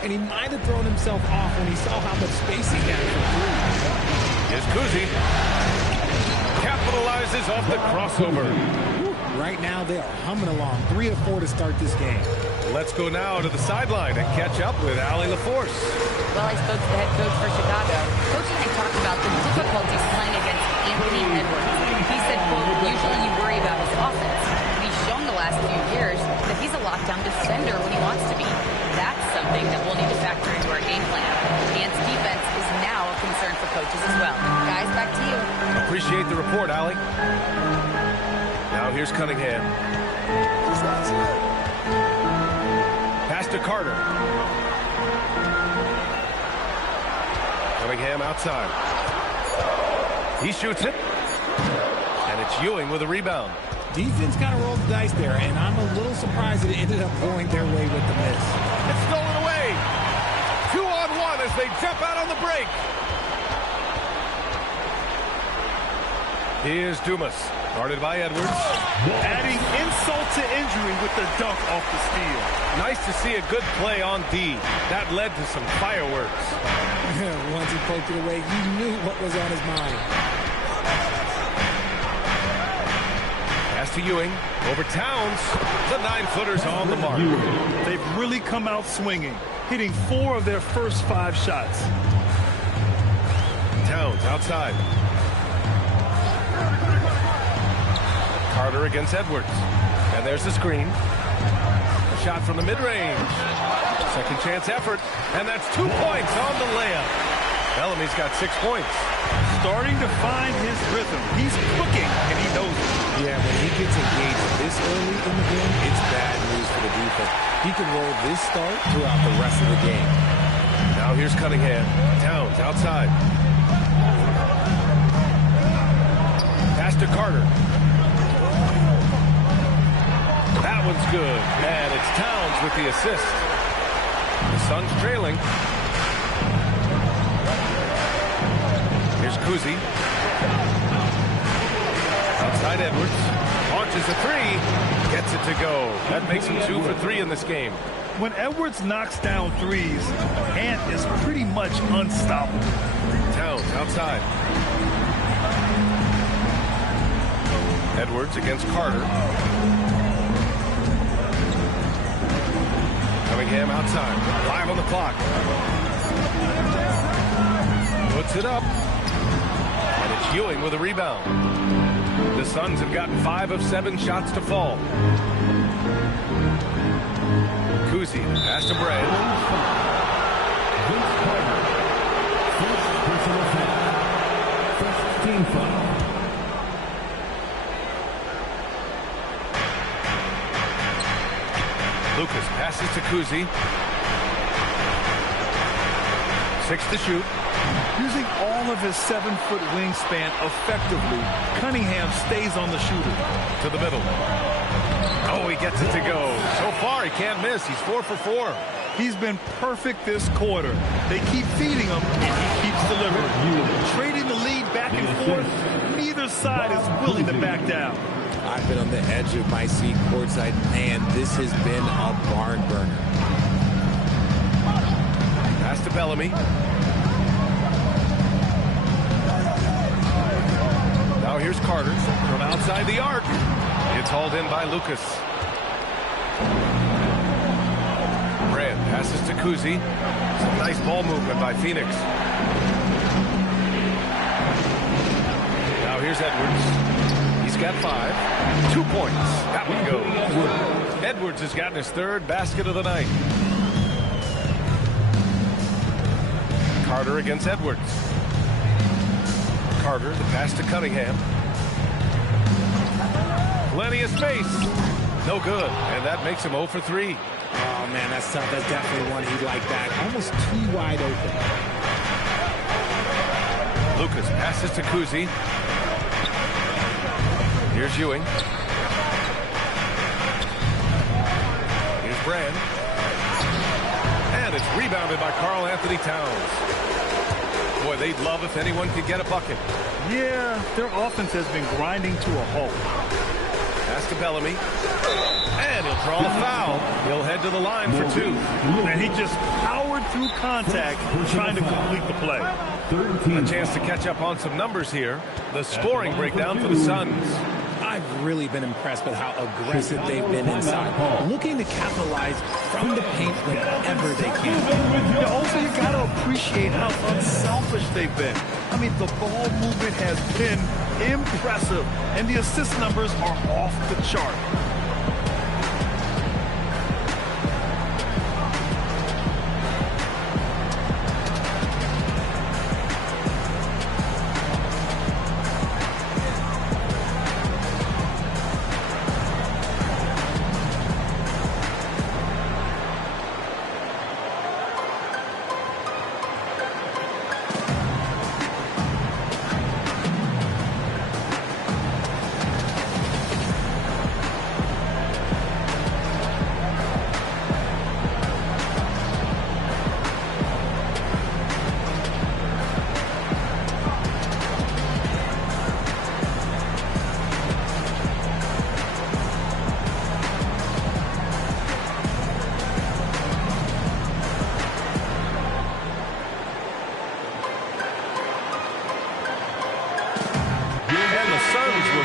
And he might have thrown himself off when he saw how much space he had for three. Here's Kuzi. Capitalizes off the crossover. Right now they are humming along. 3 of 4 to start this game. Let's go now to the sideline and catch up with Allie LaForce. Well, I spoke to the head coach for Chicago. Coach and I talked about the difficulties playing against Anthony Edwards. He said, quote, usually you worry about his offense. But he's shown the last few years that he's a lockdown defender when he wants to be. That's something that we'll need to factor into our game plan. Ant's defense is now a concern for coaches as well. Guys, back to you. Appreciate the report, Allie. Now here's Cunningham. Pass to Carter. Cunningham outside. He shoots it. And it's Ewing with a rebound. Defense kind of rolled the dice there, and I'm a little surprised that it ended up going their way with the miss. It's stolen away. 2-on-1 as they jump out on the break. Here's Dumas, guarded by Edwards. Adding insult to injury with the dunk off the steal. Nice to see a good play on D. That led to some fireworks. Once he poked it away, you knew what was on his mind. Pass to Ewing, over Towns. The 9-footer's on the mark. They've really come out swinging, hitting 4 of their first 5 shots. Towns outside. Carter against Edwards. And there's the screen. A shot from the mid-range. Second chance effort. And that's 2 points on the layup. Bellamy's got 6 points. Starting to find his rhythm. He's cooking, and he knows it. Yeah, when he gets engaged this early in the game, it's bad news for the defense. He can roll this start throughout the rest of the game. Now here's Cunningham. Towns outside. Pass to Carter. That one's good. And it's Towns with the assist. The Suns trailing. Here's Kuzi. Outside Edwards. Launches a three. Gets it to go. That makes him 2 for 3 in this game. When Edwards knocks down threes, Ant is pretty much unstoppable. Towns outside. Edwards against Carter. Cunningham outside. 5 on the clock. Puts it up. And it's Ewing with a rebound. The Suns have gotten 5 of 7 shots to fall. Kuzi, pass to Brand. First team foul. Lucas passes to Kuzi. 6 to shoot. Using all of his 7-foot wingspan effectively, Cunningham stays on the shooter. To the middle. Oh, he gets it to go. So far, he can't miss. He's 4 for 4. He's been perfect this quarter. They keep feeding him, and he keeps delivering. Trading the lead back and forth, neither side is willing to back down. I've been on the edge of my seat courtside, and this has been a barn burner. Pass to Bellamy. Now here's Carter from outside the arc. It's hauled in by Lucas. Brand passes to Kuzi. Some nice ball movement by Phoenix. Now here's Edwards. He's got 5. 2 points. That one goes. Edwards has gotten his 3rd basket of the night. Carter against Edwards. Carter, the pass to Cunningham. Plenty of space. No good. And that makes him 0 for 3. Oh, man, that's tough. That's definitely one he'd like back. Almost too wide open. Lucas passes to Kuzi. Here's Ewing. Here's Brand. And it's rebounded by Karl Anthony Towns. Boy, they'd love if anyone could get a bucket. Yeah, their offense has been grinding to a halt. Pass to Bellamy. And he'll draw the foul. He'll head to the line for 2. And he just powered through contact trying to complete the play. A chance to catch up on some numbers here. The scoring breakdown for the Suns. I've really been impressed with how aggressive they've been inside, looking to capitalize from the paint whenever they can. Also, you got to appreciate how unselfish they've been. I mean, the ball movement has been impressive, and the assist numbers are off the chart.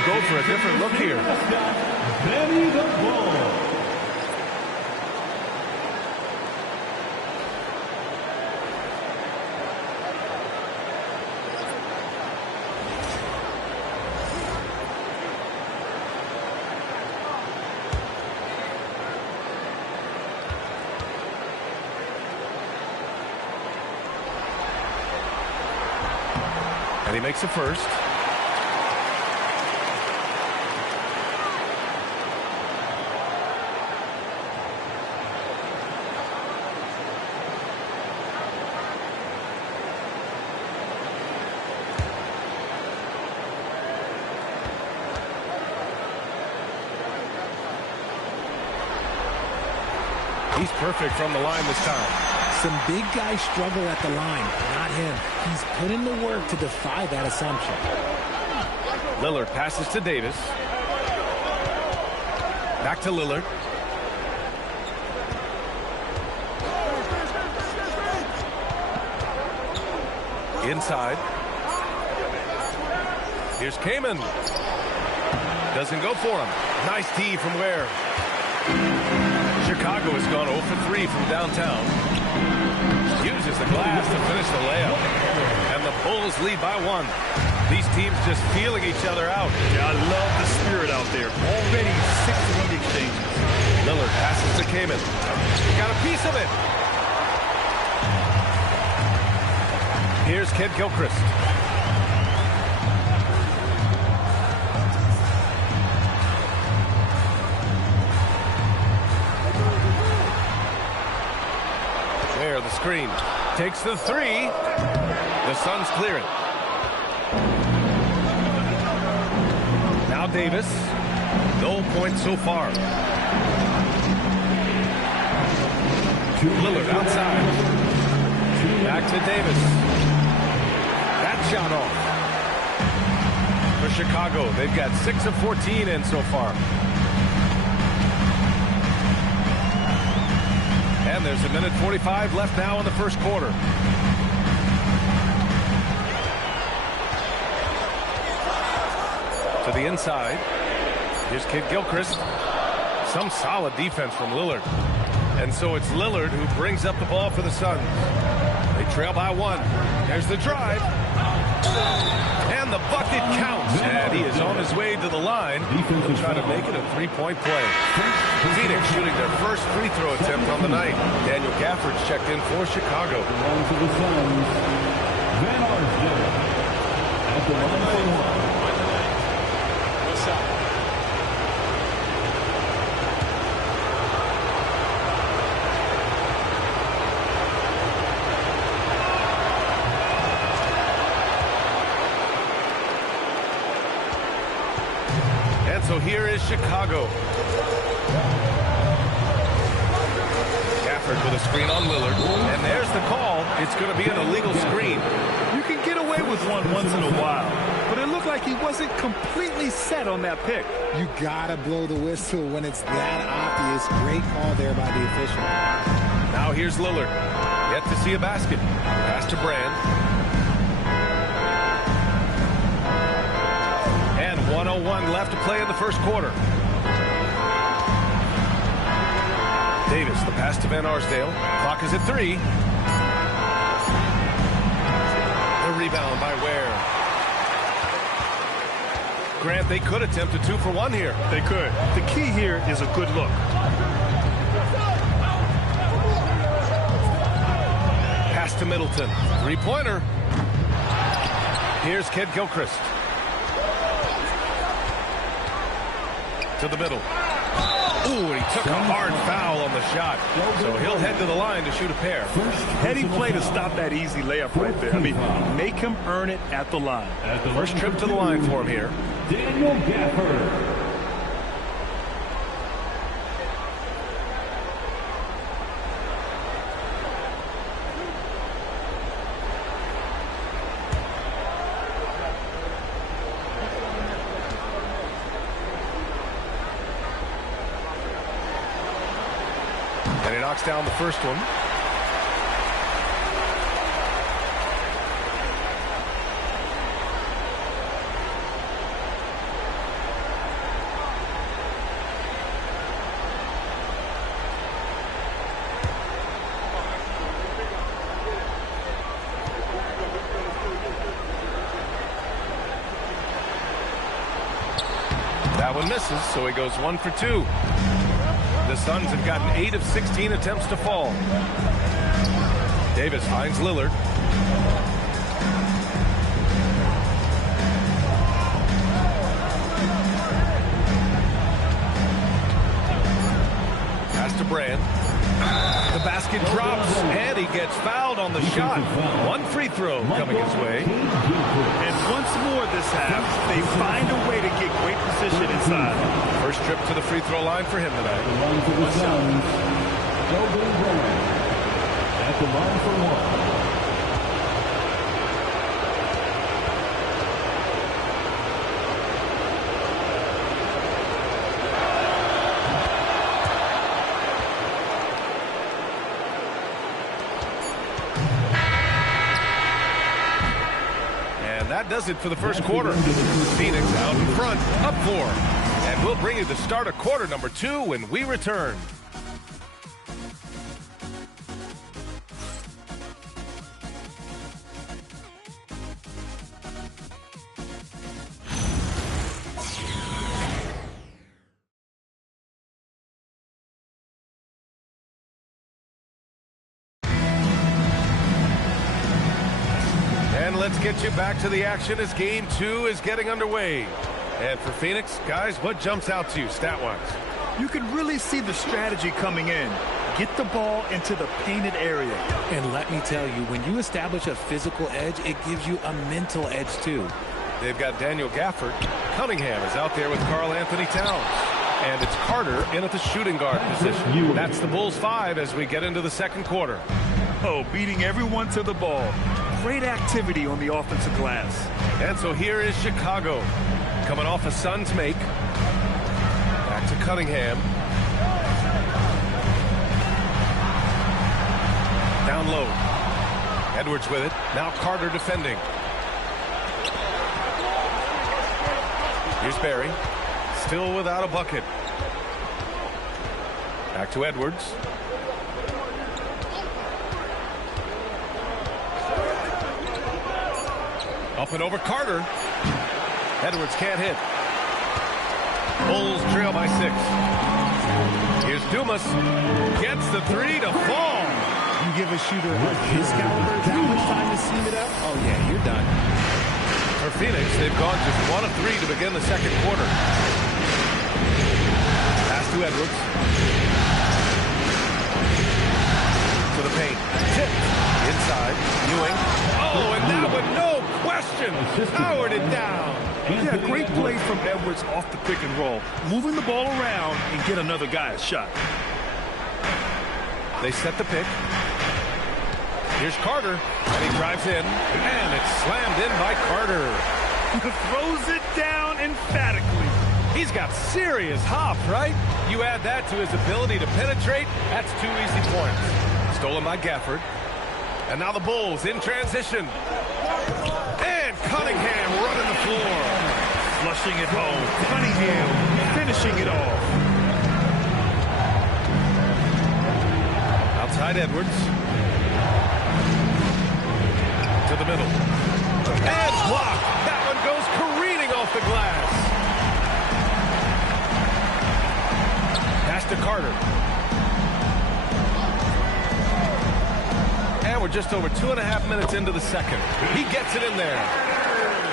Go for a different look here. Benny the ball. he makes a first. He's perfect from the line this time. Some big guys struggle at the line, not him. He's put in the work to defy that assumption. Lillard passes to Davis. Back to Lillard. Inside. Here's Kaman. Doesn't go for him. Nice tee from Ware. Chicago has gone 0 for 3 from downtown. Uses the glass to finish the layup. And the Bulls lead by 1. These teams just feeling each other out. Yeah, I love the spirit out there. Already 6 lead exchanges. Lillard passes to Kaman. Got a piece of it. Here's Kid Gilchrist. There, the screen. Takes the 3. The Suns clear it. Now Davis. No points so far. Lillard outside. Back to Davis. That shot off. For Chicago, they've got 6 of 14 in so far. And there's a minute 45 left now in the first quarter. To the inside. Here's Kid Gilchrist. Some solid defense from Lillard. And so it's Lillard who brings up the ball for the Suns. They trail by 1. There's the drive. And the bucket counts. And he is on his way to the line. He'll try to make it a 3-point play. Phoenix shooting their first free throw attempt on the night. Daniel Gafford's checked in for Chicago. Belongs to the Suns. Van Arsdale at the line for 1. What's up? And so here is Chicago. Gafford with a screen on Lillard. And there's the call. It's going to be an illegal screen. You can get away with one once in a while, but it looked like he wasn't completely set on that pick. You gotta blow the whistle when it's that obvious. Great call there by the official. Now here's Lillard. Yet to see a basket. Pass to Brand. And 1:01 left to play in the first quarter. Davis, the pass to Van Arsdale. Clock is at 3. The rebound by Ware. Grant, they could attempt a 2 for 1 here. They could. The key here is a good look. Pass to Middleton. 3-pointer. Here's Kid Gilchrist. To the middle. Ooh, and he took a hard foul on the shot. So he'll head to the line to shoot a pair. Heady play to stop that easy layup right there. I mean, make him earn it at the line. First trip to the line for him here. Daniel Gafford. And he knocks down the first one. That one misses, so he goes 1 for 2. The Suns have gotten 8 of 16 attempts to fall. Davis finds Lillard. to Brand. The basket drops, and he gets fouled on the shot. One free throw coming his way. And once more this half, they find a way to get great position inside. First trip to the free throw line for him tonight. At the line for one. That does it for the first quarter. Phoenix out in front, up 4. And we'll bring you the start of quarter number 2 when we return. Let's get you back to the action as game 2 is getting underway. And for Phoenix, guys, what jumps out to you stat-wise? You can really see the strategy coming in. Get the ball into the painted area. And let me tell you, when you establish a physical edge, it gives you a mental edge too. They've got Daniel Gafford. Cunningham is out there with Karl Anthony Towns. And it's Carter in at the shooting guard position. That's the Bulls 5 as we get into the second quarter. Oh, beating everyone to the ball. Great activity on the offensive glass. And so here is Chicago. Coming off a Suns make. Back to Cunningham. Down low. Edwards with it. Now Carter defending. Here's Barry. Still without a bucket. Back to Edwards. Up and over Carter. Edwards can't hit. Bulls trail by 6. Here's Dumas. Gets the 3 to fall. You give a shooter of his caliber that much time to seam it up? Oh, yeah, you're done. For Phoenix, they've gone just 1 of 3 to begin the second quarter. Pass to Edwards. To the paint. Tipped. Inside. Ewing. Oh, and that one, no question. Powered it down. Yeah, great play from Edwards off the pick and roll. Moving the ball around and get another guy a shot. They set the pick. Here's Carter, and he drives in, and it's slammed in by Carter. Throws it down emphatically. He's got serious hop, right? You add that to his ability to penetrate, that's 2 easy points. Stolen by Gafford. And now the Bulls in transition. And Cunningham running the floor. Flushing it home. Cunningham finishing it off. Outside Edwards. To the middle. And blocked. That one goes careening off the glass. Pass to Carter. And we're just over 2.5 minutes into the second. He gets it in there.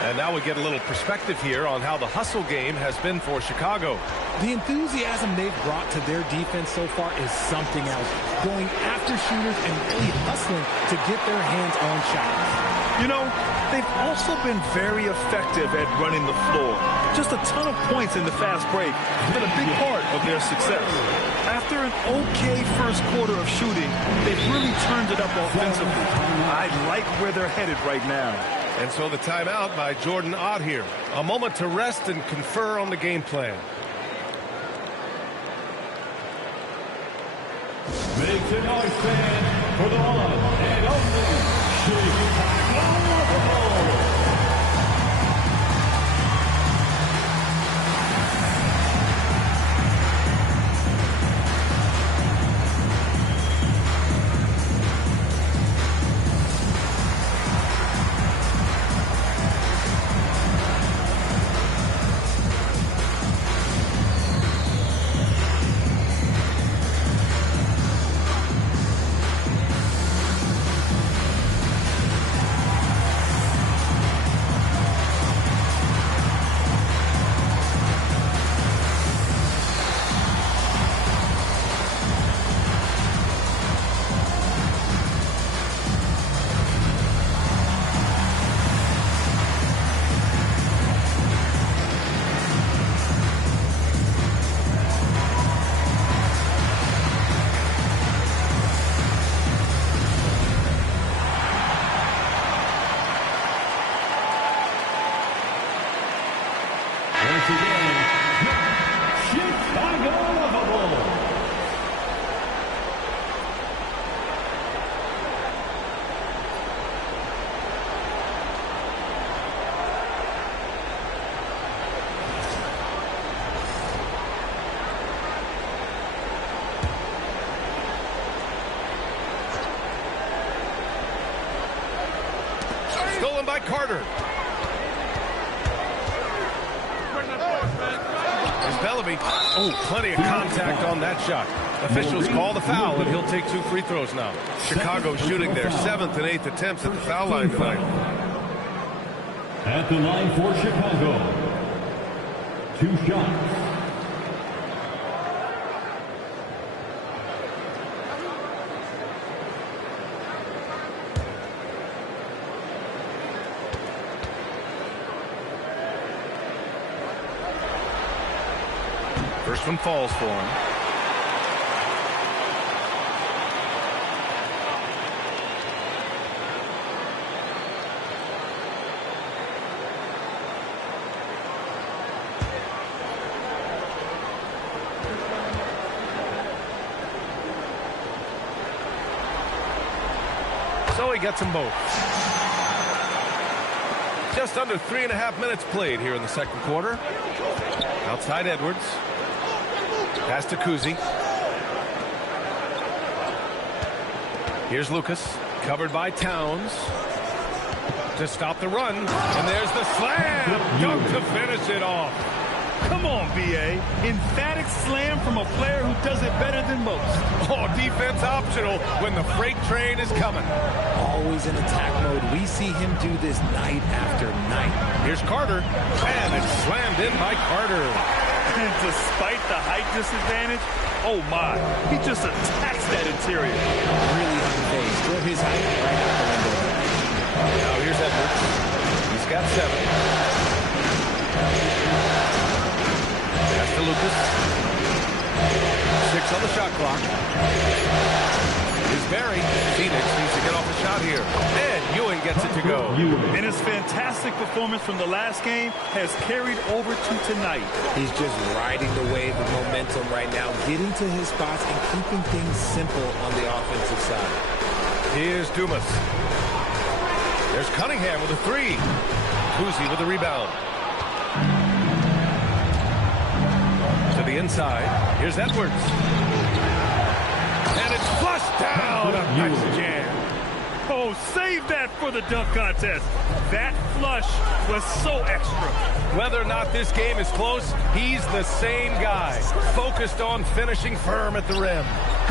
And now we get a little perspective here on how the hustle game has been for Chicago. The enthusiasm they've brought to their defense so far is something else. Going after shooters and really hustling to get their hands on shots. You know, they've also been very effective at running the floor. Just a ton of points in the fast break has been a big part of their success. After an okay first quarter of shooting, they've really turned it up offensively. I like where they're headed right now. And so the timeout by Jordan Ott here. A moment to rest and confer on the game plan. Make some noise, fans, for the one and only Chicago. Carter. Here's Bellamy. Oh, plenty of contact on that shot. Officials call the foul, and he'll take 2 free throws now. Chicago shooting their 7th and 8th attempts at the foul line tonight. At the line for Chicago, 2 shots. First one falls for him. So he gets them both. Just under 3.5 minutes played here in the second quarter. Outside Edwards. Pass to Kuzi. Here's Lucas, covered by Towns. To stop the run, and there's the slam! Dunk to finish it off. Come on, B.A. Emphatic slam from a player who does it better than most. Oh, defense optional when the freight train is coming. Always in attack mode. We see him do this night after night. Here's Carter, and it's slammed in by Carter. And despite the height disadvantage, oh my, he just attacks that interior. Really unfazed. Throw his height right out the window. Now here's Edwards. He's got 7. Pass to Lucas. 6 on the shot clock. Here's Barry. Phoenix needs to get off a shot here. And Ewing gets it to go. And his fantastic performance from the last game has carried over to tonight. He's just riding the wave of momentum right now, getting to his spots and keeping things simple on the offensive side. Here's Dumas. There's Cunningham with a 3. Kuzi with the rebound. To the inside. Here's Edwards. And it's flushed down. A nice jam. Oh, save that for the dunk contest. That flush was so extra. Whether or not this game is close, he's the same guy. Focused on finishing firm at the rim.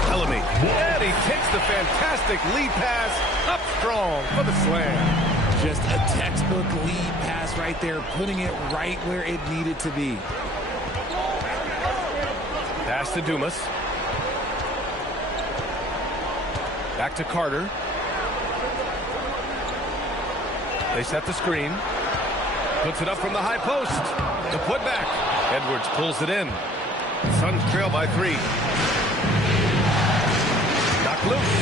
Bellamy. And he takes the fantastic lead pass up strong for the slam. Just a textbook lead pass right there, putting it right where it needed to be. Pass to Dumas. Back to Carter. They set the screen. Puts it up from the high post. The putback. Edwards pulls it in. Suns trail by 3. Knocked loose.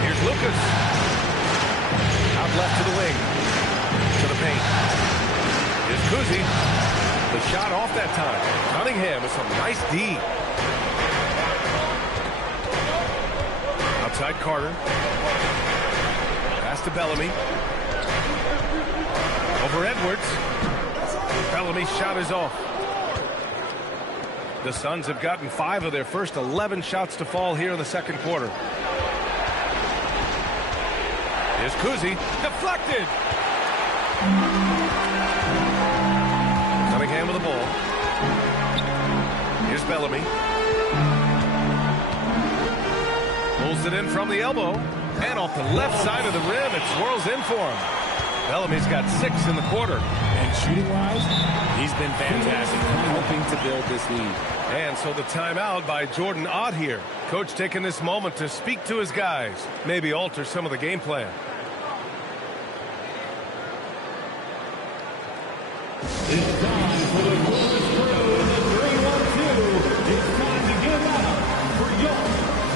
Here's Lucas. Out left to the wing. To the paint. Here's Kuzi. The shot off that time. Cunningham with some nice D. Outside Carter. Pass to Bellamy. Over Edwards. Bellamy's shot is off. The Suns have gotten 5 of their first 11 shots to fall here in the second quarter. Here's Kuzi. Deflected. Cunningham with the ball. Here's Bellamy. Pulls it in from the elbow. And off the left side of the rim, it swirls in for him. Bellamy's got 6 in the quarter. And shooting-wise, he's been fantastic, helping to build this lead. And so the timeout by Jordan Ott here. Coach taking this moment to speak to his guys, maybe alter some of the game plan. It's time for the Coolest Crew in the 3-1-2. It's time to give up for your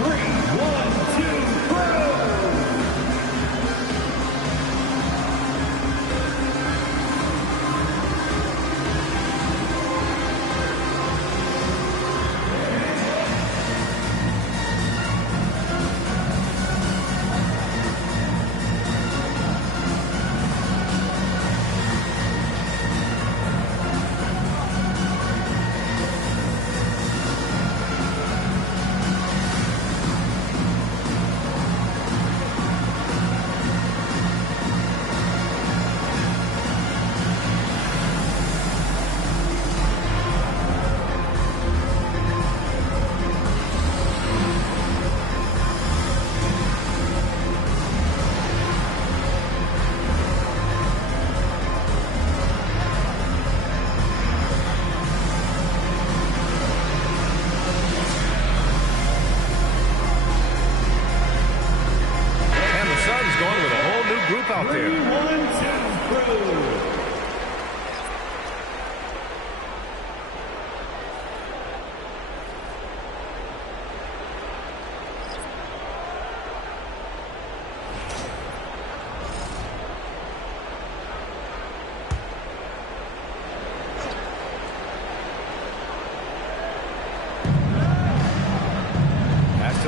3-1-2 crew. out there.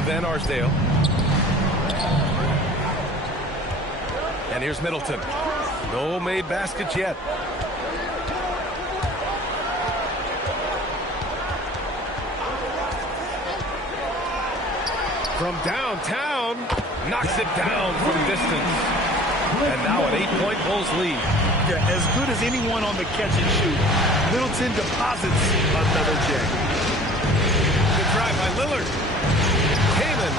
Van Arsdale. And here's Middleton. No made baskets yet. From downtown, knocks it down from distance. And now an 8-point Bulls lead. Yeah, as good as anyone on the catch and shoot. Middleton deposits another J. Good drive by Lillard.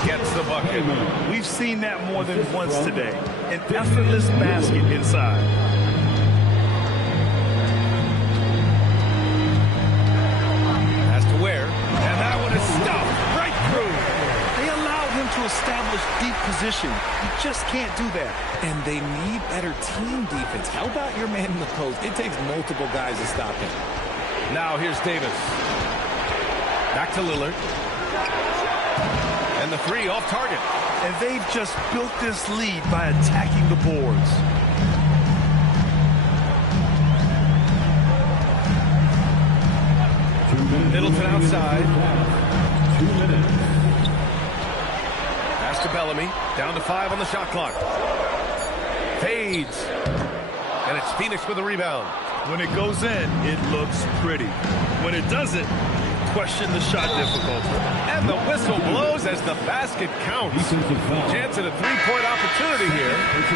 Gets the bucket. We've seen that more than once today. An effortless basket inside. Has to wear, and that one is stuffed right through. They allowed him to establish deep position. You just can't do that. And they need better team defense. How about your man in the post? It takes multiple guys to stop him. Now here's Davis. Back to Lillard. And the three off target. And they've just built this lead by attacking the boards. Middleton outside. 2 minutes. Pass to Bellamy. Down to 5 on the shot clock. Fades. And it's Phoenix with the rebound. When it goes in, it looks pretty. When it doesn't, question the shot difficulty. And the whistle blows as the basket counts. Chance at a three-point opportunity here.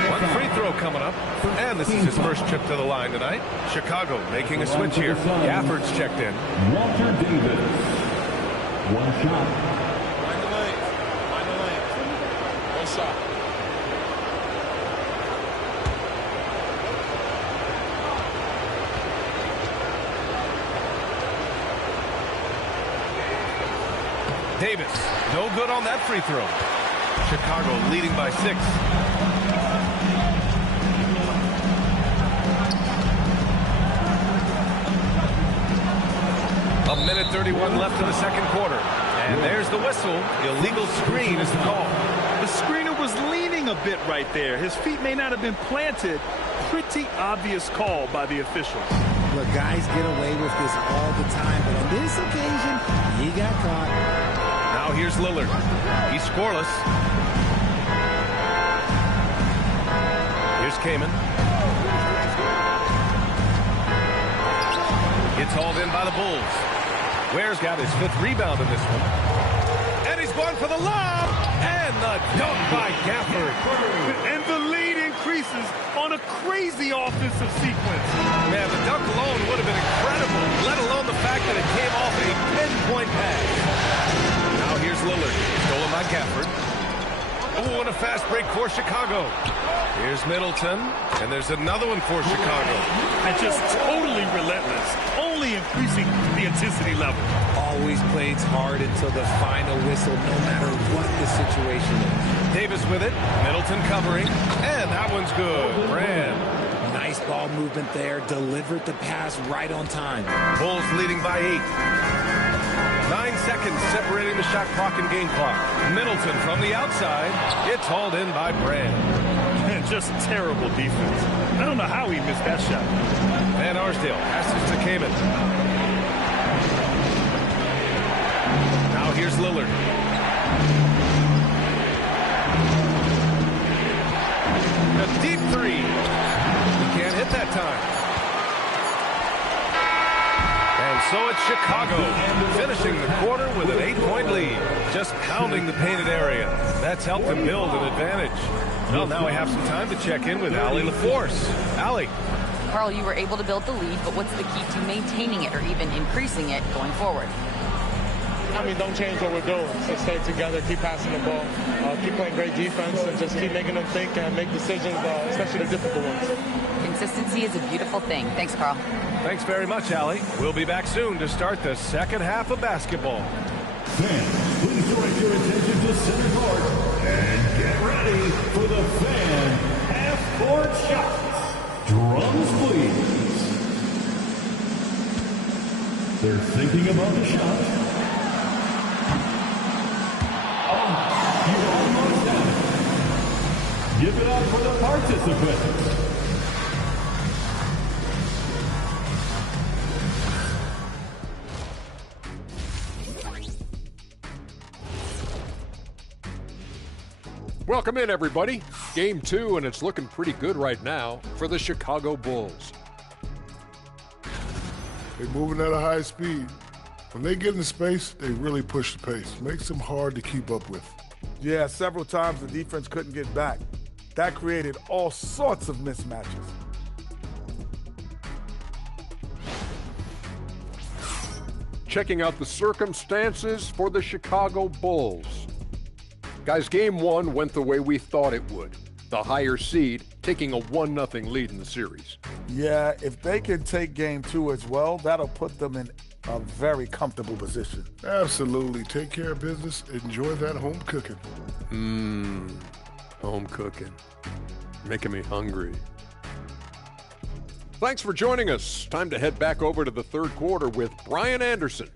One free throw coming up. And this is his first trip to the line tonight. Chicago making a switch here. Gafford's checked in. Walter Davis. One shot. Find the lane. Find the lane. One shot. Davis, no good on that free throw. Chicago leading by 6. A minute 31 left in the second quarter. And there's the whistle. Illegal screen is the call. The screener was leaning a bit right there. His feet may not have been planted. Pretty obvious call by the officials. Look, guys get away with this all the time, but on this occasion, he got caught. Now here's Lillard. He's scoreless. Here's Kaman. Gets hauled in by the Bulls. Ware's got his 5th rebound in this one. And he's going for the lob. And the dunk by Gafford. And the lead increases on a crazy offensive sequence. Man, the dunk alone would have been incredible, let alone the fact that it came off a 10-point pass. Now here's Lillard, stolen by Gafford. Oh, and a fast break for Chicago. Here's Middleton, and there's another one for Chicago. And just totally relentless, only increasing the intensity level. Always plays hard until the final whistle, no matter what the situation is. Davis with it, Middleton covering, and that one's good. Brand. Nice ball movement there, delivered the pass right on time. Bulls leading by 8. 9 seconds separating the shot clock and game clock. Middleton from the outside. It's hauled in by Brand. Man, just terrible defense. I don't know how he missed that shot. Van Arsdale passes to Kaman. Now here's Lillard. A deep 3. He can't hit that time. So it's Chicago finishing the quarter with an 8-point lead, just pounding the painted area. That's helped them build an advantage. Well, now we have some time to check in with Allie LaForce. Allie. Carl, you were able to build the lead, but what's the key to maintaining it or even increasing it going forward? I mean, don't change what we're doing. Just stay together, keep passing the ball, keep playing great defense, and just keep making them think and make decisions, especially the difficult ones. Consistency is a beautiful thing. Thanks, Carl. Thanks very much, Allie. We'll be back soon to start the second half of basketball. Fans, please direct your attention to center court and get ready for the Fan Half Court They're thinking about the shot. Oh, you almost had it. Give it up for the participants. Welcome in, everybody. Game 2, and it's looking pretty good right now for the Chicago Bulls. They're moving at a high speed. When they get in space, they really push the pace. Makes them hard to keep up with. Yeah, several times the defense couldn't get back. That created all sorts of mismatches. Checking out the circumstances for the Chicago Bulls. Guys, Game 1 went the way we thought it would. The higher seed taking a 1-0 lead in the series. Yeah, if they can take Game 2 as well, that'll put them in a very comfortable position. Absolutely. Take care of business. Enjoy that home cooking. Home cooking. Making me hungry. Thanks for joining us. Time to head back over to the third quarter with Brian Anderson.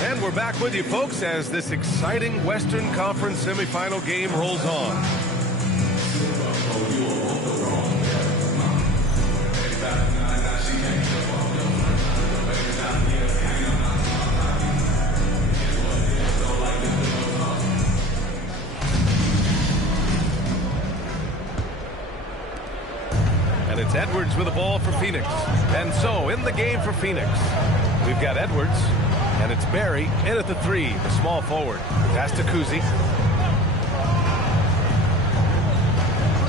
And we're back with you, folks, as this exciting Western Conference semifinal game rolls on. And it's Edwards with the ball for Phoenix. And so, in the game for Phoenix, we've got Edwards, and it's Barry in at the 3, the small forward. Pass to Kuzi.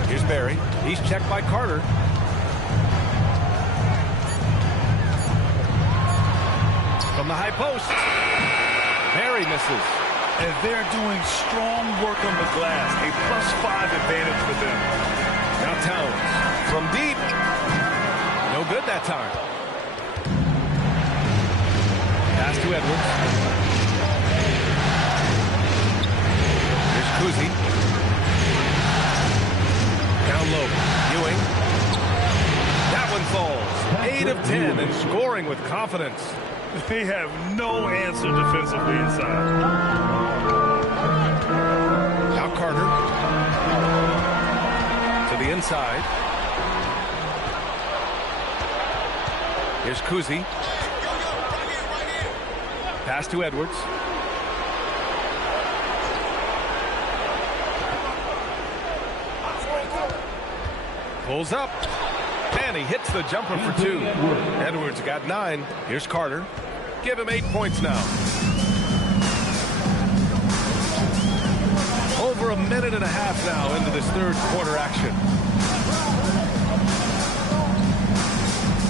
Here's Barry. He's checked by Carter. From the high post. Barry misses. And they're doing strong work on the glass. A +5 advantage for them. Now Towns from deep. No good that time. Pass to Edwards. Here's Kuzi. Down low. Ewing. That one falls. 8 of 10 and scoring with confidence. They have no answer defensively inside. Now Carter. To the inside. Here's Kuzi. Pass to Edwards. Pulls up. And he hits the jumper for 2. Edwards got 9. Here's Carter. Give him 8 points now. Over a minute and a half now into this third quarter action.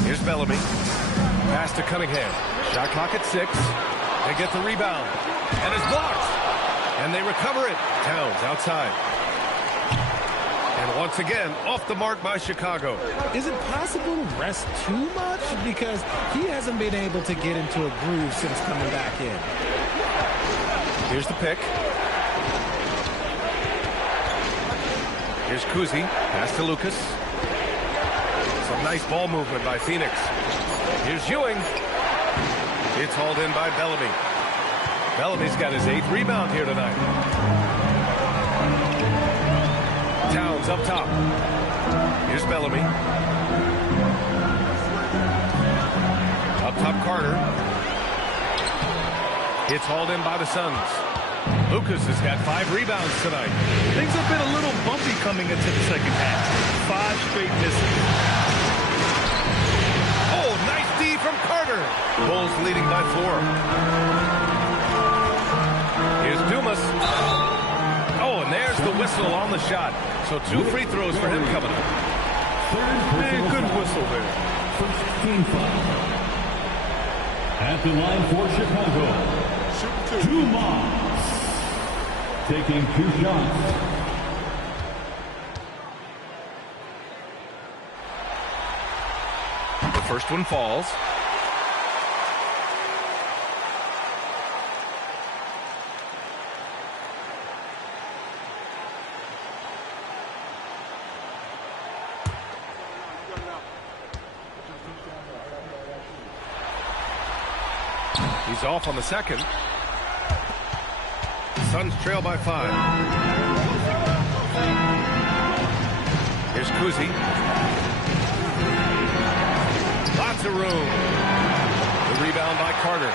Here's Bellamy. Pass to Cunningham. Shot clock at 6. They get the rebound. And it's blocked. And they recover it. Towns outside. And once again, off the mark by Chicago. Is it possible to rest too much? Because he hasn't been able to get into a groove since coming back in. Here's the pick. Here's Kuzi. Pass to Lucas. Some nice ball movement by Phoenix. Here's Ewing. It's hauled in by Bellamy. Bellamy's got his 8th rebound here tonight. Towns up top. Here's Bellamy. Up top, Carter. It's hauled in by the Suns. Lucas has got 5 rebounds tonight. Things have been a little bumpy coming into the second half. 5 straight misses. Oh, nice D from Carter. Bulls leading by 4. Here's Dumas. Oh, and there's the whistle on the shot. So 2 free throws for him coming up. Good whistle there. First team foul. At the line for Chicago, Dumas taking 2 shots. The first one falls. He's off on the second. Suns trail by 5. Here's Kuzi. Lots of room. The rebound by Carter.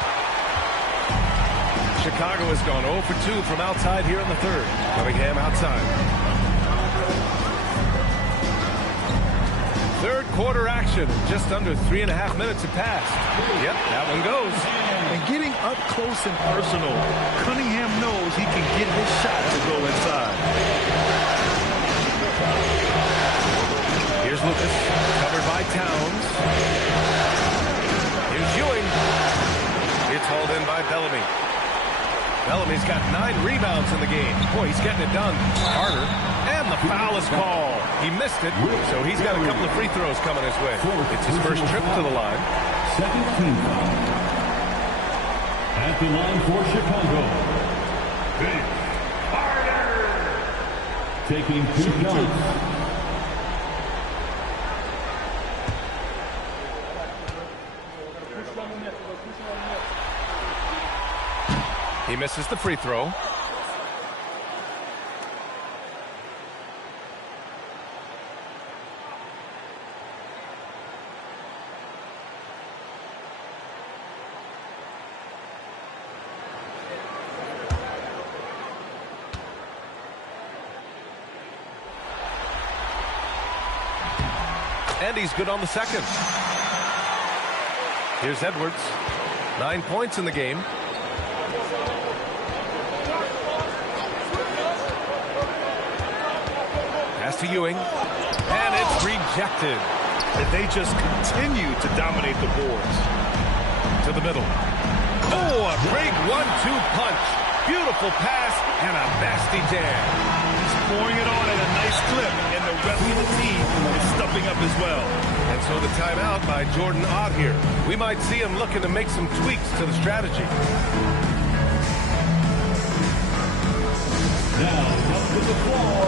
Chicago has gone 0 for 2 from outside here in the third. Cunningham outside. Third quarter action. Just under 3.5 minutes have passed. Yep, that one goes. And getting up close and personal, Cunningham knows he can get his shot to go inside. Here's Lucas, covered by Towns. Here's Ewing. It's hauled in by Bellamy. Bellamy's got 9 rebounds in the game. Boy, he's getting it done. Carter, and the foul is called. He missed it, so he's got a couple of free throws coming his way. It's his first trip to the line. Second team foul. At the line for Chicago, Vince Carter. Taking 2 shots. He misses the free throw. And he's good on the second. Here's Edwards. 9 points in the game. Pass to Ewing. And it's rejected. And they just continue to dominate the boards. To the middle. Oh, a great 1-2 punch. Beautiful pass and a nasty jam. He's pouring it on at a nice clip, and the rest of the team is stepping up as well. And so the timeout by Jordan Ott here. We might see him looking to make some tweaks to the strategy. Now, up to the floor,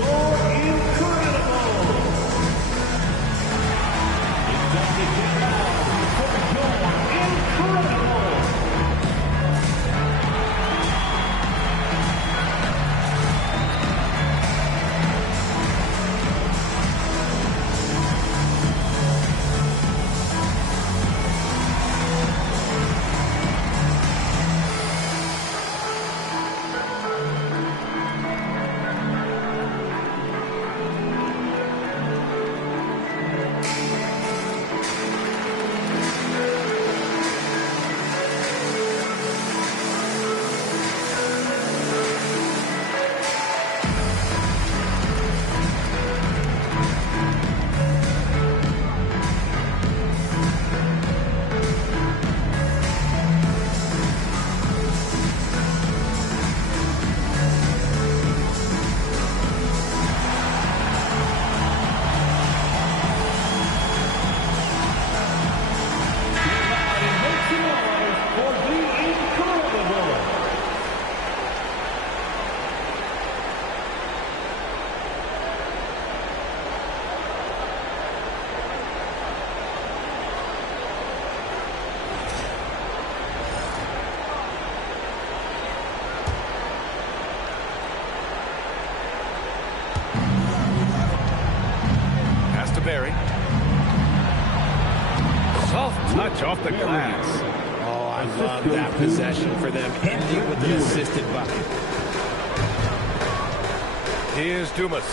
you're incredible. It's time to get out for your incredible. Touch off the glass. Oh, I love that possession for them, ending with an assisted bucket. Here's Dumas.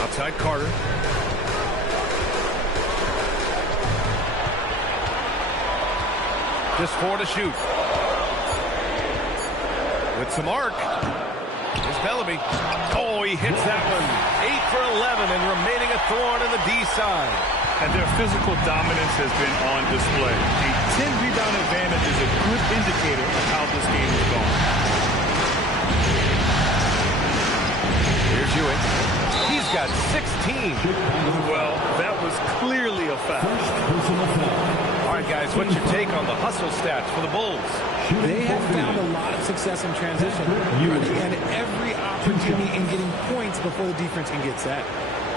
Outside Carter. Just 4 to shoot. With some arc. Here's Bellamy. Oh, he hits that one. 8 for 11 and remaining a thorn in the D side. And their physical dominance has been on display. A 10-rebound advantage is a good indicator of how this game is going. Here's Ewing. He's got 16. Well, that was clearly a foul. All right, guys, what's your take on the hustle stats for the Bulls? They have found a lot of success in transition, and every opportunity in getting points before the defense can get set.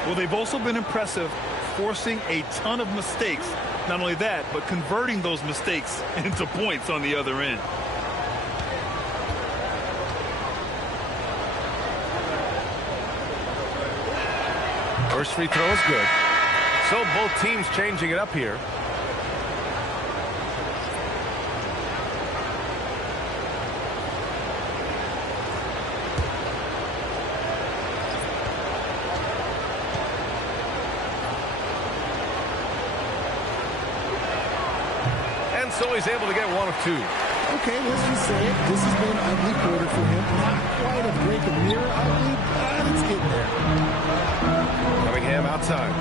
Well, they've also been impressive, forcing a ton of mistakes Not only that, but converting those mistakes into points on the other end. First free throw is good. So both teams changing it up here. And so he's able to get one of two. Okay, let's just say it. This has been an ugly quarter for him. Not quite a break a mirror ugly, but it's getting there. Cunningham outside.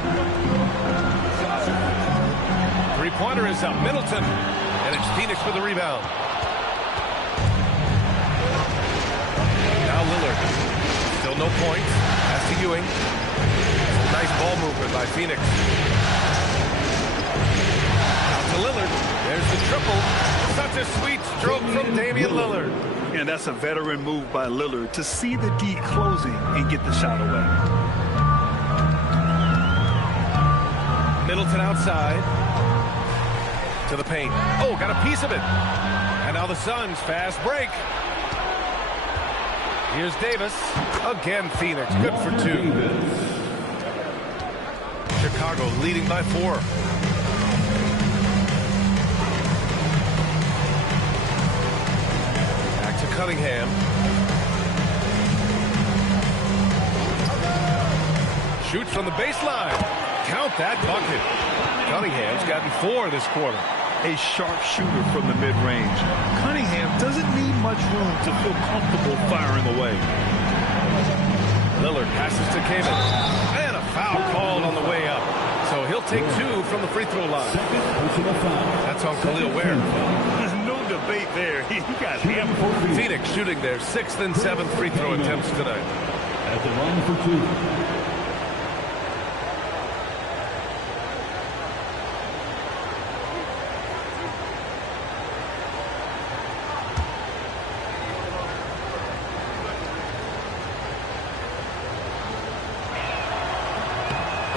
Three-pointer is up. Middleton. And it's Phoenix with the rebound. Now Lillard. Still no points. Pass to Ewing. Nice ball movement by Phoenix. Out to Lillard. There's the triple. Such a sweet stroke from Damian Lillard. And that's a veteran move by Lillard to see the D closing and get the shot away. Middleton outside. To the paint. Oh, got a piece of it. And now the Suns fast break. Here's Davis. Again, Phoenix. Good for two. Chicago leading by 4. Back to Cunningham. Shoots from the baseline. Count that bucket. Cunningham's gotten 4 this quarter. A sharp shooter from the mid-range. Cunningham doesn't need much room to feel comfortable firing away. Lillard passes to Kamen. And a foul called on the way up. So he'll take 2 from the free throw line. That's on Khalil Ware. There's no debate there. He got hammered. Phoenix shooting their 6th and 7th free throw attempts tonight. At the line for 2.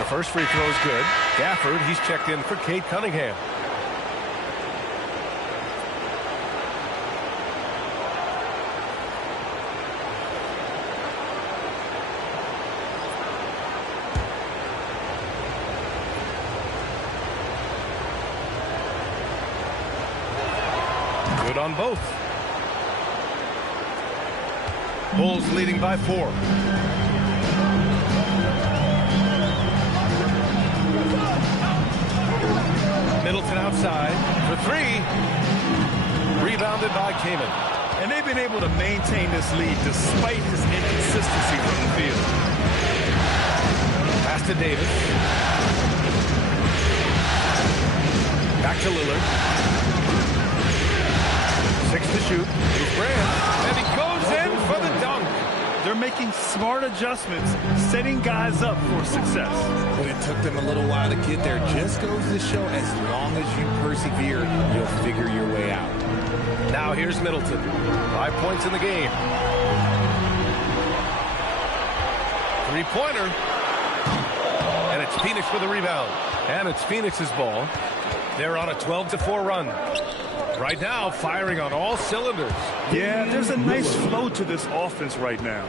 First free throw is good. Gafford, he's checked in for Cade Cunningham. Good on both. Bulls leading by 4. Middleton outside for 3. Rebounded by Kamen. And they've been able to maintain this lead despite his inconsistency from the field. Pass to Davis. Back to Lillard. 6 to shoot. Here's Graham. And he goes in for the dunk. They're making smart adjustments, setting guys up for success. But it took them a little while to get there. Just goes to show as long as you persevere, you'll figure your way out. Now here's Middleton. 5 points in the game. Three-pointer. And it's Phoenix with a rebound. And it's Phoenix's ball. They're on a 12-4 run. Right now, firing on all cylinders. Yeah, there's a nice flow to this offense right now.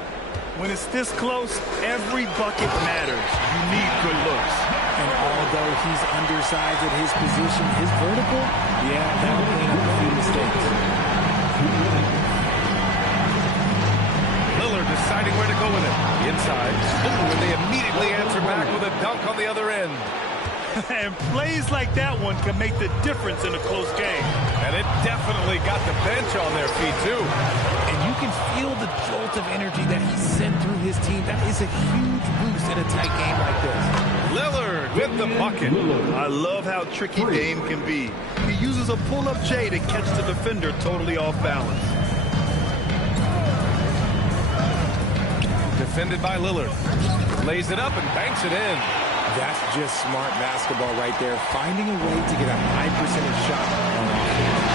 When it's this close, every bucket matters. You need good looks. And although he's undersized at his position, his vertical, yeah, that'll clean up a few mistakes. Lillard deciding where to go with it. Inside. Ooh, and they immediately answer back with a dunk on the other end. And plays like that one can make the difference in a close game. And it definitely got the bench on their feet, too. And you can feel the jolt of energy that he sent through his team. That is a huge boost in a tight game like this. Lillard with the bucket. I love how tricky Dame can be. He uses a pull-up J to catch the defender totally off balance. Defended by Lillard. Lays it up and banks it in. That's just smart basketball right there. Finding a way to get a high percentage shot on offense.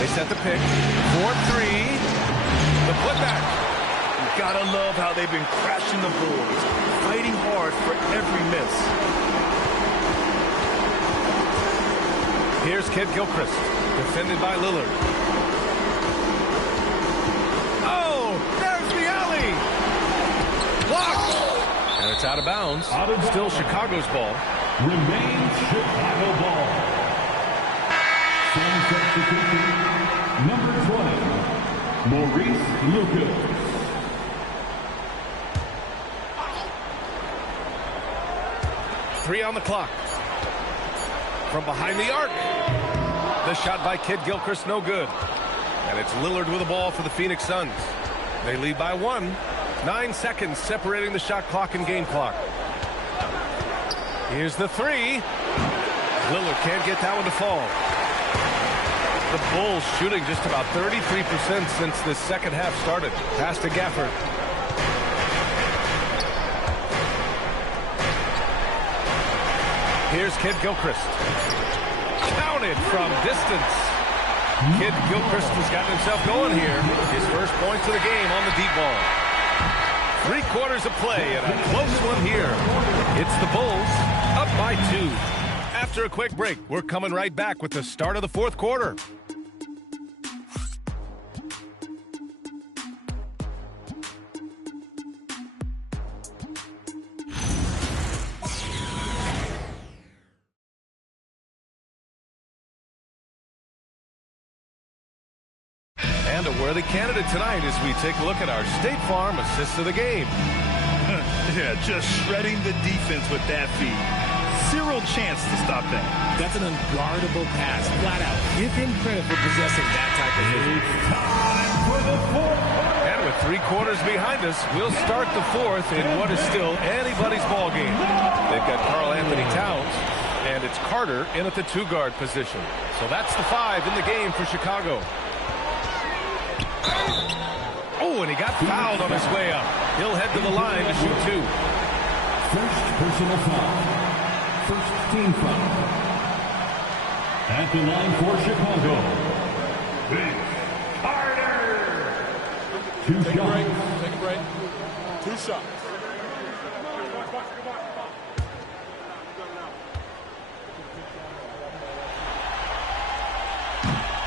They set the pick. 4-3. The putback. gotta love how they've been crashing the boards, fighting hard for every miss. Here's Kid Gilchrist, defended by Lillard. Oh, there's the alley! Blocked! And it's out of bounds. Still Chicago's ball. Remains Chicago ball. Some substitution, number 20, Maurice Lucas. Three on the clock. From behind the arc. The shot by Kid Gilchrist, no good. And it's Lillard with the ball for the Phoenix Suns. They lead by 1. 9 seconds separating the shot clock and game clock. Here's the three. Lillard can't get that one to fall. The Bulls shooting just about 33% since the second half started. Pass to Gafford. Here's Kid Gilchrist. Counted from distance. Kid Gilchrist has gotten himself going here. His first points of the game on the deep ball. 3 quarters of play and a close one here. It's the Bulls up by 2. After a quick break, we're coming right back with the start of the fourth quarter. And a worthy candidate tonight as we take a look at our State Farm assist of the game. Yeah, just shredding the defense with that feed. Zero chance to stop that. That's an unguardable pass, flat out. Give him credit for possessing that type of vision. And with 3 quarters behind us, we'll start the fourth in what is still anybody's ball game. They've got Karl Anthony Towns, and it's Carter in at the 2-guard position. So that's the 5 in the game for Chicago. Oh, and he got fouled on his way up. He'll head to the line to shoot 2. First personal foul. First team foul. At the line for Chicago, Vince Carter. 2 shots. Take a break. 2 shots.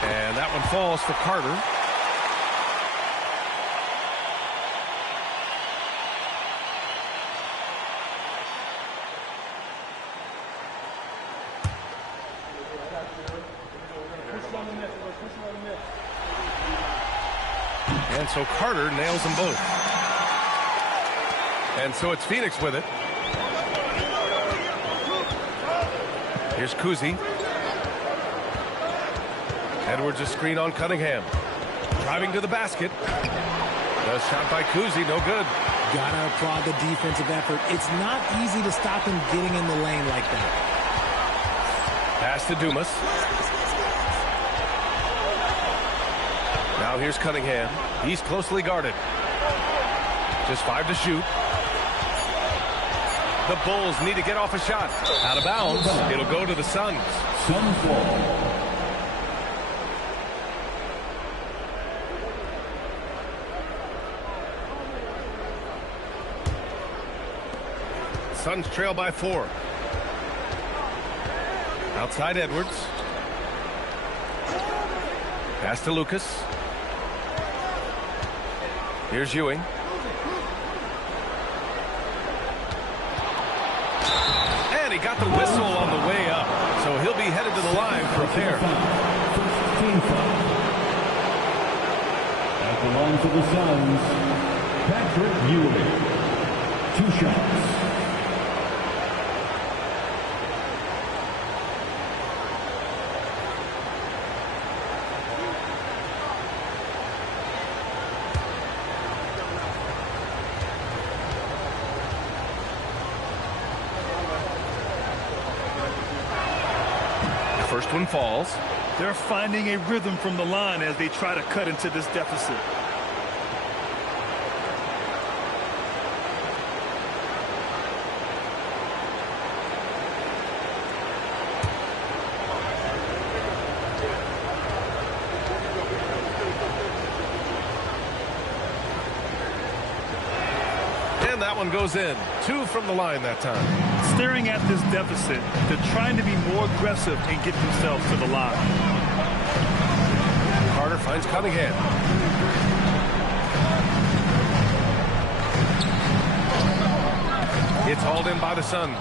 And that one falls for Carter. And so Carter nails them both. And so it's Phoenix with it. Here's Kuzi. Edwards a screen on Cunningham. Driving to the basket. The shot by Kuzi, no good. Gotta applaud the defensive effort. It's not easy to stop him getting in the lane like that. Pass to Dumas. Now here's Cunningham. He's closely guarded. Just 5 to shoot. The Bulls need to get off a shot. Out of bounds. It'll go to the Suns. Suns ball. Suns trail by 4. Outside Edwards. Pass to Lucas. Here's Ewing. And he got the whistle on the way up. So he'll be headed to the line for a pair. First team foul. At the line for the Suns, Patrick Ewing. 2 shots. First one falls. They're finding a rhythm from the line as they try to cut into this deficit. one goes in. 2 from the line that time. Staring at this deficit, they're trying to be more aggressive and get themselves to the line. Carter finds Cunningham. It's hauled in by the Suns.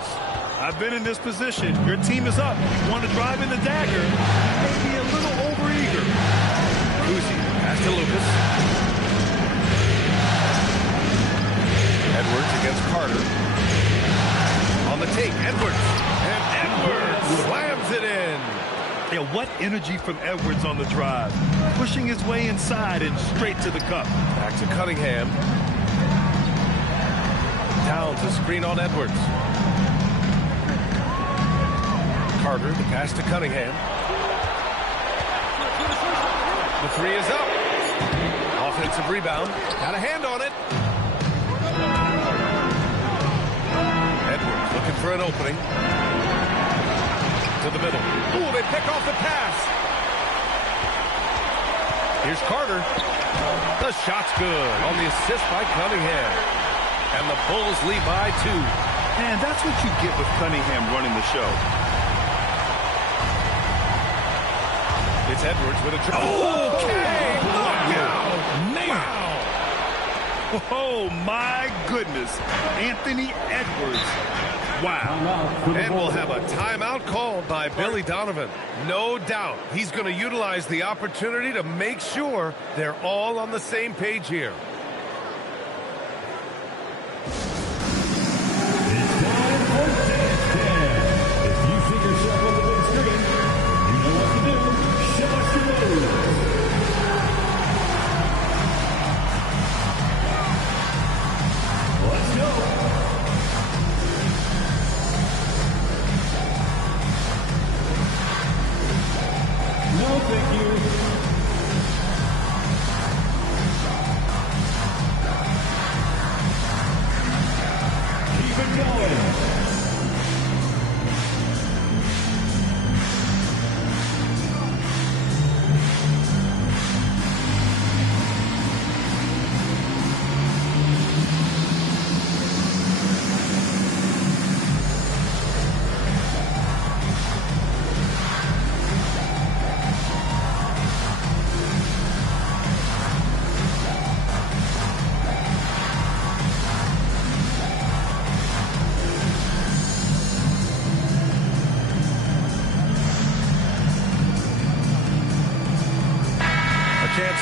I've been in this position. Your team is up. You want to drive in the dagger. Maybe a little overeager. Kuzi pass to Lucas. Edwards against Carter. On the take, Edwards. And Edwards slams it in. Yeah, what energy from Edwards on the drive. Pushing his way inside and straight to the cup. Back to Cunningham. Towns a screen on Edwards. Carter, the pass to Cunningham. The 3 is up. Offensive rebound. Got a hand on it. Edwards looking for an opening. To the middle. Ooh, they pick off the pass. Here's Carter. The shot's good on the assist by Cunningham. And the Bulls lead by 2. And that's what you get with Cunningham running the show. It's Edwards with a triple. Okay, look out. Wow. Oh, my goodness. Anthony Edwards. Wow. And we'll have a timeout called by Billy Donovan. No doubt he's going to utilize the opportunity to make sure they're all on the same page here.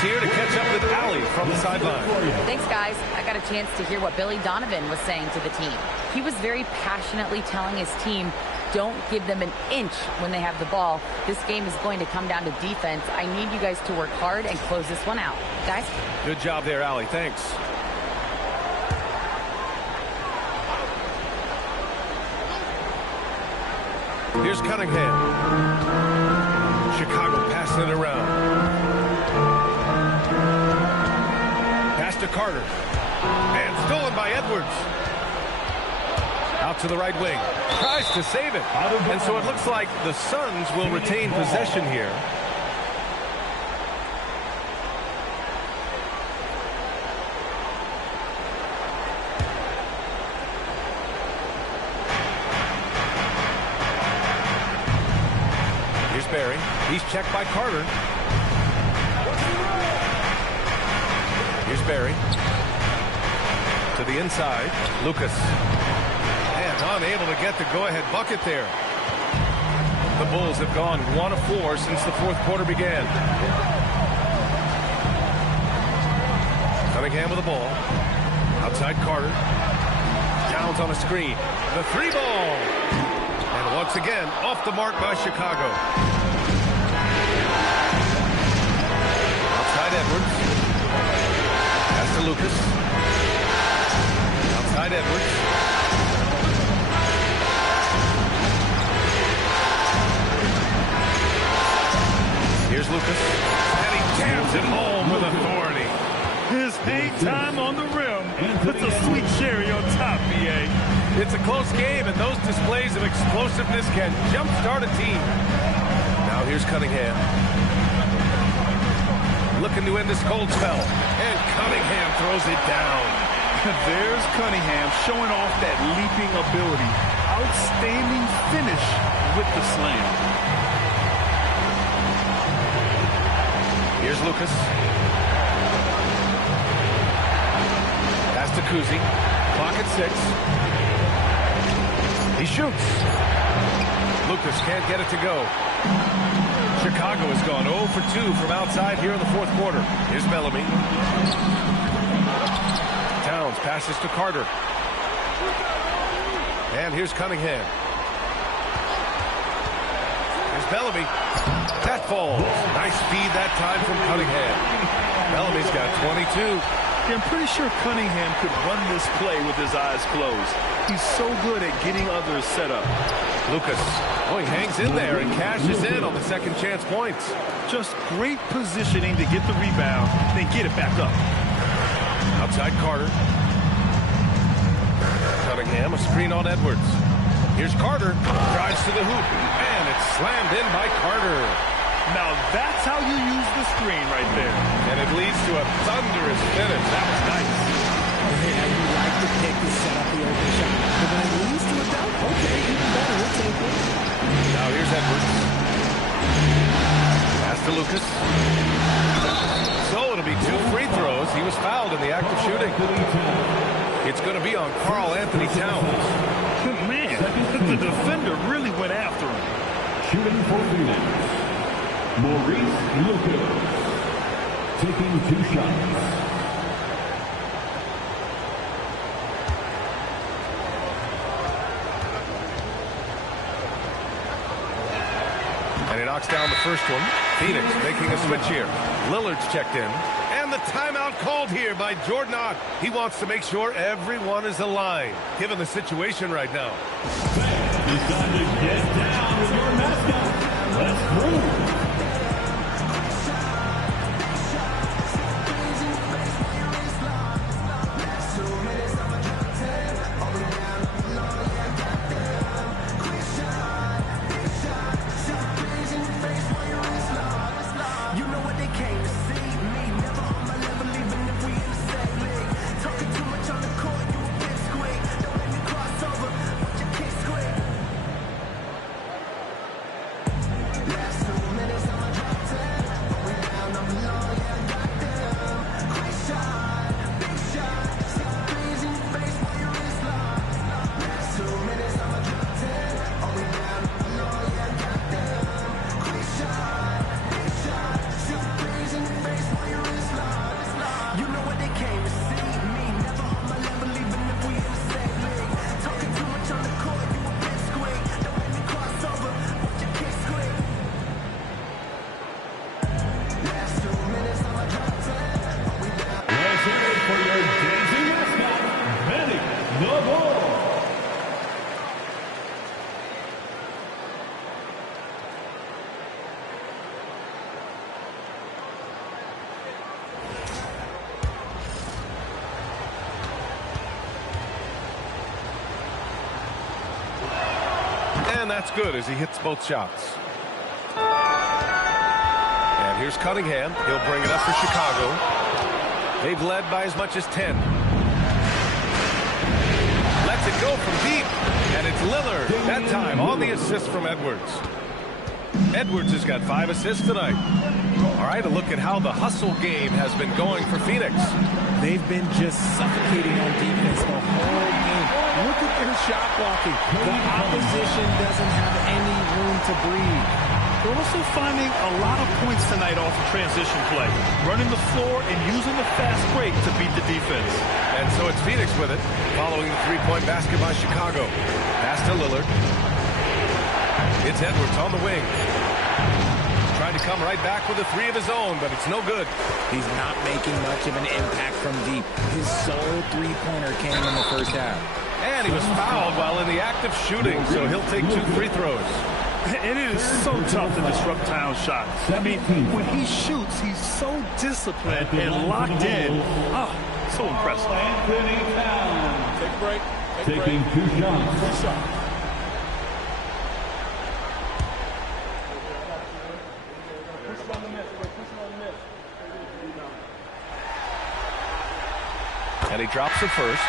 Here to catch up with Allie from the sideline. Thanks, guys. I got a chance to hear what Billy Donovan was saying to the team. He was very passionately telling his team, don't give them an inch when they have the ball. This game is going to come down to defense. I need you guys to work hard and close this one out. Guys? Good job there, Allie. Thanks. Here's Cunningham. Chicago passing it around. Pass to Carter. And stolen by Edwards. Out to the right wing. Tries to save it. And so it looks like the Suns will retain possession here. Here's Barry. He's checked by Carter. Here's Barry. To the inside. Lucas. And unable to get the go-ahead bucket there. The Bulls have gone 1 of 4 since the fourth quarter began. Cunningham with the ball. Outside Carter. Downs on a screen. The 3-ball. And once again, off the mark by Chicago. Outside Edwards. Pass to Lucas. Outside Edwards. Here's Lucas. And he jams it home with authority. His hang time on the rim. Puts a sweet cherry on top, BA. It's a close game, and those displays of explosiveness can jumpstart a team. Now here's Cunningham. Looking to end this cold spell. And Cunningham throws it down. There's Cunningham showing off that leaping ability. Outstanding finish with the slam. Here's Lucas. Pass to Kuzi. Clock at 6. He shoots. Lucas can't get it to go. Chicago has gone 0 for 2 from outside here in the fourth quarter. Here's Bellamy. Towns passes to Carter. And here's Cunningham. Here's Bellamy. That falls. Nice feed that time from Cunningham. Bellamy's got 22. I'm pretty sure Cunningham could run this play with his eyes closed. He's so good at getting others set up. Lucas. Oh, he hangs in there and cashes in on the second chance points. Just great positioning to get the rebound, then get it back up. Outside Carter. Cunningham, a screen on Edwards. Here's Carter. Drives to the hoop. And it's slammed in by Carter. Now that's how you use the screen right there. And it leads to a thunderous finish. That was nice. Yeah, you like to pick to set up the open shot. But when it leads to a dunk, okay, even better. We'll take it. Now here's Edwards. Pass to Lucas. So it'll be 2 free throws. He was fouled in the act of shooting. It's going to be on Karl Anthony Towns. Man, the defender really went after him. Shooting for Phoenix, Maurice Lucas, taking 2 shots. And he knocks down the first one. Phoenix making a switch here. Lillard's checked in. And the timeout called here by Jordan Ott. He wants to make sure everyone is aligned, given the situation right now. It's time to get down with your mascot. Let's move. And that's good as he hits both shots. And here's Cunningham. He'll bring it up for Chicago. They've led by as much as 10. Lets it go from deep. And it's Lillard, that time on the assist from Edwards. Edwards has got 5 assists tonight. All right, a look at how the hustle game has been going for Phoenix. They've been just suffocating on defense the whole game. Look at their shot blocking. The opposition doesn't have any room to breathe. They're also finding a lot of points tonight off of transition play, running the floor and using the fast break to beat the defense. And so it's Phoenix with it, following the three-point basket by Chicago. Pass to Lillard. It's Edwards on the wing. Trying to come right back with a 3 of his own, but it's no good. He's not making much of an impact from deep. His sole three-pointer came in the first half. And he was fouled while in the act of shooting, so he'll take 2 free throws. And it is so tough to disrupt Towns' shots. I mean, when he shoots, he's so disciplined and locked in. Oh, so impressive. Take a break. Taking 2 shots. And he drops it first.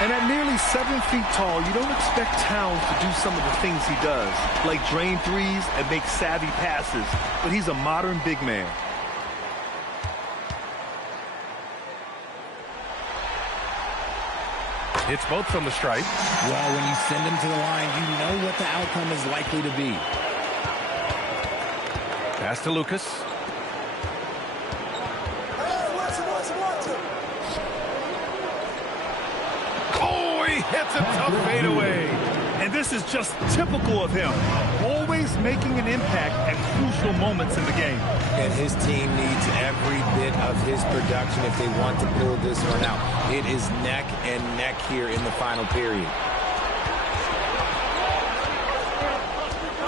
And at nearly 7 feet tall, you don't expect Towns to do some of the things he does, like drain threes and make savvy passes. But he's a modern big man. Hits both from the stripe. Well, when you send him to the line, you know what the outcome is likely to be. Pass to Lucas. Oh, he hits a tough fadeaway. And this is just typical of him, always making an impact at crucial moments in the game. And his team needs every bit of his production if they want to pull this one out. It is neck and neck here in the final period.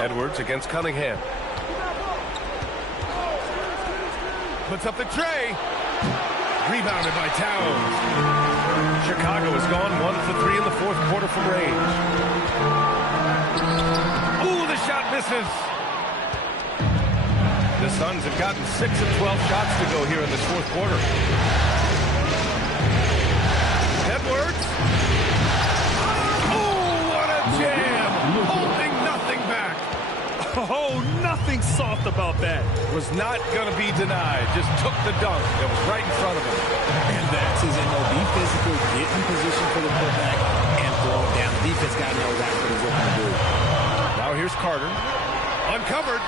Edwards against Cunningham. Puts up the tray. Rebounded by Towns. Chicago has gone 1 for 3 in the fourth quarter from range. Ooh, the shot misses. The Suns have gotten 6 of 12 shots to go here in this fourth quarter. Edwards. Oh, what a jam. Holding nothing back. Oh, nothing soft about that. Was not going to be denied. Just took the dunk. It was right in front of him. And that's his MO. Be physical, get in position for the putback, and throw it down. The defense got to know that's what he's looking to do. Now here's Carter. Uncovered.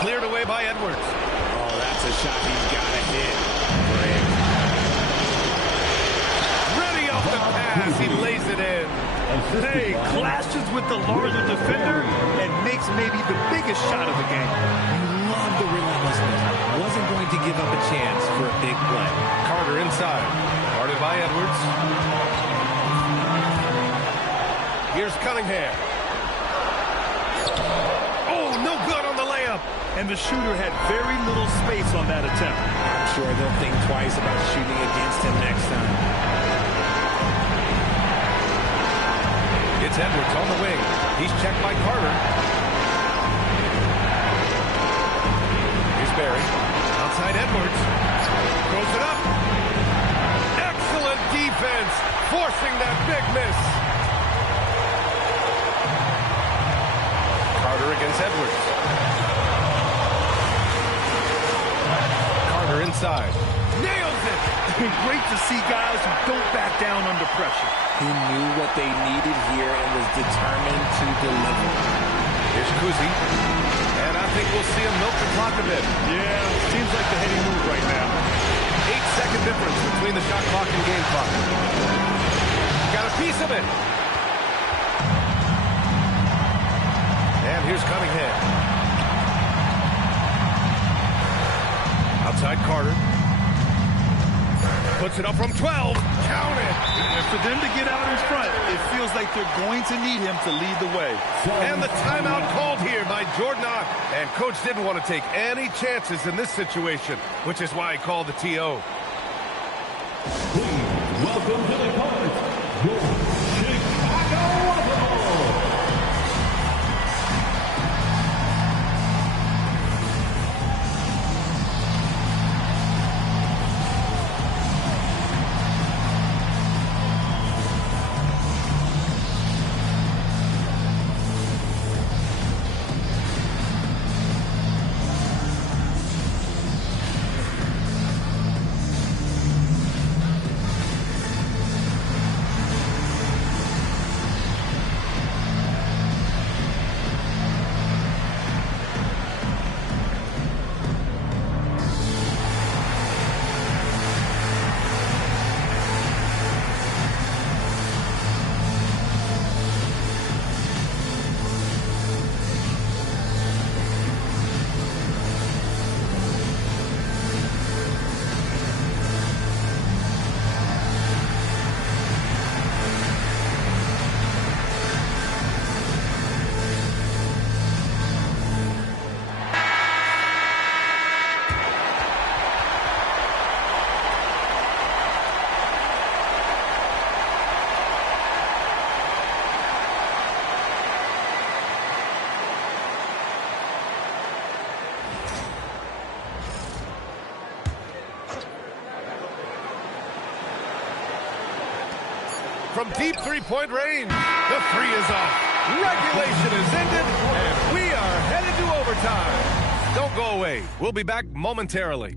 Cleared away by Edwards. Oh, that's a shot he's got to hit. Great. Ready off the pass. He lays it in. Hey, clashes with the larger defender and makes maybe the biggest shot of the game. You love the relentlessness. Wasn't going to give up a chance for a big play. Carter inside. Guarded by Edwards. Here's Cunningham. Oh, no good on the layup. And the shooter had very little space on that attempt. I'm sure they'll think twice about shooting against him next time. It's Edwards on the wing. He's checked by Carter. Here's Barry. Outside Edwards. Throws it up. Excellent defense. Forcing that big miss. Carter against Edwards. Carter inside. Nails it. Great to see guys who don't back down under pressure. He knew what they needed here and was determined to deliver. Here's Kuzi. And I think we'll see him milk the clock a bit. Yeah, seems like the heady move right now. 8-second difference between the shot clock and game clock. Got a piece of it. And here's Cunningham. Outside Carter. Puts it up from 12. Count it. And for them to get out in front, it feels like they're going to need him to lead the way. And the timeout called here by Jordan Ott. And coach didn't want to take any chances in this situation, which is why he called the TO. Welcome to the court, your Chicago Bulls. from deep three-point range. The three is off. Regulation is ended, and we are headed to overtime. Don't go away. We'll be back momentarily.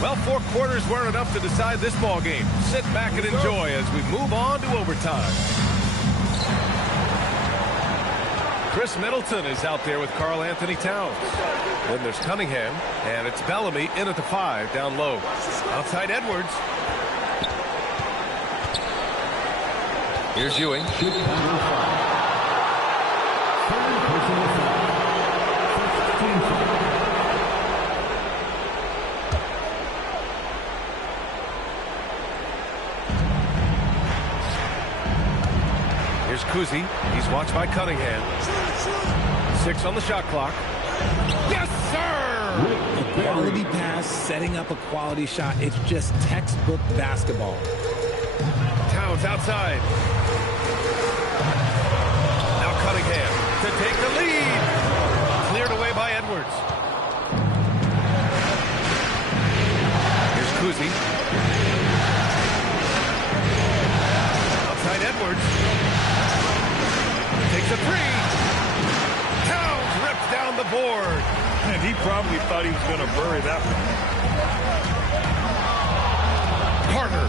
Well, 4 quarters weren't enough to decide this ball game. Sit back and enjoy as we move on to overtime. Chris Middleton is out there with Karl Anthony Towns. Then there's Cunningham, and it's Bellamy in at the 5, down low. Outside Edwards. Here's Ewing. Here's Kuzi. He's watched by Cunningham. 6 on the shot clock. Yes, sir! A quality pass, setting up a quality shot. It's just textbook basketball. Towns outside. Now Cunningham to take the lead. Cleared away by Edwards. Here's Kuzi. Outside Edwards. Takes a 3. Towns rips down the board. And he probably thought he was going to bury that one. Carter.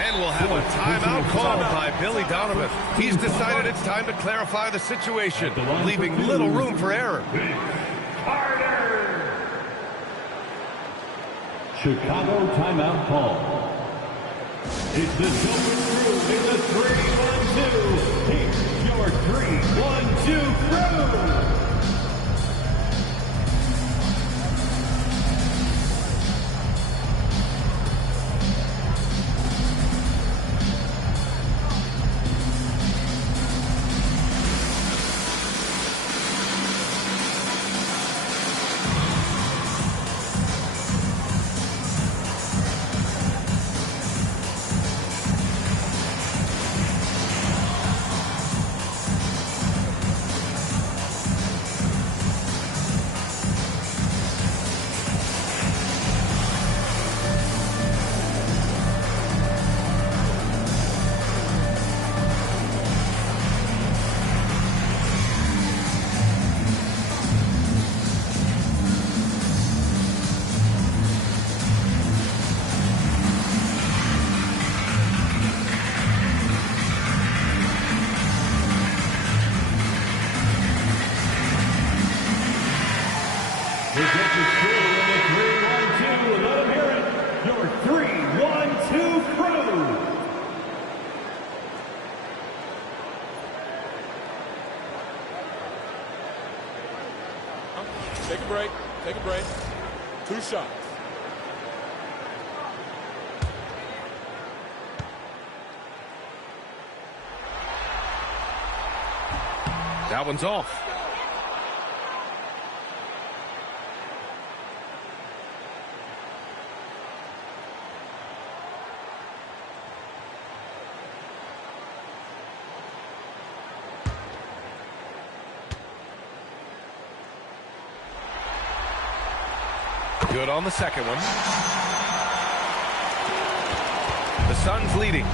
And we'll have a timeout called by Billy Donovan. He's decided it's time to clarify the situation, leaving little room for error. Chicago timeout call. It's the Silver Crew in the 3-1-2. It's your 3-1-2 crew. Take a break. 2 shots. That one's off. Good on the second one. The Suns leading.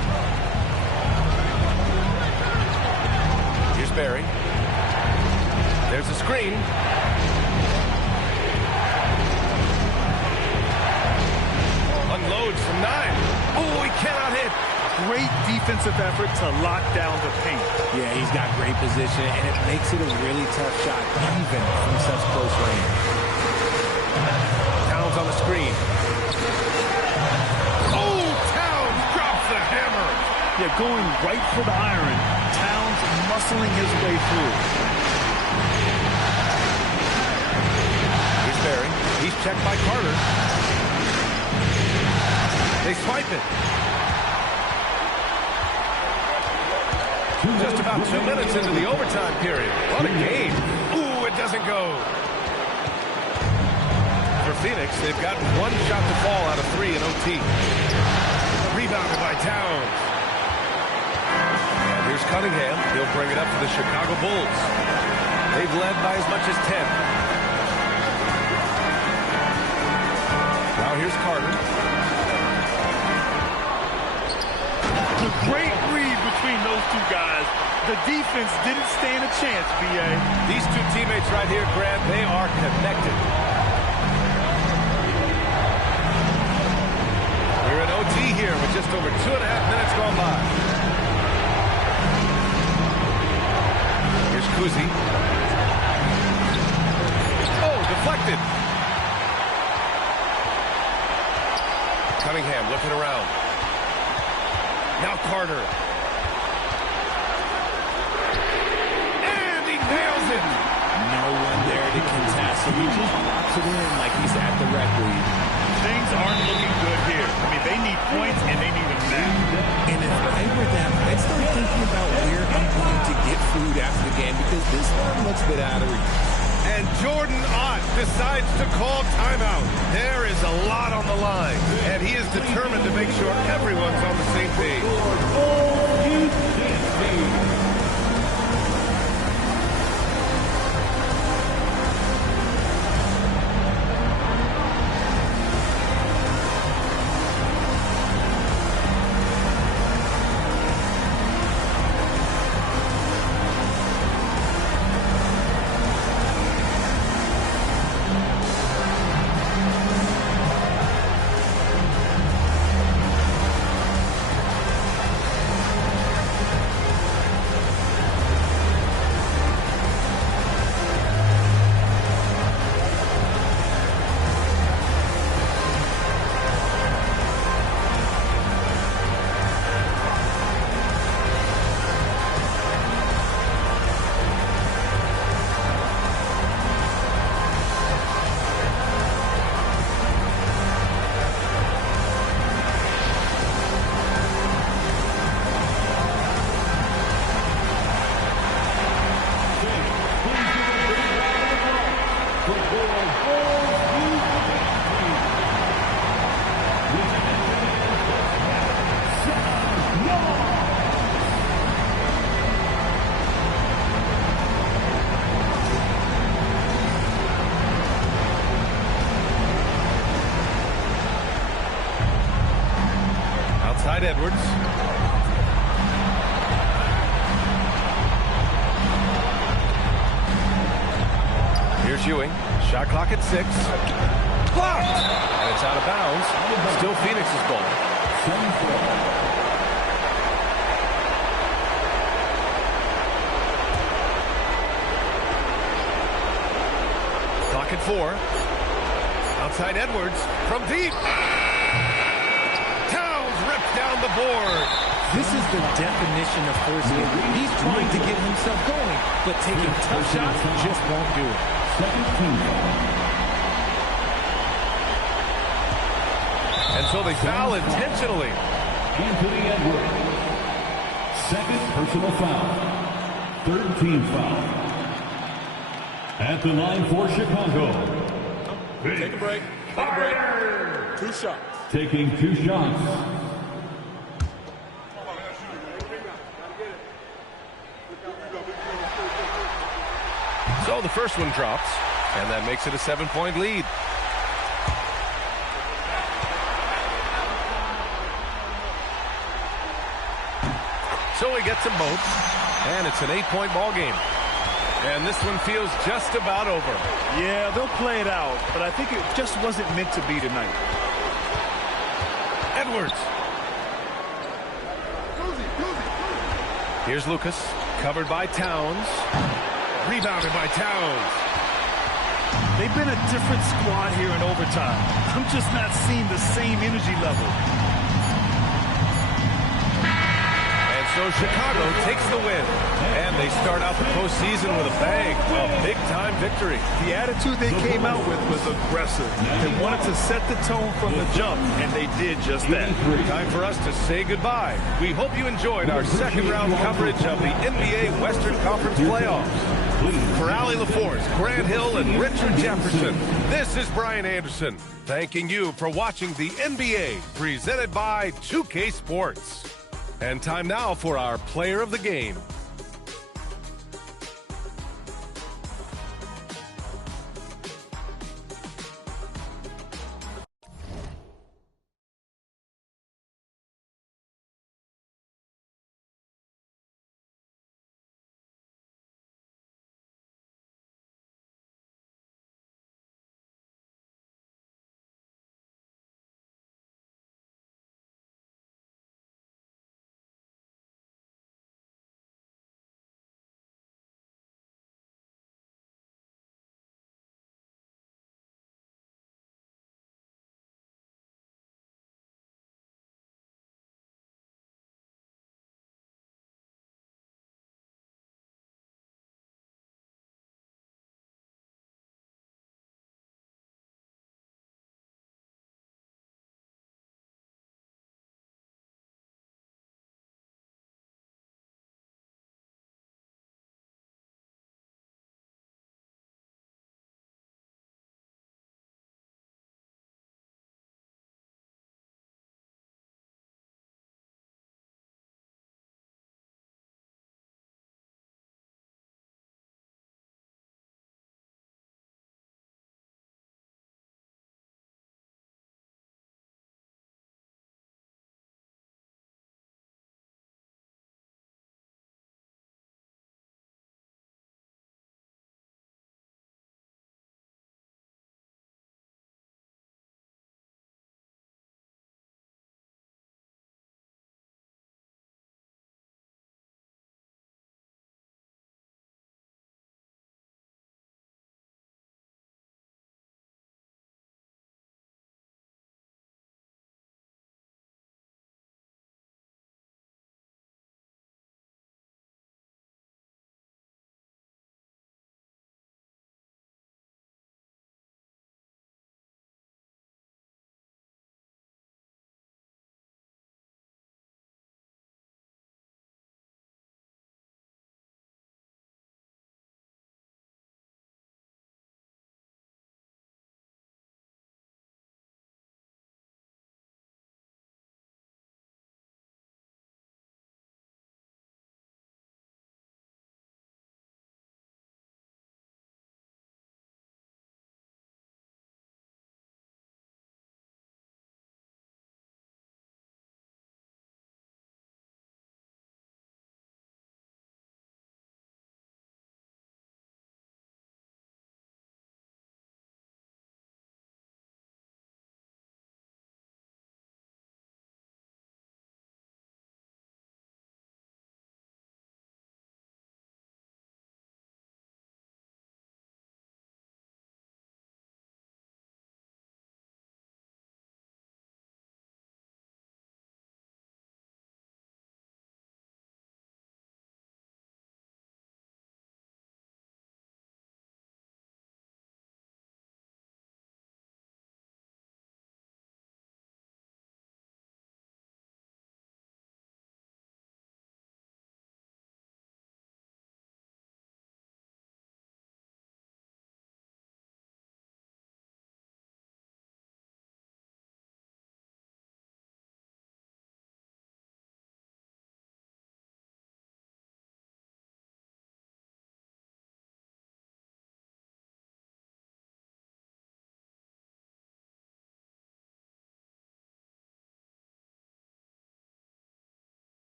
Here's Barry. There's a screen. Unloads from 9. Oh, he cannot hit. Great defensive effort to lock down the paint. Yeah, he's got great position, and it makes it a really tough shot, even from such close range. Towns on the screen. Oh, Towns drops the hammer. Yeah, going right for the iron. Towns muscling his way through. Here's Barry. He's checked by Carter. They swipe it. Just about 2 minutes into the overtime period. What a game. Ooh, it doesn't go. For Phoenix, they've got one shot to fall out of 3 in OT. Rebounded by Towns. And here's Cunningham. He'll bring it up for the Chicago Bulls. They've led by as much as 10. Now here's Carter. A great read between those two guys. The defense didn't stand a chance, B.A. These two teammates right here, Grant, they are connected. We're in OT here with just over 2.5 minutes gone by. Here's Kuzi. Oh, deflected. Cunningham looking around. Now Carter. And he nails it. No one there to contest, so he just drops it in like he's at the rec league. Things aren't looking good here. I mean, they need points and they need them now. And if I were them, I'd start thinking about where I'm going to get food after the game because this one looks a bit out of reach. And Jordan Ott decides to call timeout. There is a lot on the line, and he is determined to make sure everyone's on the same page. Edwards. Here's Ewing. Shot clock at 6. Blocked! And it's out of bounds. Still Phoenix's ball. Clock at 4. Outside Edwards from deep. Down the board. This is the definition of forcing it. He's trying to get himself going, but taking tough shots just won't do it. And so they foul intentionally. Anthony Edwards. Second personal foul. Third team foul. At the line for Chicago. Take a break. Take a break. 2 shots. Taking 2 shots. So the first one drops, and that makes it a 7-point lead. So he gets them both, and it's an 8-point ball game. And this one feels just about over. Yeah, they'll play it out, but I think it just wasn't meant to be tonight. Edwards. Here's Lucas, covered by Towns. Rebounded by Towns. They've been a different squad here in overtime. I'm just not seeing the same energy level. So Chicago takes the win, and they start out the postseason with a bang, a big-time victory. The attitude they came out with was aggressive. They wanted to set the tone from the jump, and they did just that. Time for us to say goodbye. We hope you enjoyed our second-round coverage of the NBA Western Conference playoffs. For Allie LaForce, Grant Hill, and Richard Jefferson, this is Brian Anderson, thanking you for watching the NBA, presented by 2K Sports. And time now for our player of the game.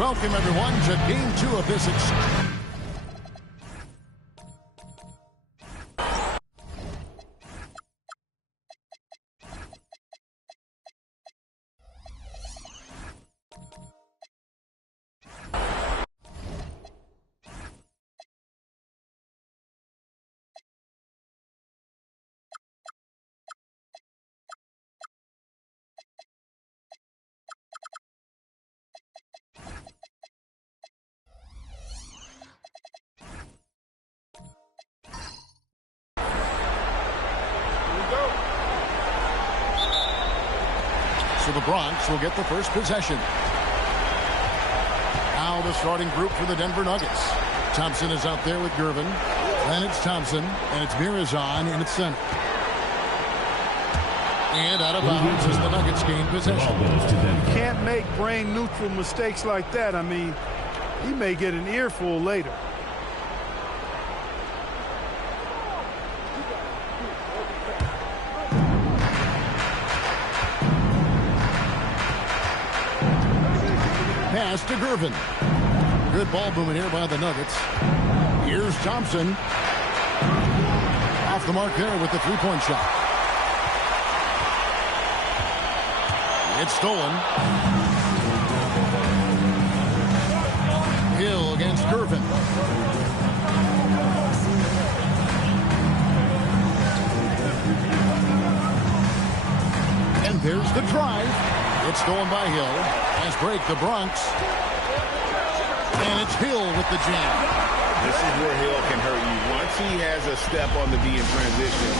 Welcome, everyone, to Game 2 of this So the Bronx will get the first possession. Now the starting group for the Denver Nuggets. Thompson is out there with Gervin. Then it's Thompson, and it's Mirazon in its center. And out of bounds as the Nuggets gain possession. You can't make brain-neutral mistakes like that. I mean, he may get an earful later. Pass to Gervin. Good ball movement here by the Nuggets. Here's Thompson. Off the mark there with the three-point shot. It's stolen. Hill against Gervin. And there's the drive. It's stolen by Hill. Has break the Bronx. And it's Hill with the jam. This is where Hill can hurt you. Once he has a step on the D in transition,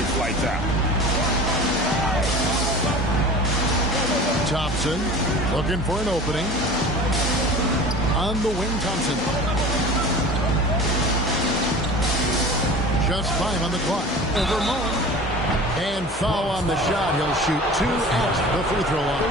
it's lights out. Thompson looking for an opening. On the wing, Thompson. Just 5 on the clock. Over Mullen. And foul on the shot. He'll shoot 2 at the free throw line.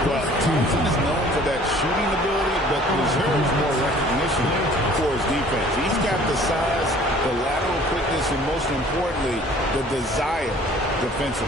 Well, Thompson is known for that shooting ability, but deserves more recognition for his defense. He's got the size, the lateral quickness, and most importantly, the desire defensively.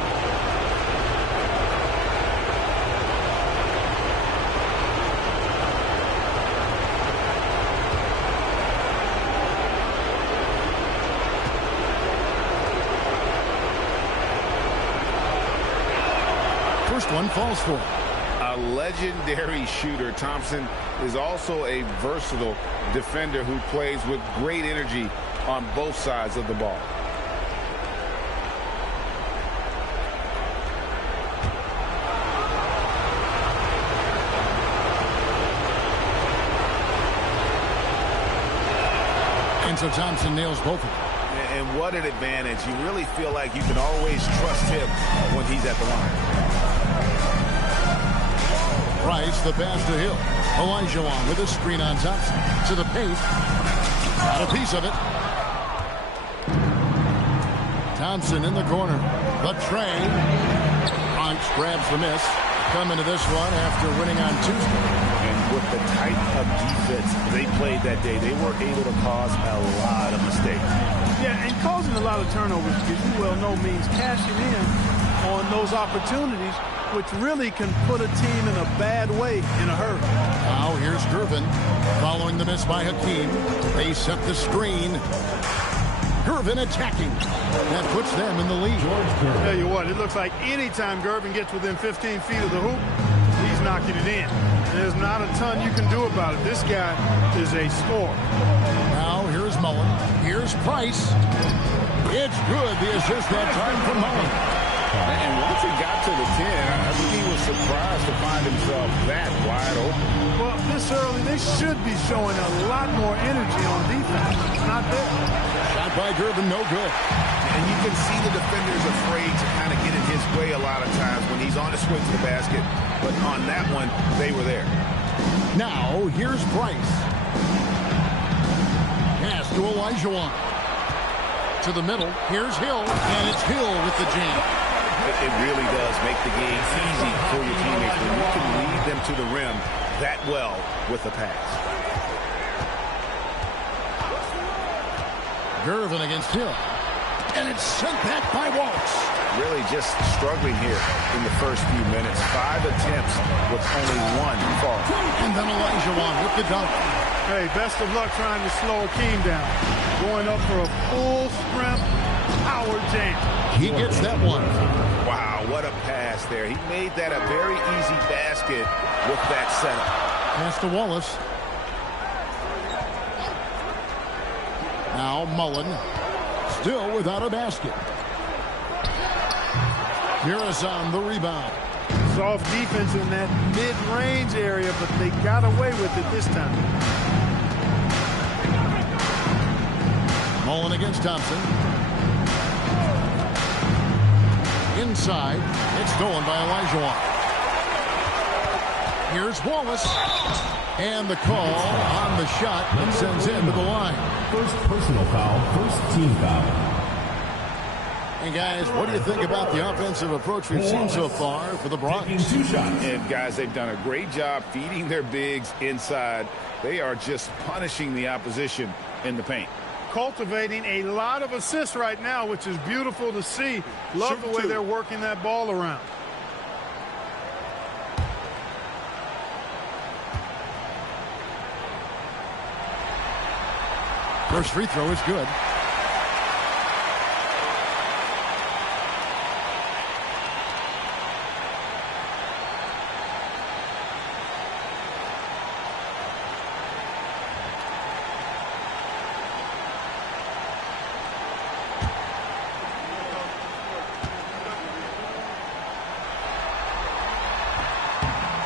First one falls for him. A legendary shooter, Thompson is also a versatile defender who plays with great energy on both sides of the ball. And so Thompson nails both of them. And what an advantage. You really feel like you can always trust him when he's at the line. Price, the pass to Hill. Olajuwon with a screen on Thompson. To the paint. Got a piece of it. Thompson in the corner. The tray. Bronx grabs the miss. Come into this one after winning on Tuesday. And with the type of defense they played that day, they were able to cause a lot of mistakes. Yeah, and causing a lot of turnovers, as you well know, means cashing in on those opportunities, which really can put a team in a bad way in a hurry. Now here's Gervin following the miss by Hakeem. They set the screen. Gervin attacking. That puts them in the lead. Tell you what, it looks like anytime Gervin gets within 15 feet of the hoop, he's knocking it in. There's not a ton you can do about it. This guy is a scorer. Now here's Mullen. Here's Price. It's good. The assist that time from Mullen. And once he got to the 10, I think he was surprised to find himself that wide open. Well, this early, they should be showing a lot more energy on defense. It's not there. Shot by Gervin, no good. And you can see the defenders afraid to kind of get in his way a lot of times when he's on his way to the basket. But on that one, they were there. Now, here's Price. Pass to Olajuwon. To the middle. Here's Hill. And it's Hill with the jam. It really does make the game easy for your teammates when you can lead them to the rim that well with the pass. Gervin against Hill. And it's sent back by Wallace. Really just struggling here in the first few minutes. 5 attempts with only 1 fall. And then Olajuwon with the dunk. Hey, best of luck trying to slow Akeem down. Going up for a full strength power jam. He gets that one. Wow, what a pass there. He made that a very easy basket with that setup. Pass to Wallace. Now Mullen, still without a basket. Harris on the rebound. Soft defense in that mid-range area, but they got away with it this time. Mullen against Thompson. Inside, it's stolen by Olajuwon. Here's Wallace. And the call on the shot and sends him to the line. First personal foul, first team foul. And guys, what do you think about the offensive approach we've seen so far for the Bronx? 2 shots. And guys, they've done a great job feeding their bigs inside. They are just punishing the opposition in the paint. Cultivating a lot of assists right now, which is beautiful to see. Love the way they're working that ball around. First free throw is good.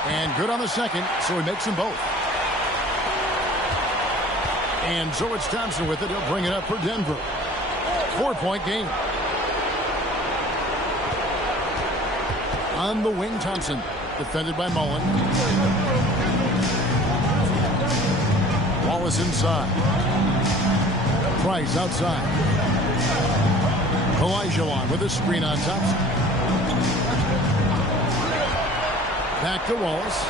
And good on the second, so he makes them both. And so it's Thompson with it. He'll bring it up for Denver. 4-point game. On the wing, Thompson. Defended by Mullen. Wallace inside. Price outside. Olajuwon with a screen on Thompson. Back to Wallace.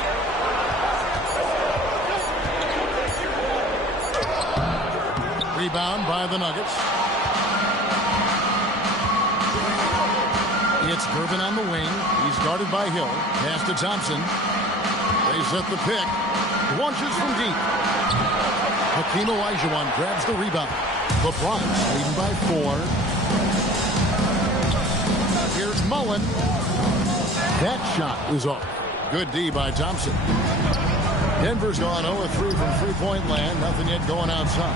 Rebound by the Nuggets. It's Gervin on the wing. He's guarded by Hill. Pass to Thompson. They set the pick. Launches from deep. Hakeem Olajuwon grabs the rebound. The Bronx leading by 4. Here's Mullen. That shot is off. Good D by Thompson. Denver's gone 0-3 from three-point land. Nothing yet going outside.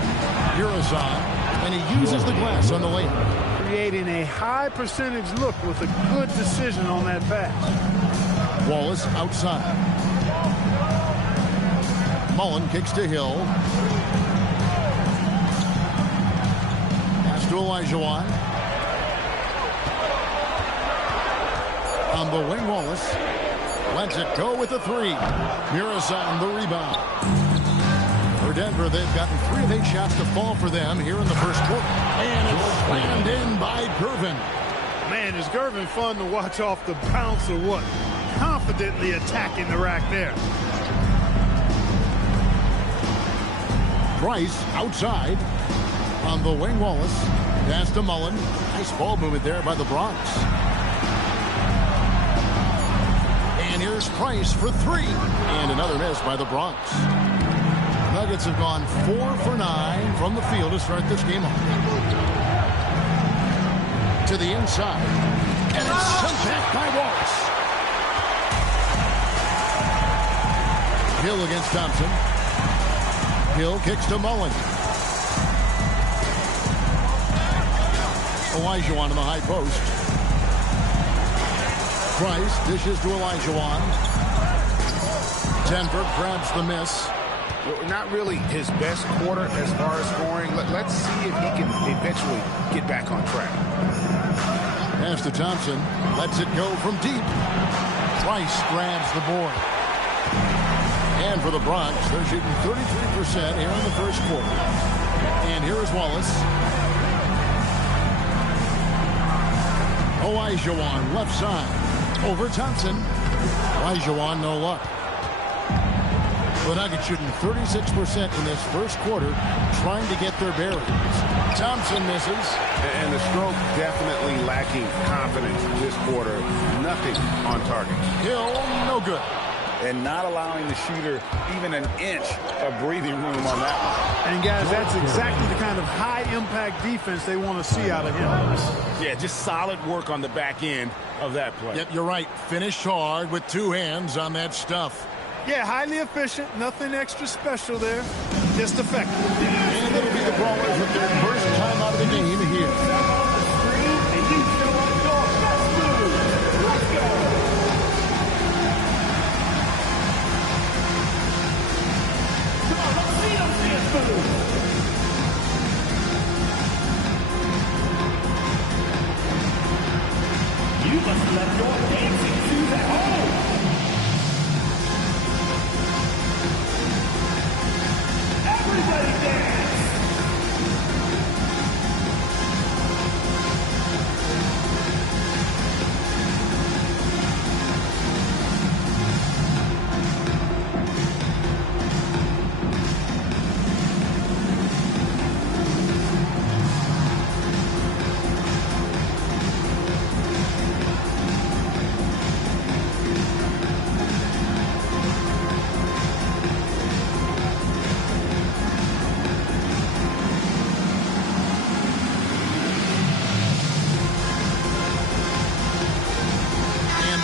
Harris on, and he uses the glass on the lane. Creating a high percentage look with a good decision on that pass. Wallace outside. Mullen kicks to Hill. Pass to Olajuwon. On the wing, Wallace. Lets it go with the 3. Harris on the rebound. For Denver, they've gotten 3 of 8 shots to fall for them here in the first quarter. And it's slammed in by Gervin. Man, is Gervin fun to watch off the bounce or what? Confidently attacking the rack there. Price outside. On the wing, Wallace. Pass to Mullen. Nice ball movement there by the Bronx. And here's Price for 3. And another miss by the Bronx. Nuggets have gone 4 for 9 from the field to start this game off. To the inside. And it's sent back by Wallace. Hill against Thompson. Hill kicks to Mullen. Olajuwon in the high post. Price dishes to Olajuwon. Denver grabs the miss. Not really his best quarter as far as scoring. Let's see if he can eventually get back on track. Pass to Thompson. Lets it go from deep. Price grabs the board. And for the Bronx, they're shooting 33% here in the first quarter. And here is Wallace. Olajuwon left side. Over Thompson. Olajuwon no luck. The Nuggets shooting 36% in this first quarter, trying to get their bearings. Thompson misses. And the stroke definitely lacking confidence this quarter. Nothing on target. Hill, no good. And not allowing the shooter even an inch of breathing room on that one. And, guys, that's exactly the kind of high-impact defense they want to see out of him. Yeah, just solid work on the back end of that play. Yep, you're right. Finished hard with two hands on that stuff. Yeah, highly efficient. Nothing extra special there. Just effective. And it'll be the Brawlers with their first time out of the game here. You must have left your dancing shoes at home. Everybody dance.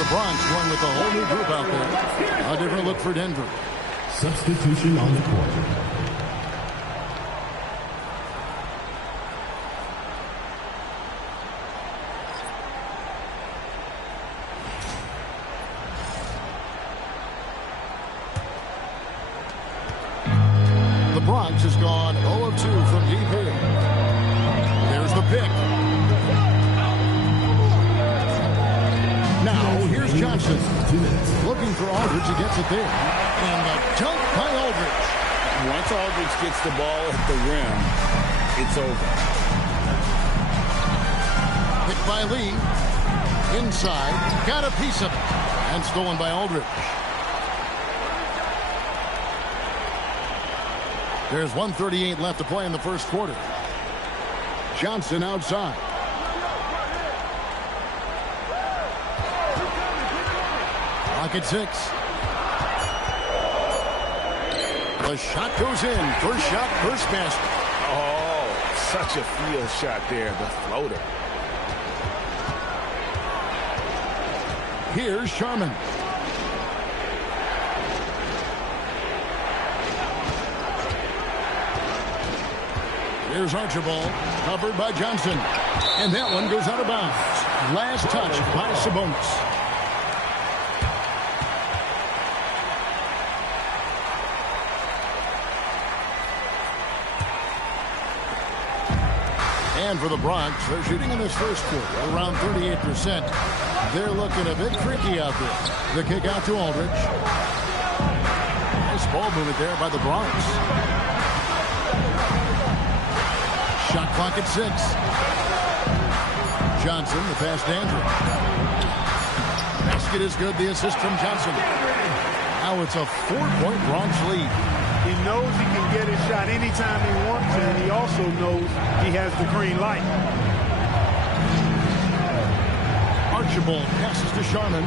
One with a whole new group out there. A different look for Denver. Substitution on the court. The Bronx has gone 0 of 2 from deep here. There's the pick. Now, here's Johnson. Looking for Aldridge. He gets it there. And the dunk by Aldridge. Once Aldridge gets the ball at the rim, it's over. Hit by Lee. Inside. Got a piece of it. And stolen by Aldridge. There's 1:38 left to play in the first quarter. Johnson outside. Clock at 6. The shot goes in. First shot, first basket. Oh, such a field shot there, the floater. Here's Sharman. Here's Archibald, covered by Johnson. And that one goes out of bounds. Last touch by Sabonis. And for the Bronx, they're shooting in this first quarter around 38%. They're looking a bit freaky out there. The kick out to Aldridge. Nice ball movement there by the Bronx. Shot clock at 6. Johnson, the pass to Andrew. Basket is good. The assist from Johnson. Now it's a 4-point Bronx lead. He knows he can get his shot anytime he wants, and he also knows he has the green light. Archibald passes to Sharman.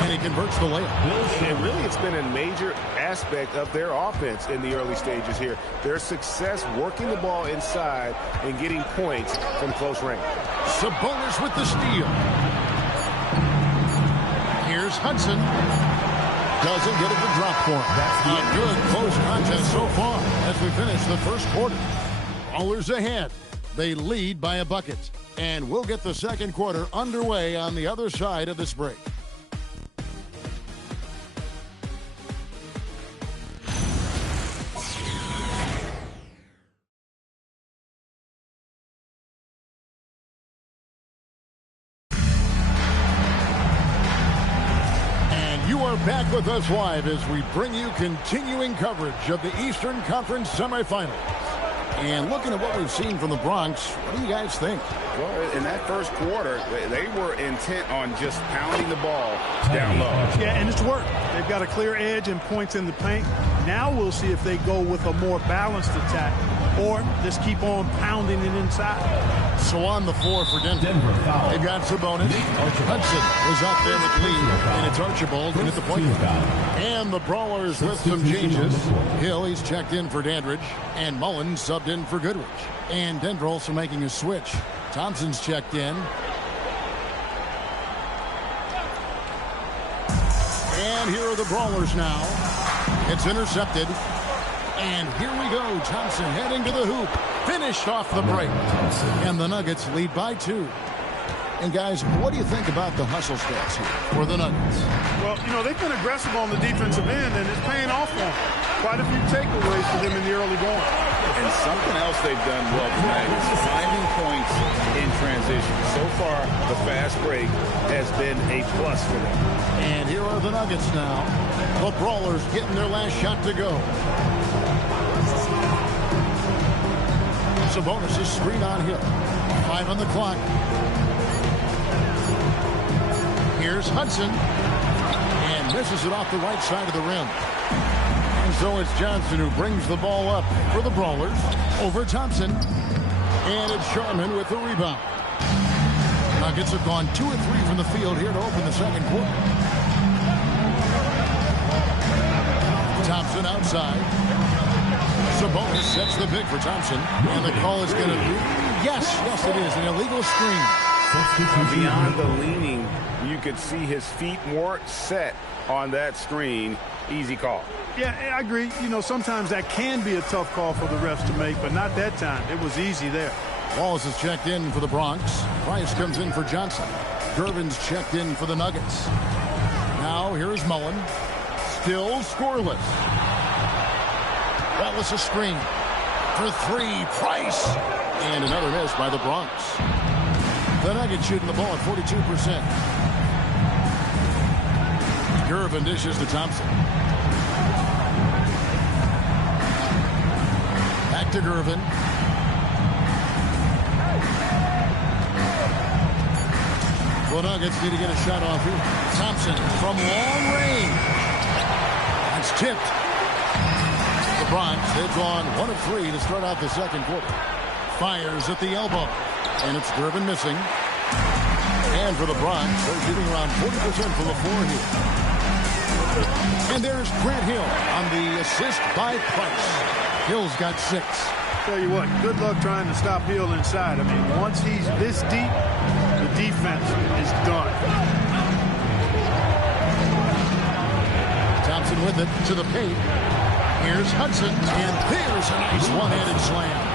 And he converts the layup. And really, it's been a major aspect of their offense in the early stages here. Their success working the ball inside and getting points from close range. Sabonis with the steal. Here's Hudson. Doesn't get it to drop for him. That's a good close contest so far as we finish the first quarter. Ballers ahead. They lead by a bucket. And we'll get the second quarter underway on the other side of this break. Back with us live as we bring you continuing coverage of the Eastern Conference semifinals. And looking at what we've seen from the Bronx, what do you guys think? Well, in that first quarter, they were intent on just pounding the ball down low. Yeah, and it's worked. They've got a clear edge and points in the paint. Now we'll see if they go with a more balanced attack or just keep on pounding it inside. So on the floor for Denver. They've got Sabonis. Hudson is up there with Lee, and it's Archibald in at the point. And the Brawlers with some changes. Hill, he's checked in for Dandridge, and Mullins subbed in for Goodrich. And Denver also making a switch. Thompson's checked in. And here are the Brawlers now. It's intercepted. And here we go. Thompson heading to the hoop. Finished off the break. And the Nuggets lead by 2. And guys, what do you think about the hustle stats here for the Nuggets? Well, you know, they've been aggressive on the defensive end, and it's paying off for them. Quite a few takeaways for them in the early going. And something else they've done well tonight is finding points in transition. So far, the fast break has been a plus for them. And here are the Nuggets now. The Brawlers getting their last shot to go. Sabonis is screen on Hill. 5 on the clock. Here's Hudson. And misses it off the right side of the rim. And so it's Johnson who brings the ball up for the Brawlers over Thompson. And it's Sharman with the rebound. Nuggets have gone 2 of 3 from the field here to open the second quarter. Thompson outside. Sabonis sets the pick for Thompson. And the call is going to be, yes, it is, an illegal screen. Beyond the leaning, you could see his feet more set on that screen. Easy call. Yeah, I agree. You know, sometimes that can be a tough call for the refs to make, but not that time. It was easy there. Wallace is checked in for the Bronx. Price comes in for Johnson. Gervin's checked in for the Nuggets. Now here's Mullen. Still scoreless. Wallace a screen for 3. Price. And another miss by the Bronx. The Nuggets shooting the ball at 42%. Gervin dishes to Thompson. Back to Gervin. The Nuggets need to get a shot off here. Thompson from long range. That's tipped. The Bronx, they've gone 1 of 3 to start out the second quarter. Fires at the elbow. And it's Gervin missing. And for the Bronx, they're shooting around 40% from the floor here. And there's Grant Hill on the assist by Price. Hill's got 6. Tell you what, good luck trying to stop Hill inside. I mean, once he's this deep, the defense is done. Thompson with it to the paint. Here's Hudson, and there's a nice one-handed slam.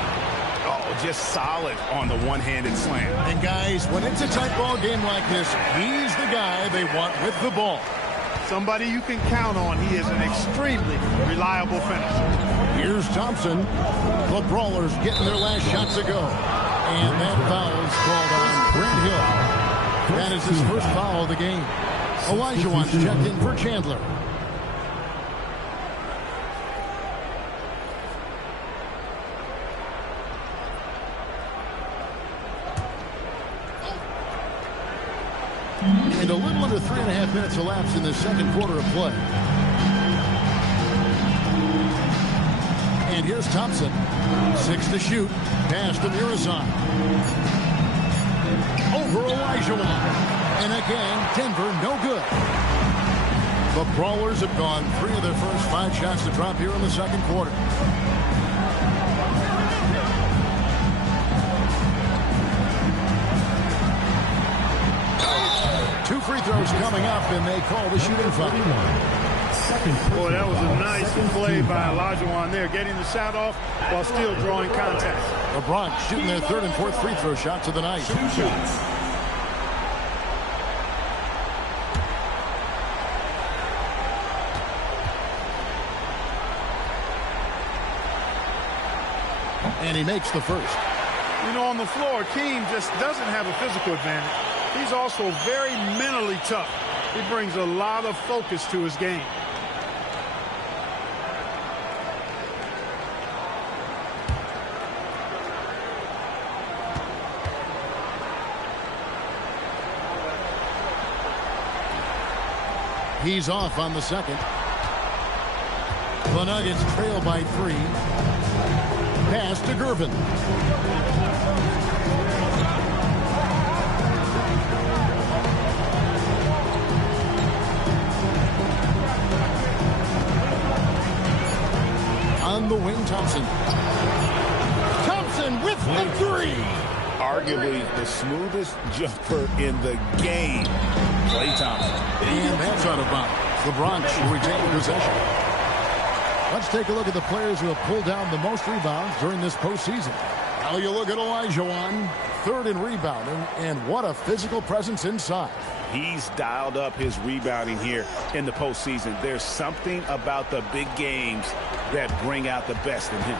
Just solid on the one-handed slam. And guys, when it's a tight ball game like this, he's the guy they want with the ball. Somebody you can count on. He is an extremely reliable finisher. Here's Thompson. The Brawlers getting their last shot to go. And that foul is called on Grant Hill. That is his first foul of the game. Olajuwon's checked in for Chandler. And a little under 3.5 minutes elapsed in the second quarter of play. And here's Thompson. 6 to shoot. Pass to Mirazan. Over Olajuwon. And again, Denver no good. The Brawlers have gone 3 of their first 5 shots to drop here in the second quarter. Two free throws coming up, and they call the shooting foul. Boy, that was a nice play by Olajuwon there, getting the shot off while still drawing contact. The Bronx shooting their 3rd and 4th free throw shots of the night. 2 shots. And he makes the first. You know, on the floor, Keem just doesn't have a physical advantage. He's also very mentally tough. He brings a lot of focus to his game. He's off on the second. The The Nuggets trail by 3. Pass to Gervin. On the wing, Thompson. Thompson with the 3. Arguably the smoothest jumper in the game. Klay Thompson. And that's out of bounds. The Bronx will retain possession. Let's take a look at the players who have pulled down the most rebounds during this postseason. Now you look at Olajuwon, 3rd in rebounding, and what a physical presence inside. He's dialed up his rebounding here in the postseason. There's something about the big games that bring out the best in him.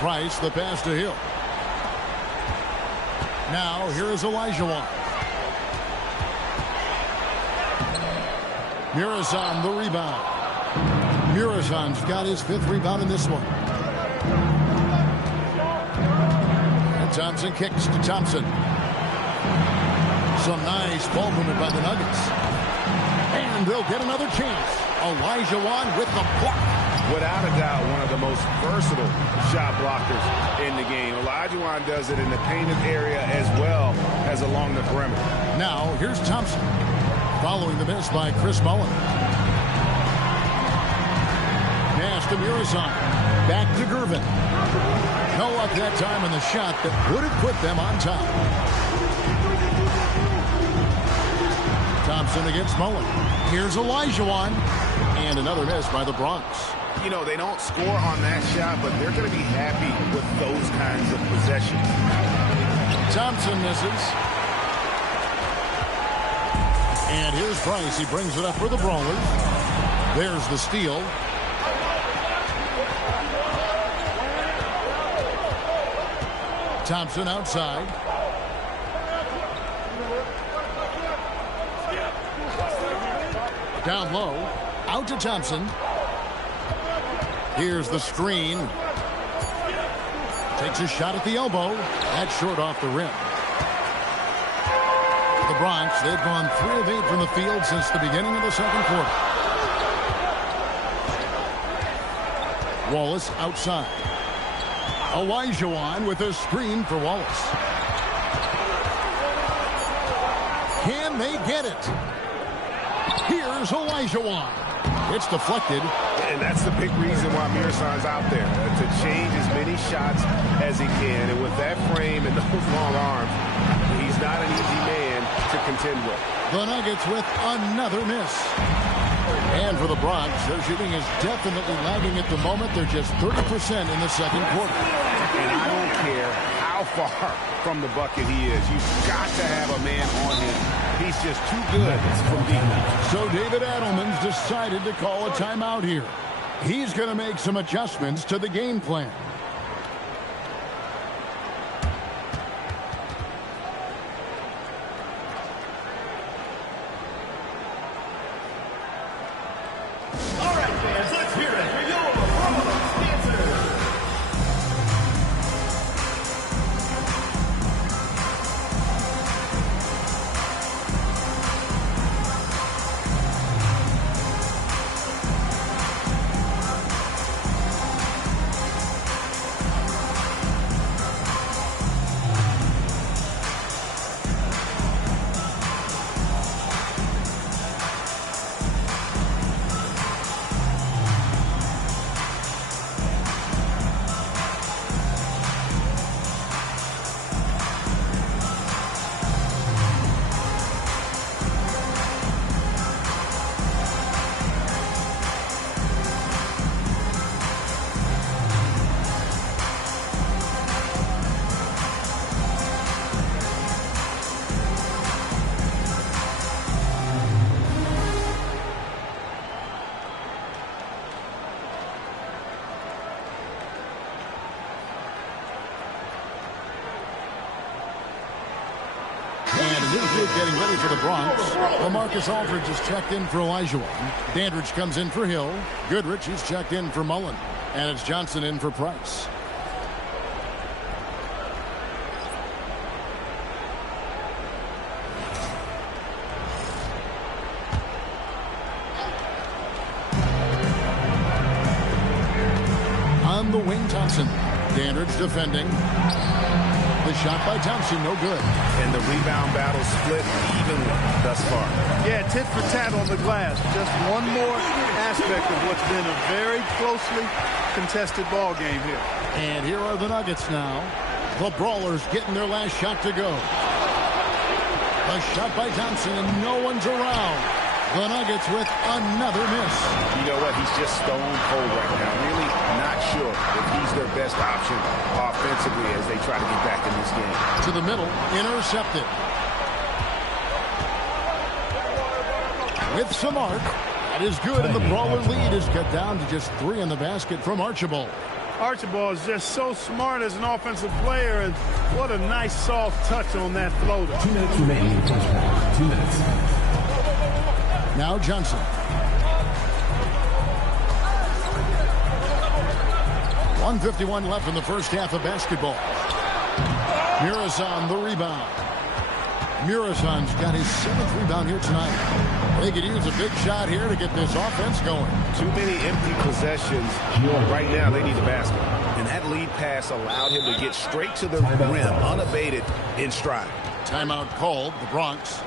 Price, the pass to Hill. Now here is Olajuwon. Murazan the rebound. Murazan's got his 5th rebound in this one. And Thompson kicks to Thompson. Some nice ball movement by the Nuggets. And they'll get another chance. Olajuwon with the block. Without a doubt, one of the most versatile shot blockers in the game. Olajuwon does it in the painted area as well as along the perimeter. Now, here's Thompson. Following the miss by Chris Mullin. Pass to Murazan. Back to Gervin. No luck that time on the shot that would have put them on top. Thompson against Mullin. Here's Olajuwon. And another miss by the Bronx. You know, they don't score on that shot, but they're going to be happy with those kinds of possessions. Thompson misses. And here's Price. He brings it up for the Brawlers. There's the steal. Thompson outside. Down low. Out to Thompson. Here's the screen. Takes a shot at the elbow. That's short off the rim. The Bronx, they've gone 3 of 8 from the field since the beginning of the second quarter. Wallace outside. Olajuwon with a screen for Wallace. Can they get it? Here's Olajuwon. It's deflected. And that's the big reason why Murazan's out there, to change as many shots as he can. And with that frame and those long arms, he's not an easy man to contend with. The Nuggets with another miss. And for the Bronx, their shooting is definitely lagging at the moment. They're just 30% in the second quarter. And I don't care how far from the bucket he is. You've got to have a man on him. He's just too good from deep. So David Adelman's decided to call a timeout here. He's going to make some adjustments to the game plan. All right, fans, let's hear it for your Bronx dancers. Getting ready for the Bronx. LaMarcus Aldridge is checked in for Olajuwon. Dandridge comes in for Hill. Goodrich is checked in for Mullin. And it's Johnson in for Price. on the wing, Thompson. Dandridge defending. The shot by Thompson, no good. And the rebound battle split evenly thus far. Yeah, tit for tat on the glass. Just one more aspect of what's been a very closely contested ball game here. And here are the Nuggets now. The Brawlers getting their last shot to go. A shot by Thompson, and no one's around. The Nuggets with another miss. You know what? He's just stone cold right now. Really not sure if he's their best option offensively as they try to get back in this game. To the middle, intercepted. With some arc. That is good, and the Brawler lead is cut down to just 3 in the basket from Archibald. Archibald is just so smart as an offensive player, and what a nice soft touch on that floater. 2 minutes remaining. 2 minutes. Now Johnson. .151 left in the first half of basketball. Muresan the rebound. Murasan's got his 7th rebound here tonight. They could use a big shot here to get this offense going. Too many empty possessions. Right now they need a basket. And that lead pass allowed him to get straight to the rim, unabated in stride. Timeout called, the Bronx.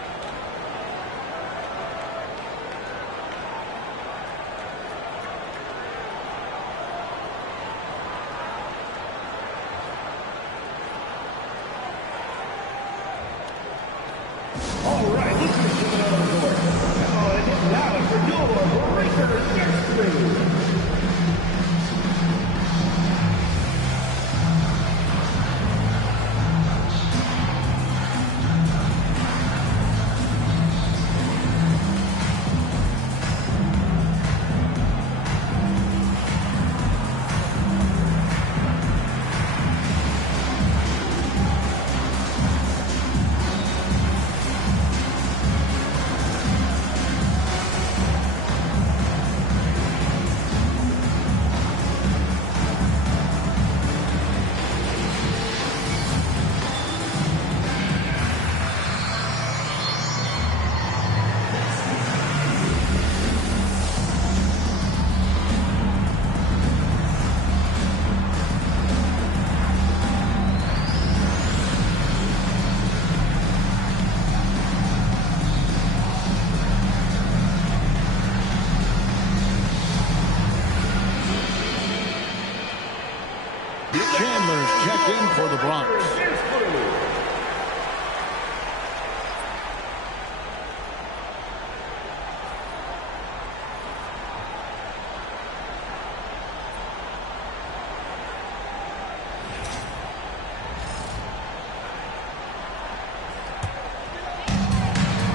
Chandler's checked in for the Bronx.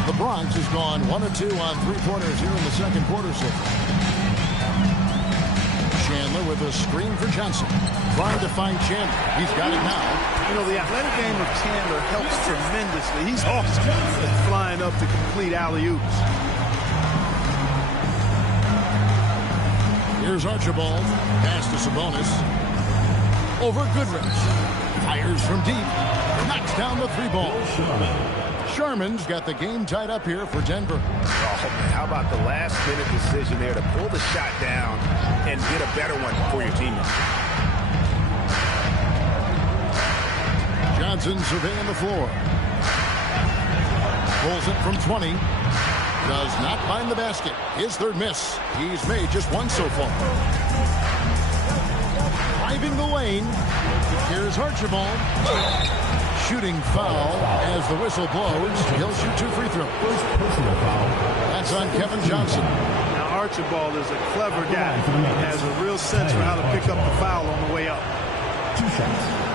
The Bronx has gone 1 of 2 on three-pointers here in the second quarter. Chandler with a screen for Johnson. Trying to find Chandler. He's got it now. You know, the athletic game of Chandler helps tremendously. He's awesome at flying up to complete alley-oops. Here's Archibald. Pass to Sabonis. Over Goodrich. Fires from deep. Knocks down the 3-ball. Sherman's got the game tied up here for Denver. Oh, how about the last-minute decision there to pull the shot down and get a better one for your teammates? Johnson surveying the floor. Pulls it from 20. Does not find the basket. His third miss. He's made just one so far. Driving the lane. Here's Archibald. Shooting foul as the whistle blows. He'll shoot 2 free throws. Personal foul. That's on Kevin Johnson. Now Archibald is a clever guy. He has a real sense for how to pick up the foul on the way up. 2 shots.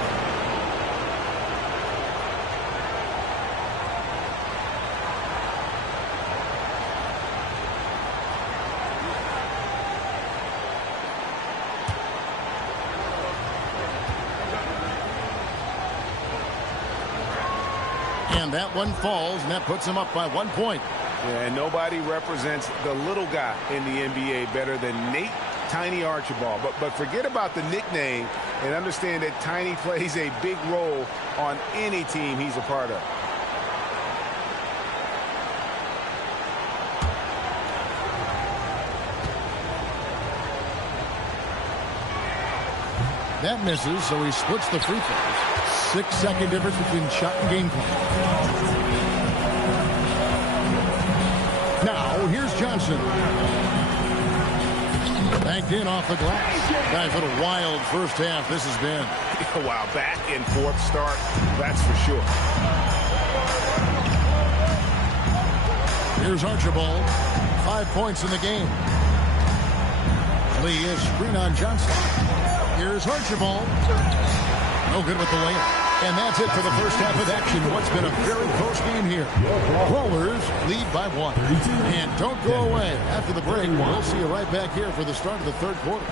And that one falls, and that puts him up by 1 point. Yeah, and nobody represents the little guy in the NBA better than Nate Tiny Archibald. But forget about the nickname and understand that Tiny plays a big role on any team he's a part of. That misses, so he splits the free throws. 6-second difference between shot and game plan. Now, here's Johnson. Banked in off the glass. Guys, what a wild first half this has been. Wow, back and forth start, that's for sure. Here's Archibald. 5 points in the game. Lee is screen on Johnson. Here's Archibald. No good with the layup. And that's it for the first half of action. What's been a very close game here. Rollers lead by 1. And don't go away. After the break, we'll see you right back here for the start of the third quarter.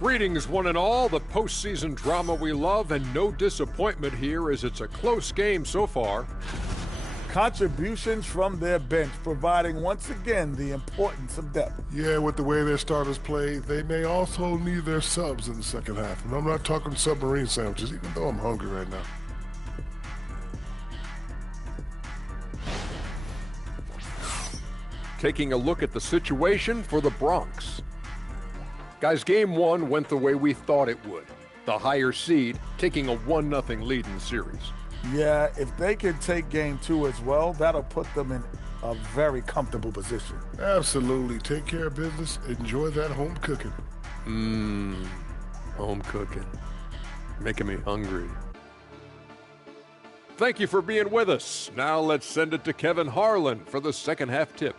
Greetings, one and all. The postseason drama we love, and no disappointment here as it's a close game so far. Contributions from their bench, providing once again the importance of depth. Yeah, with the way their starters play, they may also need their subs in the second half. And I'm not talking submarine sandwiches, even though I'm hungry right now. Taking a look at the situation for the Bronx. Guys, game 1 went the way we thought it would. The higher seed taking a 1-0 lead in the series. Yeah, if they can take game 2 as well, that'll put them in a very comfortable position. Absolutely. Take care of business. Enjoy that home cooking. Home cooking. Making me hungry. Thank you for being with us. Now let's send it to Kevin Harlan for the second half tip.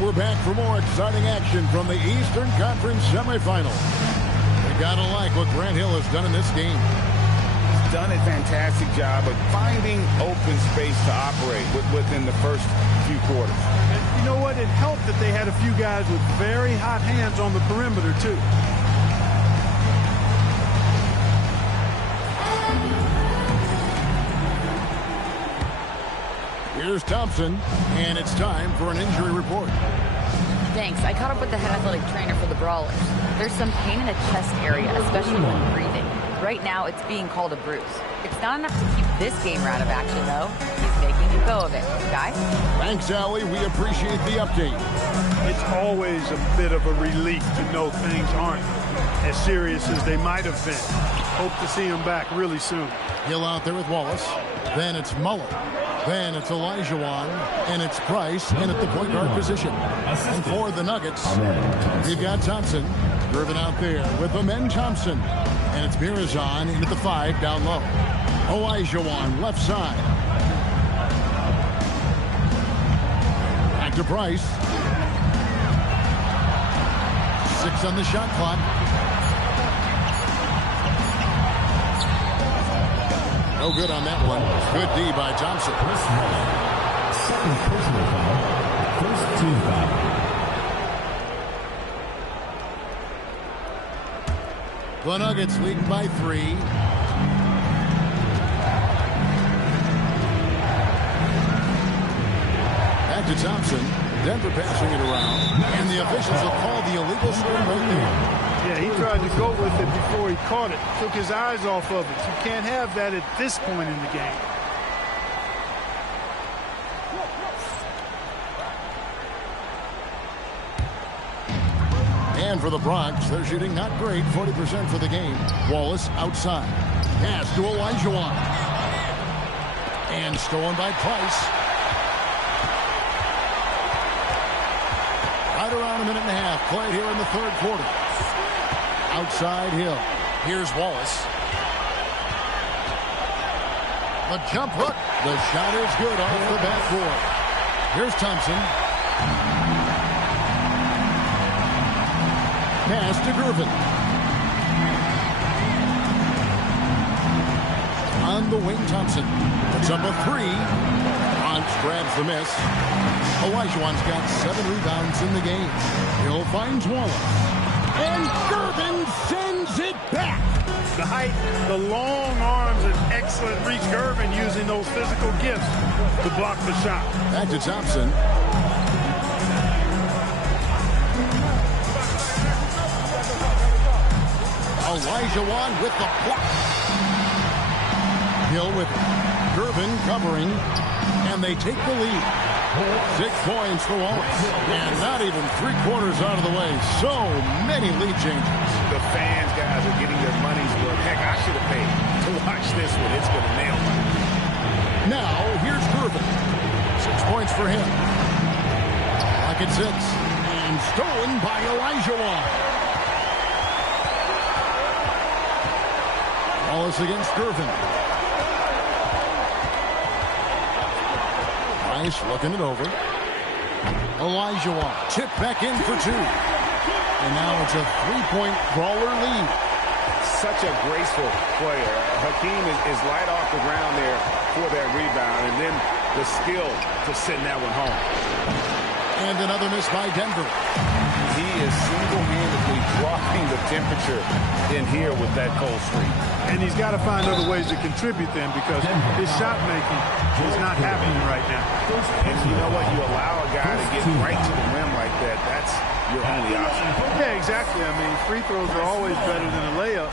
We're back for more exciting action from the Eastern Conference semifinal. We gotta like what Grant Hill has done in this game. He's done a fantastic job of finding open space to operate within the first few quarters. And you know what? It helped that they had a few guys with very hot hands on the perimeter, too. Here's Thompson, and it's time for an injury report. Thanks. I caught up with the head athletic trainer for the Brawlers. There's some pain in the chest area, especially when breathing. Right now, it's being called a bruise. It's not enough to keep this game out of action, though. He's making a go of it. Guys? Thanks, Allie. We appreciate the update. It's always a bit of a relief to know things aren't as serious as they might have been. Hope to see him back really soon. Hill out there with Wallace. Then it's Mullen. Then it's Olajuwon, and it's Price in at the point guard position. And for the Nuggets, we've got Thompson driven out there with Amen Thompson. And it's Mirazon in at the 5 down low. Olajuwon left side. Back to Price. 6 on the shot clock. No good on that one. Good D by Thompson. Second personal foul. First team foul. The Nuggets leading by 3. Back to Thompson. Denver passing it around. And the officials will call the illegal swing right there. Yeah, he tried to go with it before he caught it. Took his eyes off of it. You can't have that at this point in the game. And for the Bronx, they're shooting not great, 40% for the game. Wallace outside. Pass to Olajuwon. And stolen by Price. Right around a minute and a half played here in the third quarter. Outside Hill. Here's Wallace. A jump hook. The shot is good off the backboard. Here's Thompson. Pass to Griffin. Wayne Thompson. Puts up a three. Hans grabs the miss. Olajuwon's got 7 rebounds in the game. Hill finds Wallace. And Gervin sends it back. The height, the long arms, and excellent reach. Gervin using those physical gifts to block the shot. Back to Thompson. Olajuwon with the block. Hill with Gervin covering, and they take the lead. 6 points for Wallace, and not even 3/4 out of the way. So many lead changes. The fans, guys, are getting their money's worth. Heck, I should have paid to watch this one. It's going to nail me. Now, here's Gervin. 6 points for him. Rocket 6, and stolen by Olajuwon. Wallace against Gervin. Nice, looking it over. Olajuwon, tip back in for 2. And now it's a 3-point brawler lead. Such a graceful player. Hakeem is light off the ground there for that rebound, and then the skill to send that one home. And another miss by Denver. He is single-handedly dropping the temperature in here with that cold streak. And he's got to find other ways to contribute then, because his shot making is not happening right now. And you know what? You allow a guy to get right to the rim like that, that's your only option. Yeah, exactly. I mean, free throws are always better than a layup,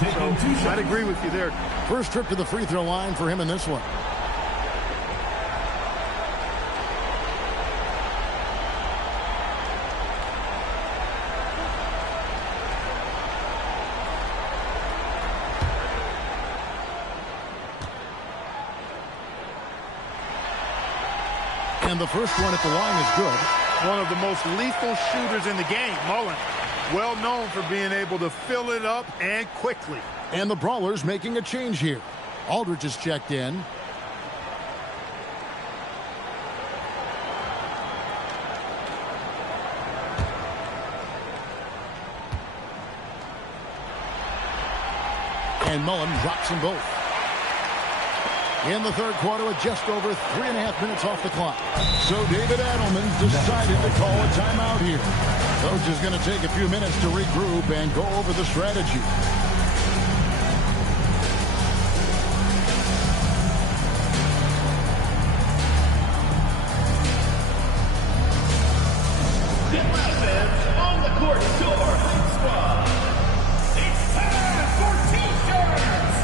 so I'd agree with you there. First trip to the free throw line for him in this one. And the first one at the line is good. One of the most lethal shooters in the game, Mullen. Well known for being able to fill it up and quickly. And the Brawlers making a change here. Aldridge is checked in. And Mullen drops them both. In the third quarter with just over 3.5 minutes off the clock. So David Adelman's decided to call a timeout here. Coach is going to take a few minutes to regroup and go over the strategy. On the court, squad. It's time for T-shirts.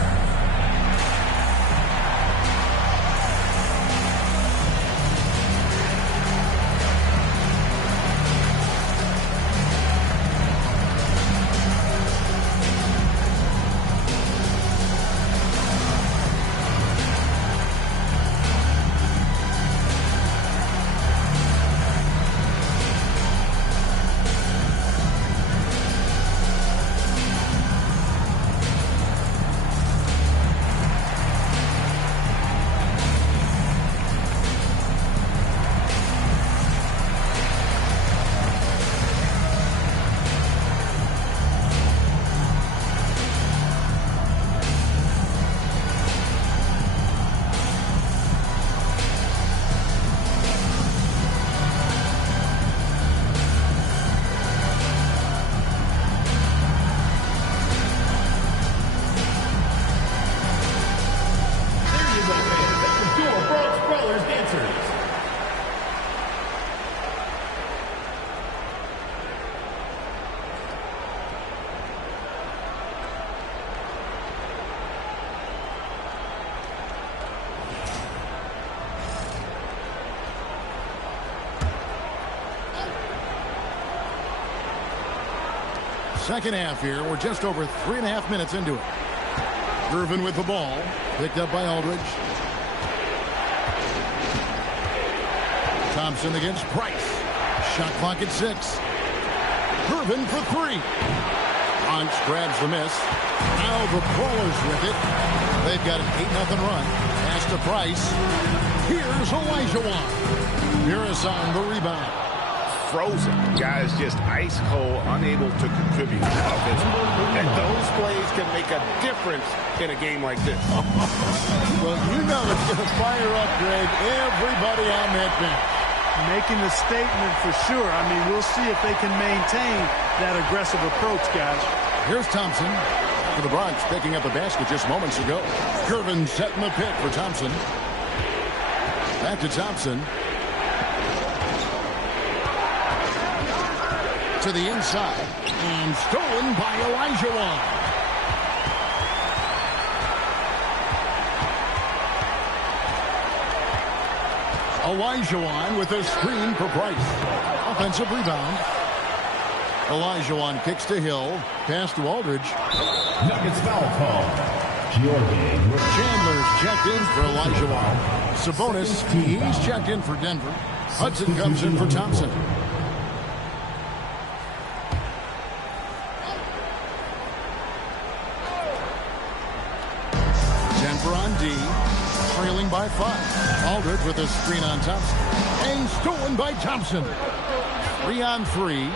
Second half here. We're just over 3.5 minutes into it. Gervin with the ball. Picked up by Aldridge. Thompson against Price. Shot clock at 6. Gervin for 3. Hunt grabs the miss. Now the Brawlers with it. They've got an 8-0 run. Pass to Price. Here's Olajuwon. Mirasan the rebound. frozen. Guys just ice cold, unable to contribute offensively. And those plays can make a difference in a game like this. Well, you know it's going to fire up, Greg, everybody on that bench. Making a statement for sure. I mean, we'll see if they can maintain that aggressive approach, guys. Here's Thompson for the Bronx, picking up a basket just moments ago. Gervin setting the pick for Thompson. Back to Thompson. To the inside. And stolen by Elijah. Elijah with a screen for Price. Offensive rebound. Elijah kicks to Hill. Pass to Aldridge. Nuggets foul call. Chandler's checked in for Elijah. Sabonis, he's checked in for Denver. Hudson comes in for Thompson. Denver on D, trailing by 5. Aldridge with a screen on Thompson. And stolen by Thompson. 3-on-3.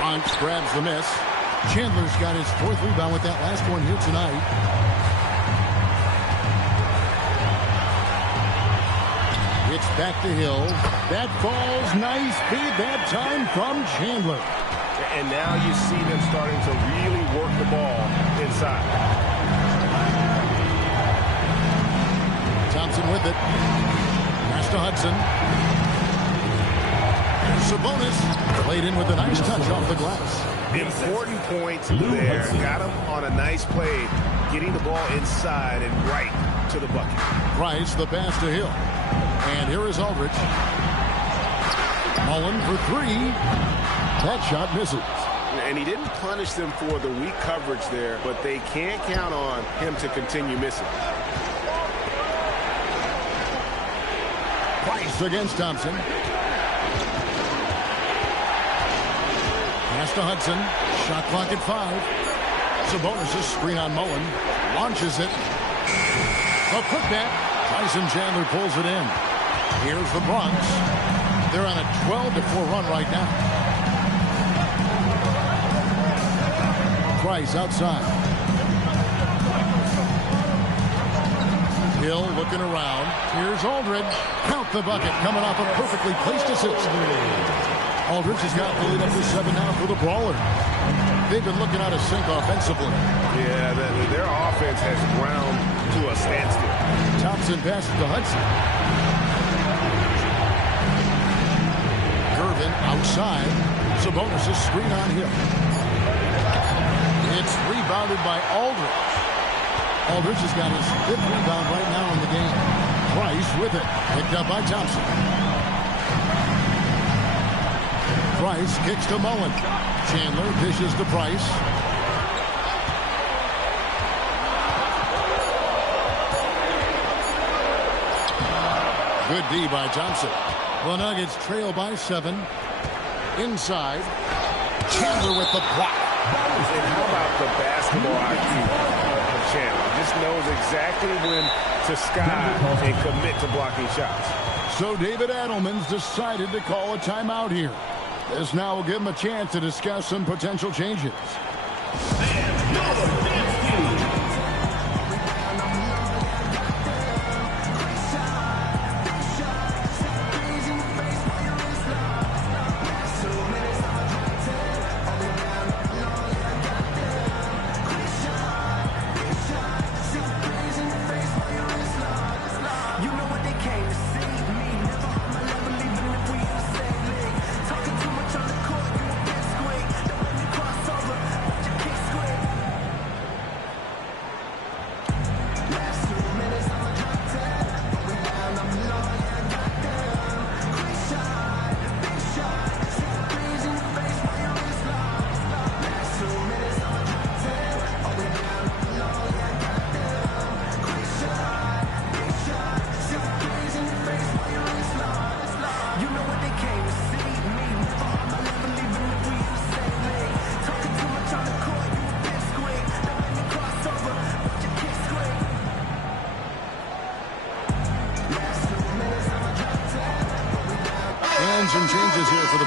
Bronx grabs the miss. Chandler's got his 4th rebound with that last one here tonight. It's back to Hill. That falls. Nice feed that time from Chandler. And now you see them starting to really work the ball inside. Thompson with it. Pass to Hudson. Sabonis played in with a nice touch off the glass. Important points there. Got him on a nice play, getting the ball inside and right to the bucket. Price, the pass to Hill. And here is Aldridge. Mullen for 3. That shot misses. And he didn't punish them for the weak coverage there, but they can't count on him to continue missing. Price against Thompson. Pass to Hudson. Shot clock at 5. Sabonis' screen on Mullen. Launches it. A putback. Tyson Chandler pulls it in. Here's the Bronx. They're on a 12-4 run right now. Price outside. Hill looking around. Here's Aldridge. Count the bucket. Coming off a perfectly placed assist. Aldridge has got the lead up to 7 now for the Brawler. They've been looking out of sync offensively. Yeah, their offense has ground to a standstill. Thompson passes to Hudson. Gervin outside. Sabonis' screen on Hill. It's rebounded by Aldridge. Aldridge has got his 5th rebound right now in the game. Price with it. Picked up by Thompson. Price kicks to Mullen. Chandler dishes to Price. Good D by Thompson. The Nuggets trail by 7. Inside. Chandler with the block. And how about the basketball IQ of Chandler? Just knows exactly when to sky and commit to blocking shots. So David Adelman's decided to call a timeout here. This now will give him a chance to discuss some potential changes.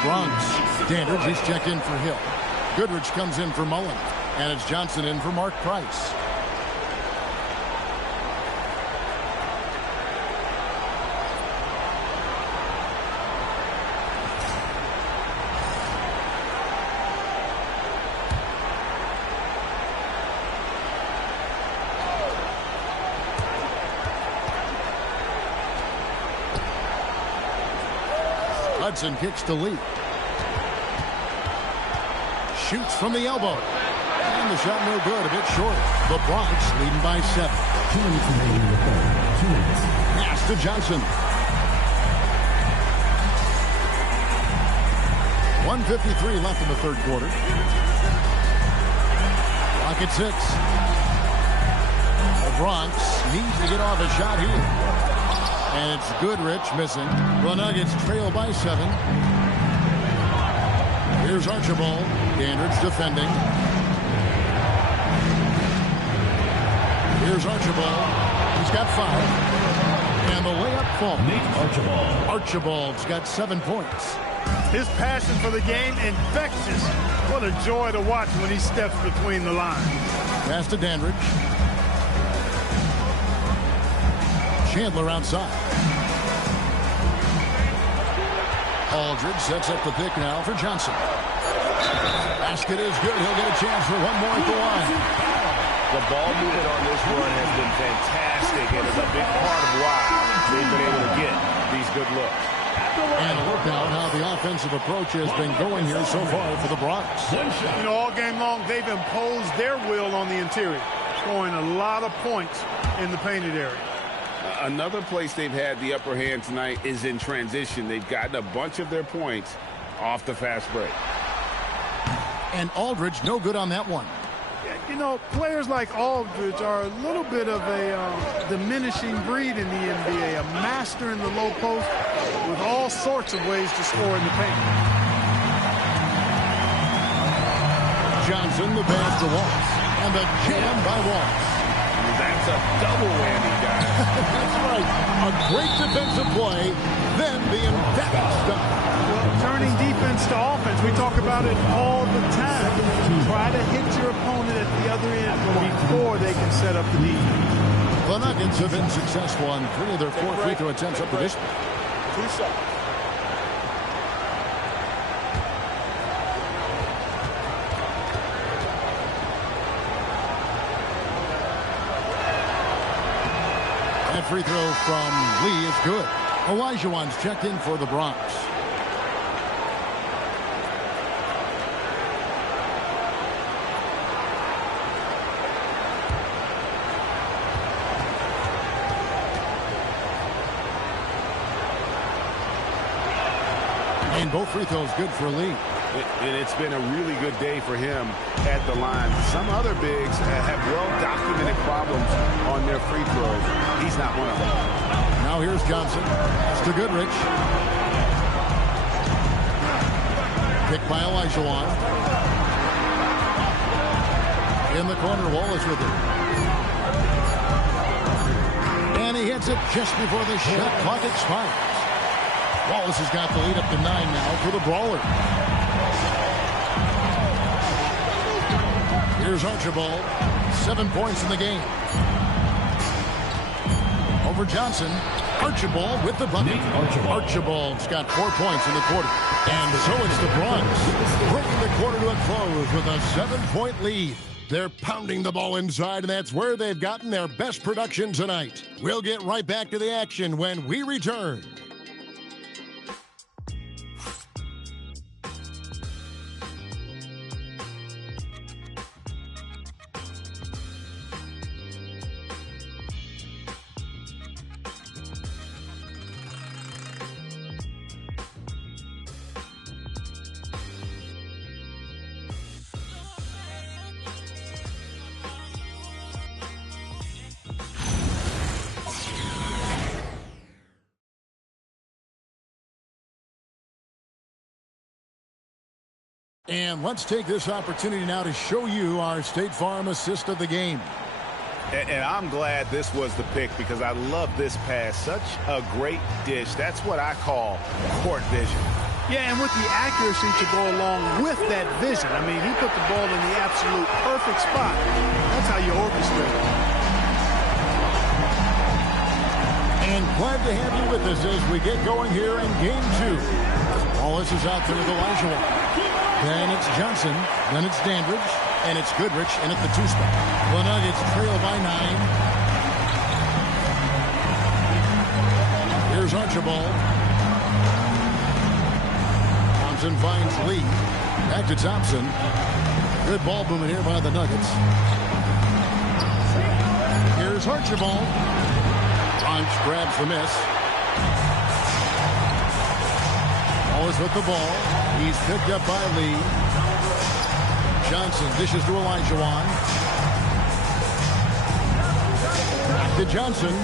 Bronx. Dandridge is checked in for Hill. Goodrich comes in for Mullen. And it's Johnson in for Mark Price. Hudson kicks to Lee. Shoots from the elbow. And the shot no good, a bit short. The Bronx leading by 7. 2 minutes remaining in the third. 2 minutes. Pass to Johnson. 1:53 left in the third quarter. Clock at 6. The Bronx needs to get off a shot here. And it's Goodrich missing. The Nuggets trail by 7. Here's Archibald. Dandridge defending. Here's Archibald. He's got 5. And the layup falls. Archibald's got 7 points. His passion for the game, infectious. What a joy to watch when he steps between the lines. Pass to Dandridge. Chandler outside. Aldridge sets up the pick now for Johnson. Basket is good. He'll get a chance for one more at the line. The ball movement on this run has been fantastic and is a big part of why they've been able to get these good looks. And look now how the offensive approach has been going here so far for the Bronx. You know, all game long, they've imposed their will on the interior, scoring a lot of points in the painted area. Another place they've had the upper hand tonight is in transition. They've gotten a bunch of their points off the fast break. And Aldridge no good on that one. You know, players like Aldridge are a little bit of a diminishing breed in the NBA, a master in the low post with all sorts of ways to score in the paint. Johnson, the pass to Walls, and the jam by Walls. That's a double whammy, guys. That's right. A great defensive play, then the emphatic stuff. Well, turning defense to offense, we talk about it all the time. Try to hit your opponent at the other end before they can set up the defense. The Nuggets have been successful on 3 of their 4 free throw attempts up to this point. 2 shots. That free throw from Lee is good. Olajuwon's checked in for the Bronx. And both free throws good for Lee. And it's been a really good day for him at the line. Some other bigs have well-documented problems on their free throws. He's not one of them. Now here's Johnson. It's to Goodrich. Picked by Olajuwon. In the corner, Wallace with it. And he hits it just before the shot clock expires. Wallace has got the lead up to 9 now for the Brawler. Here's Archibald. 7 points in the game. Over Johnson. Archibald with the bucket. Archibald's got 4 points in the quarter. And so it's the Bronx bringing the quarter to a close with a 7-point lead. They're pounding the ball inside, and that's where they've gotten their best production tonight. We'll get right back to the action when we return. And let's take this opportunity now to show you our State Farm assist of the game. And I'm glad this was the pick because I love this pass. Such a great dish. That's what I call court vision. Yeah, and with the accuracy to go along with that vision. I mean, he put the ball in the absolute perfect spot. That's how you orchestrate it. And glad to have you with us as we get going here in game 2. Wallace is out there with Elijah. Then it's Johnson. Then it's Dandridge. And it's Goodrich in at the 2 spot. The Nuggets trail by 9. Here's Archibald. Thompson finds Lee. Back to Thompson. Good ball movement here by the Nuggets. Here's Archibald. Bunch grabs the miss. Wallace with the ball. He's picked up by Lee. Johnson dishes to Elijah. Back to Johnson.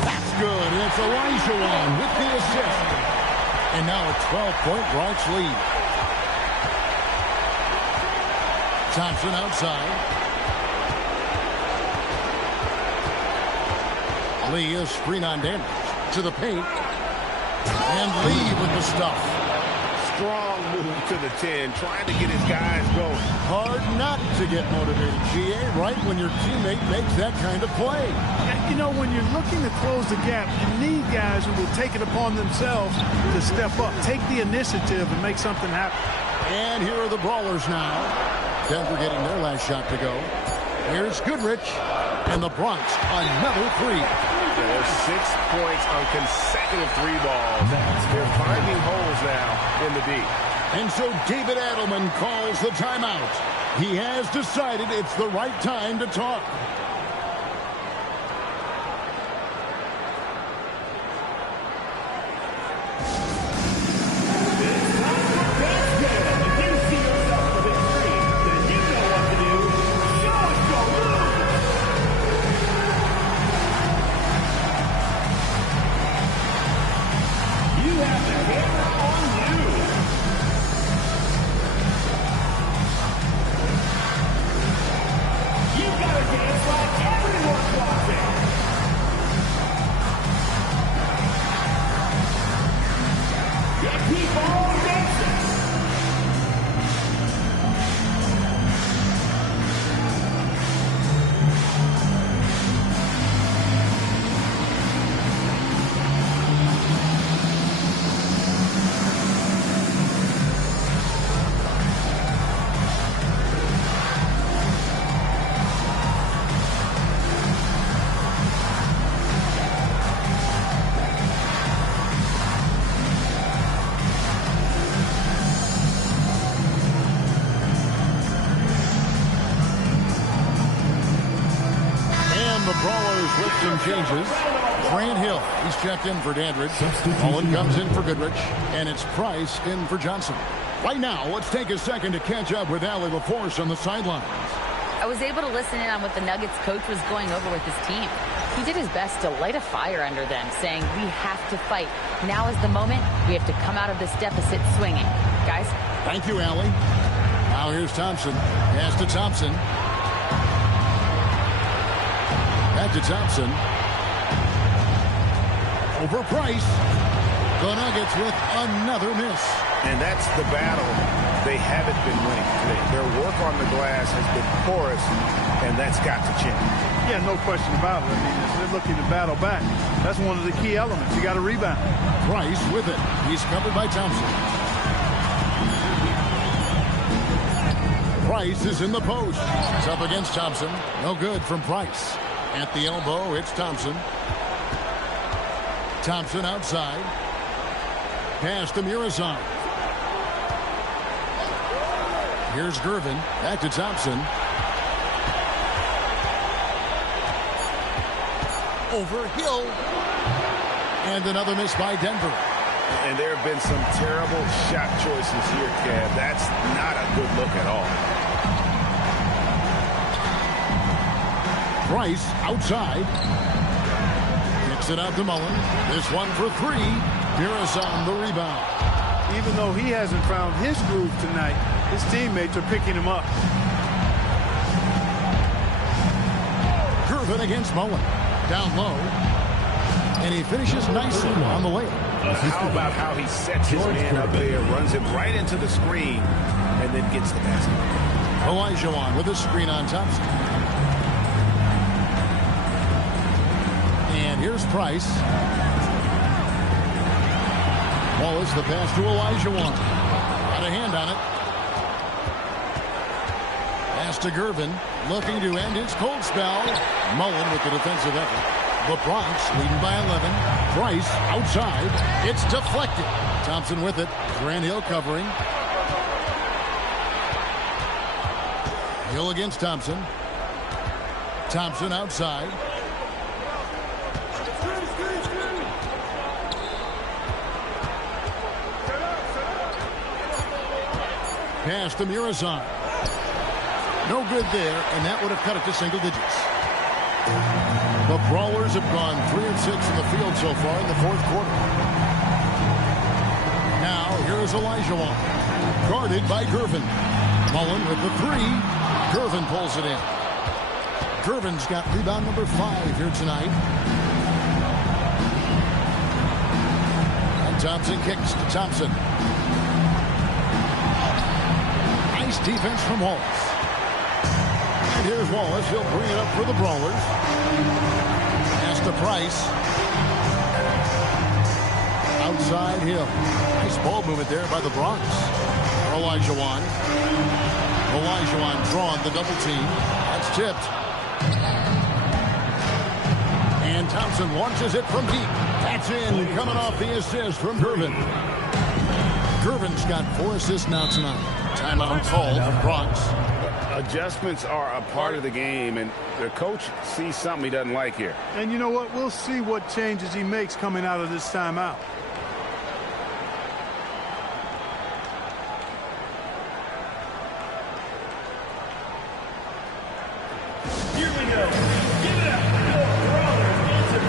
That's good. And it's Elijah with the assist. And now a 12-point Bronx lead. Thompson outside. Lee is screen on Dandridge to the paint. And Lee with the stuff. Strong move to the 10, trying to get his guys going. Hard not to get motivated, GA, right when your teammate makes that kind of play. You know, when you're looking to close the gap, you need guys who will take it upon themselves to step up, take the initiative, and make something happen. And here are the Brawlers now. Denver getting their last shot to go. Here's Goodrich, and the Bronx another 3. There's 6 points on consecutive 3 balls. They're finding holes now in the D. And so David Adelman calls the timeout. He has decided it's the right time to talk. Changes. Grant Hill, he's checked in for Dandridge. Mullen comes in for Goodrich. And it's Price in for Johnson. Right now, let's take a second to catch up with Allie LaForce on the sidelines. I was able to listen in on what the Nuggets coach was going over with his team. He did his best to light a fire under them, saying, we have to fight. Now is the moment. We have to come out of this deficit swinging. Guys? Thank you, Allie. Now here's Thompson. Pass to Thompson. Back to Thompson. Over Price. The Nuggets with another miss. And that's the battle they haven't been winning today. Their work on the glass has been porous, and that's got to change. Yeah, no question about it. I mean, as they're looking to battle back, that's one of the key elements. You got to rebound. Price with it. He's covered by Thompson. Price is in the post. It's up against Thompson. No good from Price. At the elbow, it's Thompson. Thompson outside. Pass to Murazan. Here's Gervin. Back to Thompson. Over Hill. And another miss by Denver. And there have been some terrible shot choices here, Kev. That's not a good look at all. Price outside. Kicks it out to Mullen. This one for 3. Murazan the rebound. Even though he hasn't found his groove tonight, his teammates are picking him up. Gervin against Mullen. Down low. And he finishes nicely on the layup. How about how he sets his man up there, runs him right into the screen, and then gets the basket. Olajuwon with a screen on Thompson. And here's Price. Wallace, the pass to Olajuwon. Got a hand on it. Pass to Gervin, looking to end his cold spell. Mullen with the defensive effort. The Bronx leading by 11. Price outside. It's deflected. Thompson with it. Grant Hill covering. Hill against Thompson. Thompson outside. Pass to Mirazan. No good there, and that would have cut it to single digits. The Brawlers have gone 3 of 6 in the field so far in the fourth quarter. Now, here's Olajuwon. Guarded by Gervin. Mullen with the 3. Gervin pulls it in. Gervin's got rebound number 5 here tonight. And Thompson kicks to Thompson. Nice defense from Wallace. And here's Wallace. He'll bring it up for the Brawlers. Pass to Price. Outside Hill. Nice ball movement there by the Bronx. Olajuwon. Olajuwon drawn the double team. That's tipped. And Thompson launches it from deep. That's in, coming off the assist from Gervin. Gervin's got 4 assists now tonight. Timeout called from Bronx. Adjustments are a part of the game, and the coach sees something he doesn't like here. And you know what? We'll see what changes he makes coming out of this timeout. Here we go. Give it up for Brawlers Answer.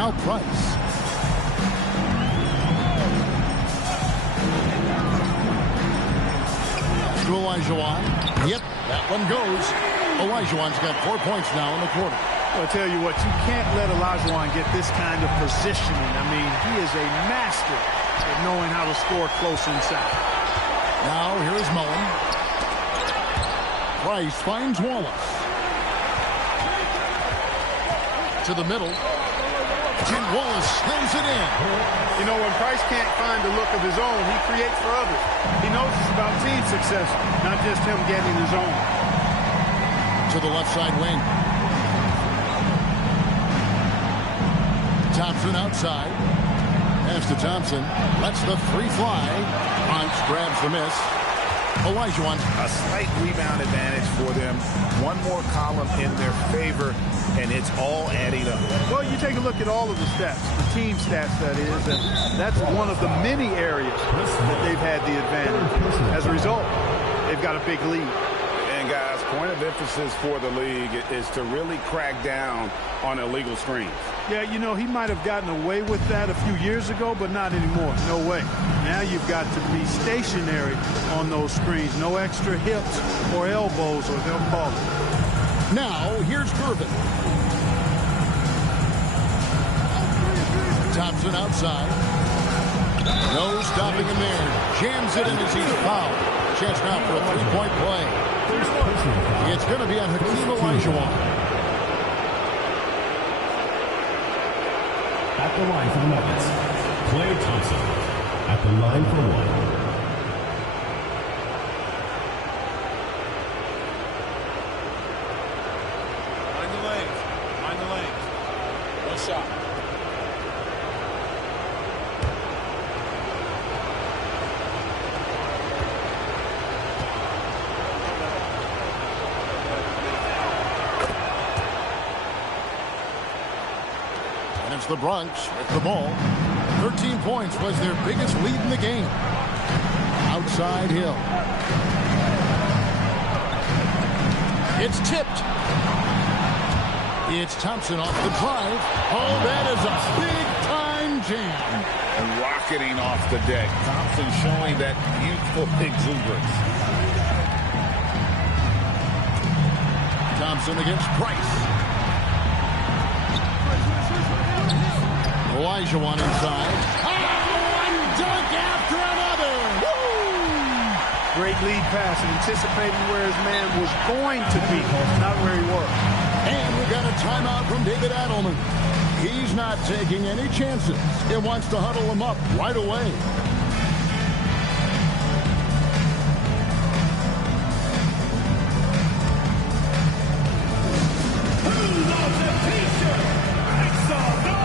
Now Price. To Olajuwon. Yep, that one goes. Olajuwon's got 4 points now in the quarter. I'll tell you what, you can't let Olajuwon get this kind of positioning. I mean, he is a master at knowing how to score close inside. Now here's Mullen. Price finds Wallace. To the middle. And Wallace slams it in. You know, when Price can't find the look of his own, he creates for others. He knows it's about team success, not just him getting his own. To the left side wing. Thompson outside. Pass to Thompson. Lets the 3 fly. Hunt grabs the miss. Olajuwon. A slight rebound advantage for them. One more column in their favor, and it's all adding up. Well, you take a look at all of the stats, the team stats, that is, and that's one of the many areas that they've had the advantage. As a result, they've got a big lead. And guys, point of emphasis for the league is to really crack down on illegal screens. Yeah, you know, he might have gotten away with that a few years ago, but not anymore. No way. Now you've got to be stationary on those screens. No extra hips or elbows, or they'll call it. Now, here's Gervin. Thompson outside. No stopping him there. Jams it in as he's fouled. Chance now for a three-point play. It's going to be on Hakeem Olajuwon. At the line for the Nuggets, Klay Thompson. At the line for one. Mind the lanes. Mind the lanes. No shot. And it's the Bronx with the ball. 13 points was their biggest lead in the game. Outside Hill. It's tipped. It's Thompson off the drive. Oh, that is a big-time jam. And rocketing off the deck. Thompson showing that youthful exuberance. Thompson against Price. Olajuwon inside. Oh, and dunk after another. Woo! Great lead pass and anticipating where his man was going to be, not where he was. And we got a timeout from David Adelman. He's not taking any chances. He wants to huddle him up right away. Who loves a t-shirt? Make some noise!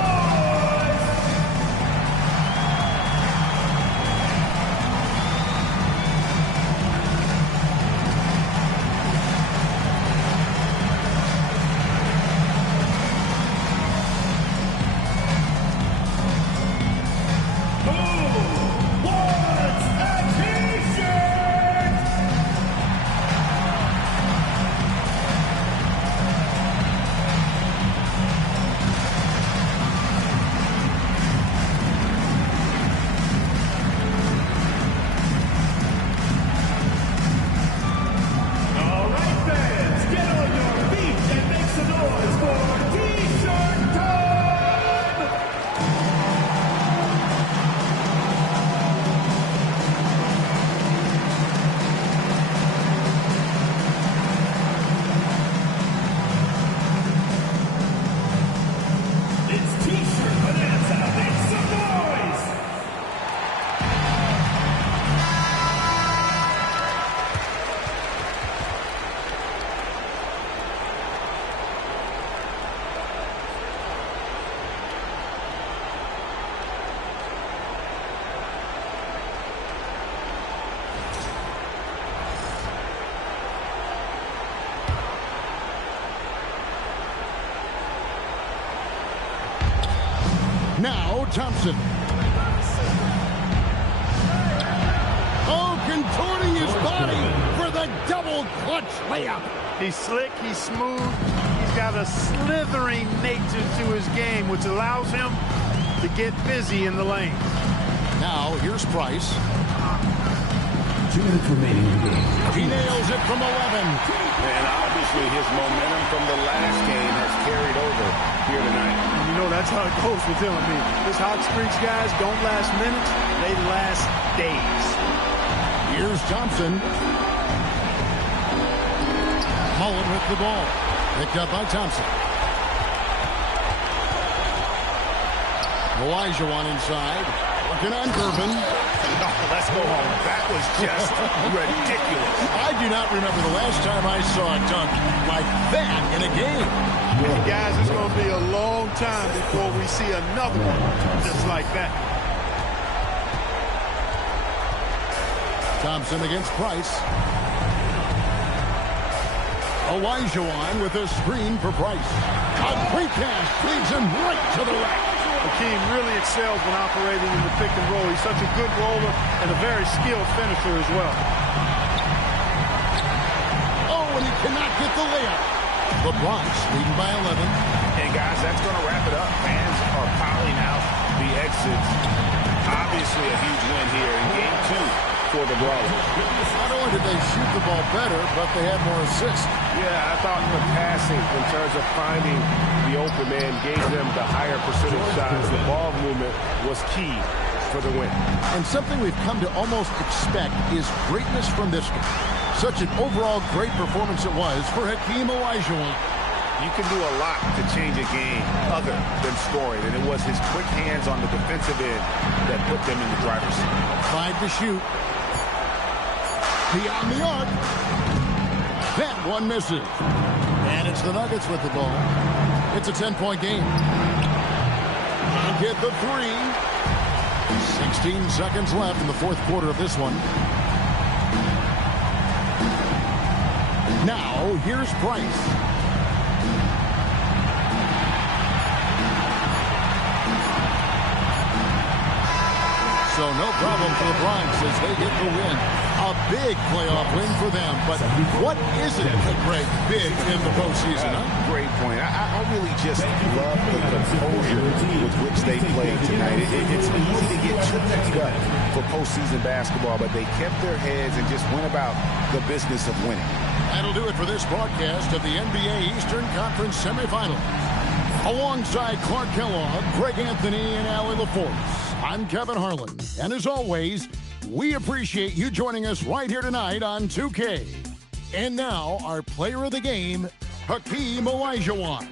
Now Thompson. Oh, contorting his body for the double clutch layup. He's slick, he's smooth, he's got a slithering nature to his game, which allows him to get busy in the lane. Now here's Price. 2 minutes remaining in the game. He nails it from 11. And obviously his momentum from the last game has carried over here tonight. And you know that's how it goes with him. I mean, his hot streaks, guys, don't last minutes, they last days. Here's Thompson. Mullen with the ball. Picked up by Thompson. Olajuwon inside. Working on Gervin. Oh, let's go home. That was just ridiculous. I do not remember the last time I saw a dunk like that in a game. Guys, it's going to be a long time before we see another one just like that. Thompson against Price. Olajuwon with a screen for Price. A great pass leads him right to the rack. Hakeem really excels when operating in the pick and roll. He's such a good roller and a very skilled finisher as well. Oh, and the layup. The Bronx leading by 11. And guys, that's going to wrap it up. Fans are piling out the exits. Obviously a huge win here in game 2 for the Brawlers. Not only did they shoot the ball better, but they had more assists. Yeah, I thought the passing in terms of finding the open man gave them the higher percentage shots. The ball movement was key for the win. And something we've come to almost expect is greatness from this one. Such an overall great performance it was for Hakeem Olajuwon. You can do a lot to change a game other than scoring, and it was his quick hands on the defensive end that put them in the driver's seat. 5 to shoot. Beyond the arc. That one misses. And it's the Nuggets with the ball. It's a 10-point game. And get the 3. 16 seconds left in the fourth quarter of this one. Now, here's Price. So no problem for the Bronx as they get the win. A big playoff win for them. But what isn't a great big in the postseason? Great point. I really just love the composure with which they played tonight. It's easy to get too beat up for postseason basketball, but they kept their heads and just went about the business of winning. That'll do it for this broadcast of the NBA Eastern Conference semifinals. Alongside Clark Kellogg, Greg Anthony, and Allie LaForce, I'm Kevin Harlan. And as always, we appreciate you joining us right here tonight on 2K. And now, our player of the game, Hakeem Olajuwon.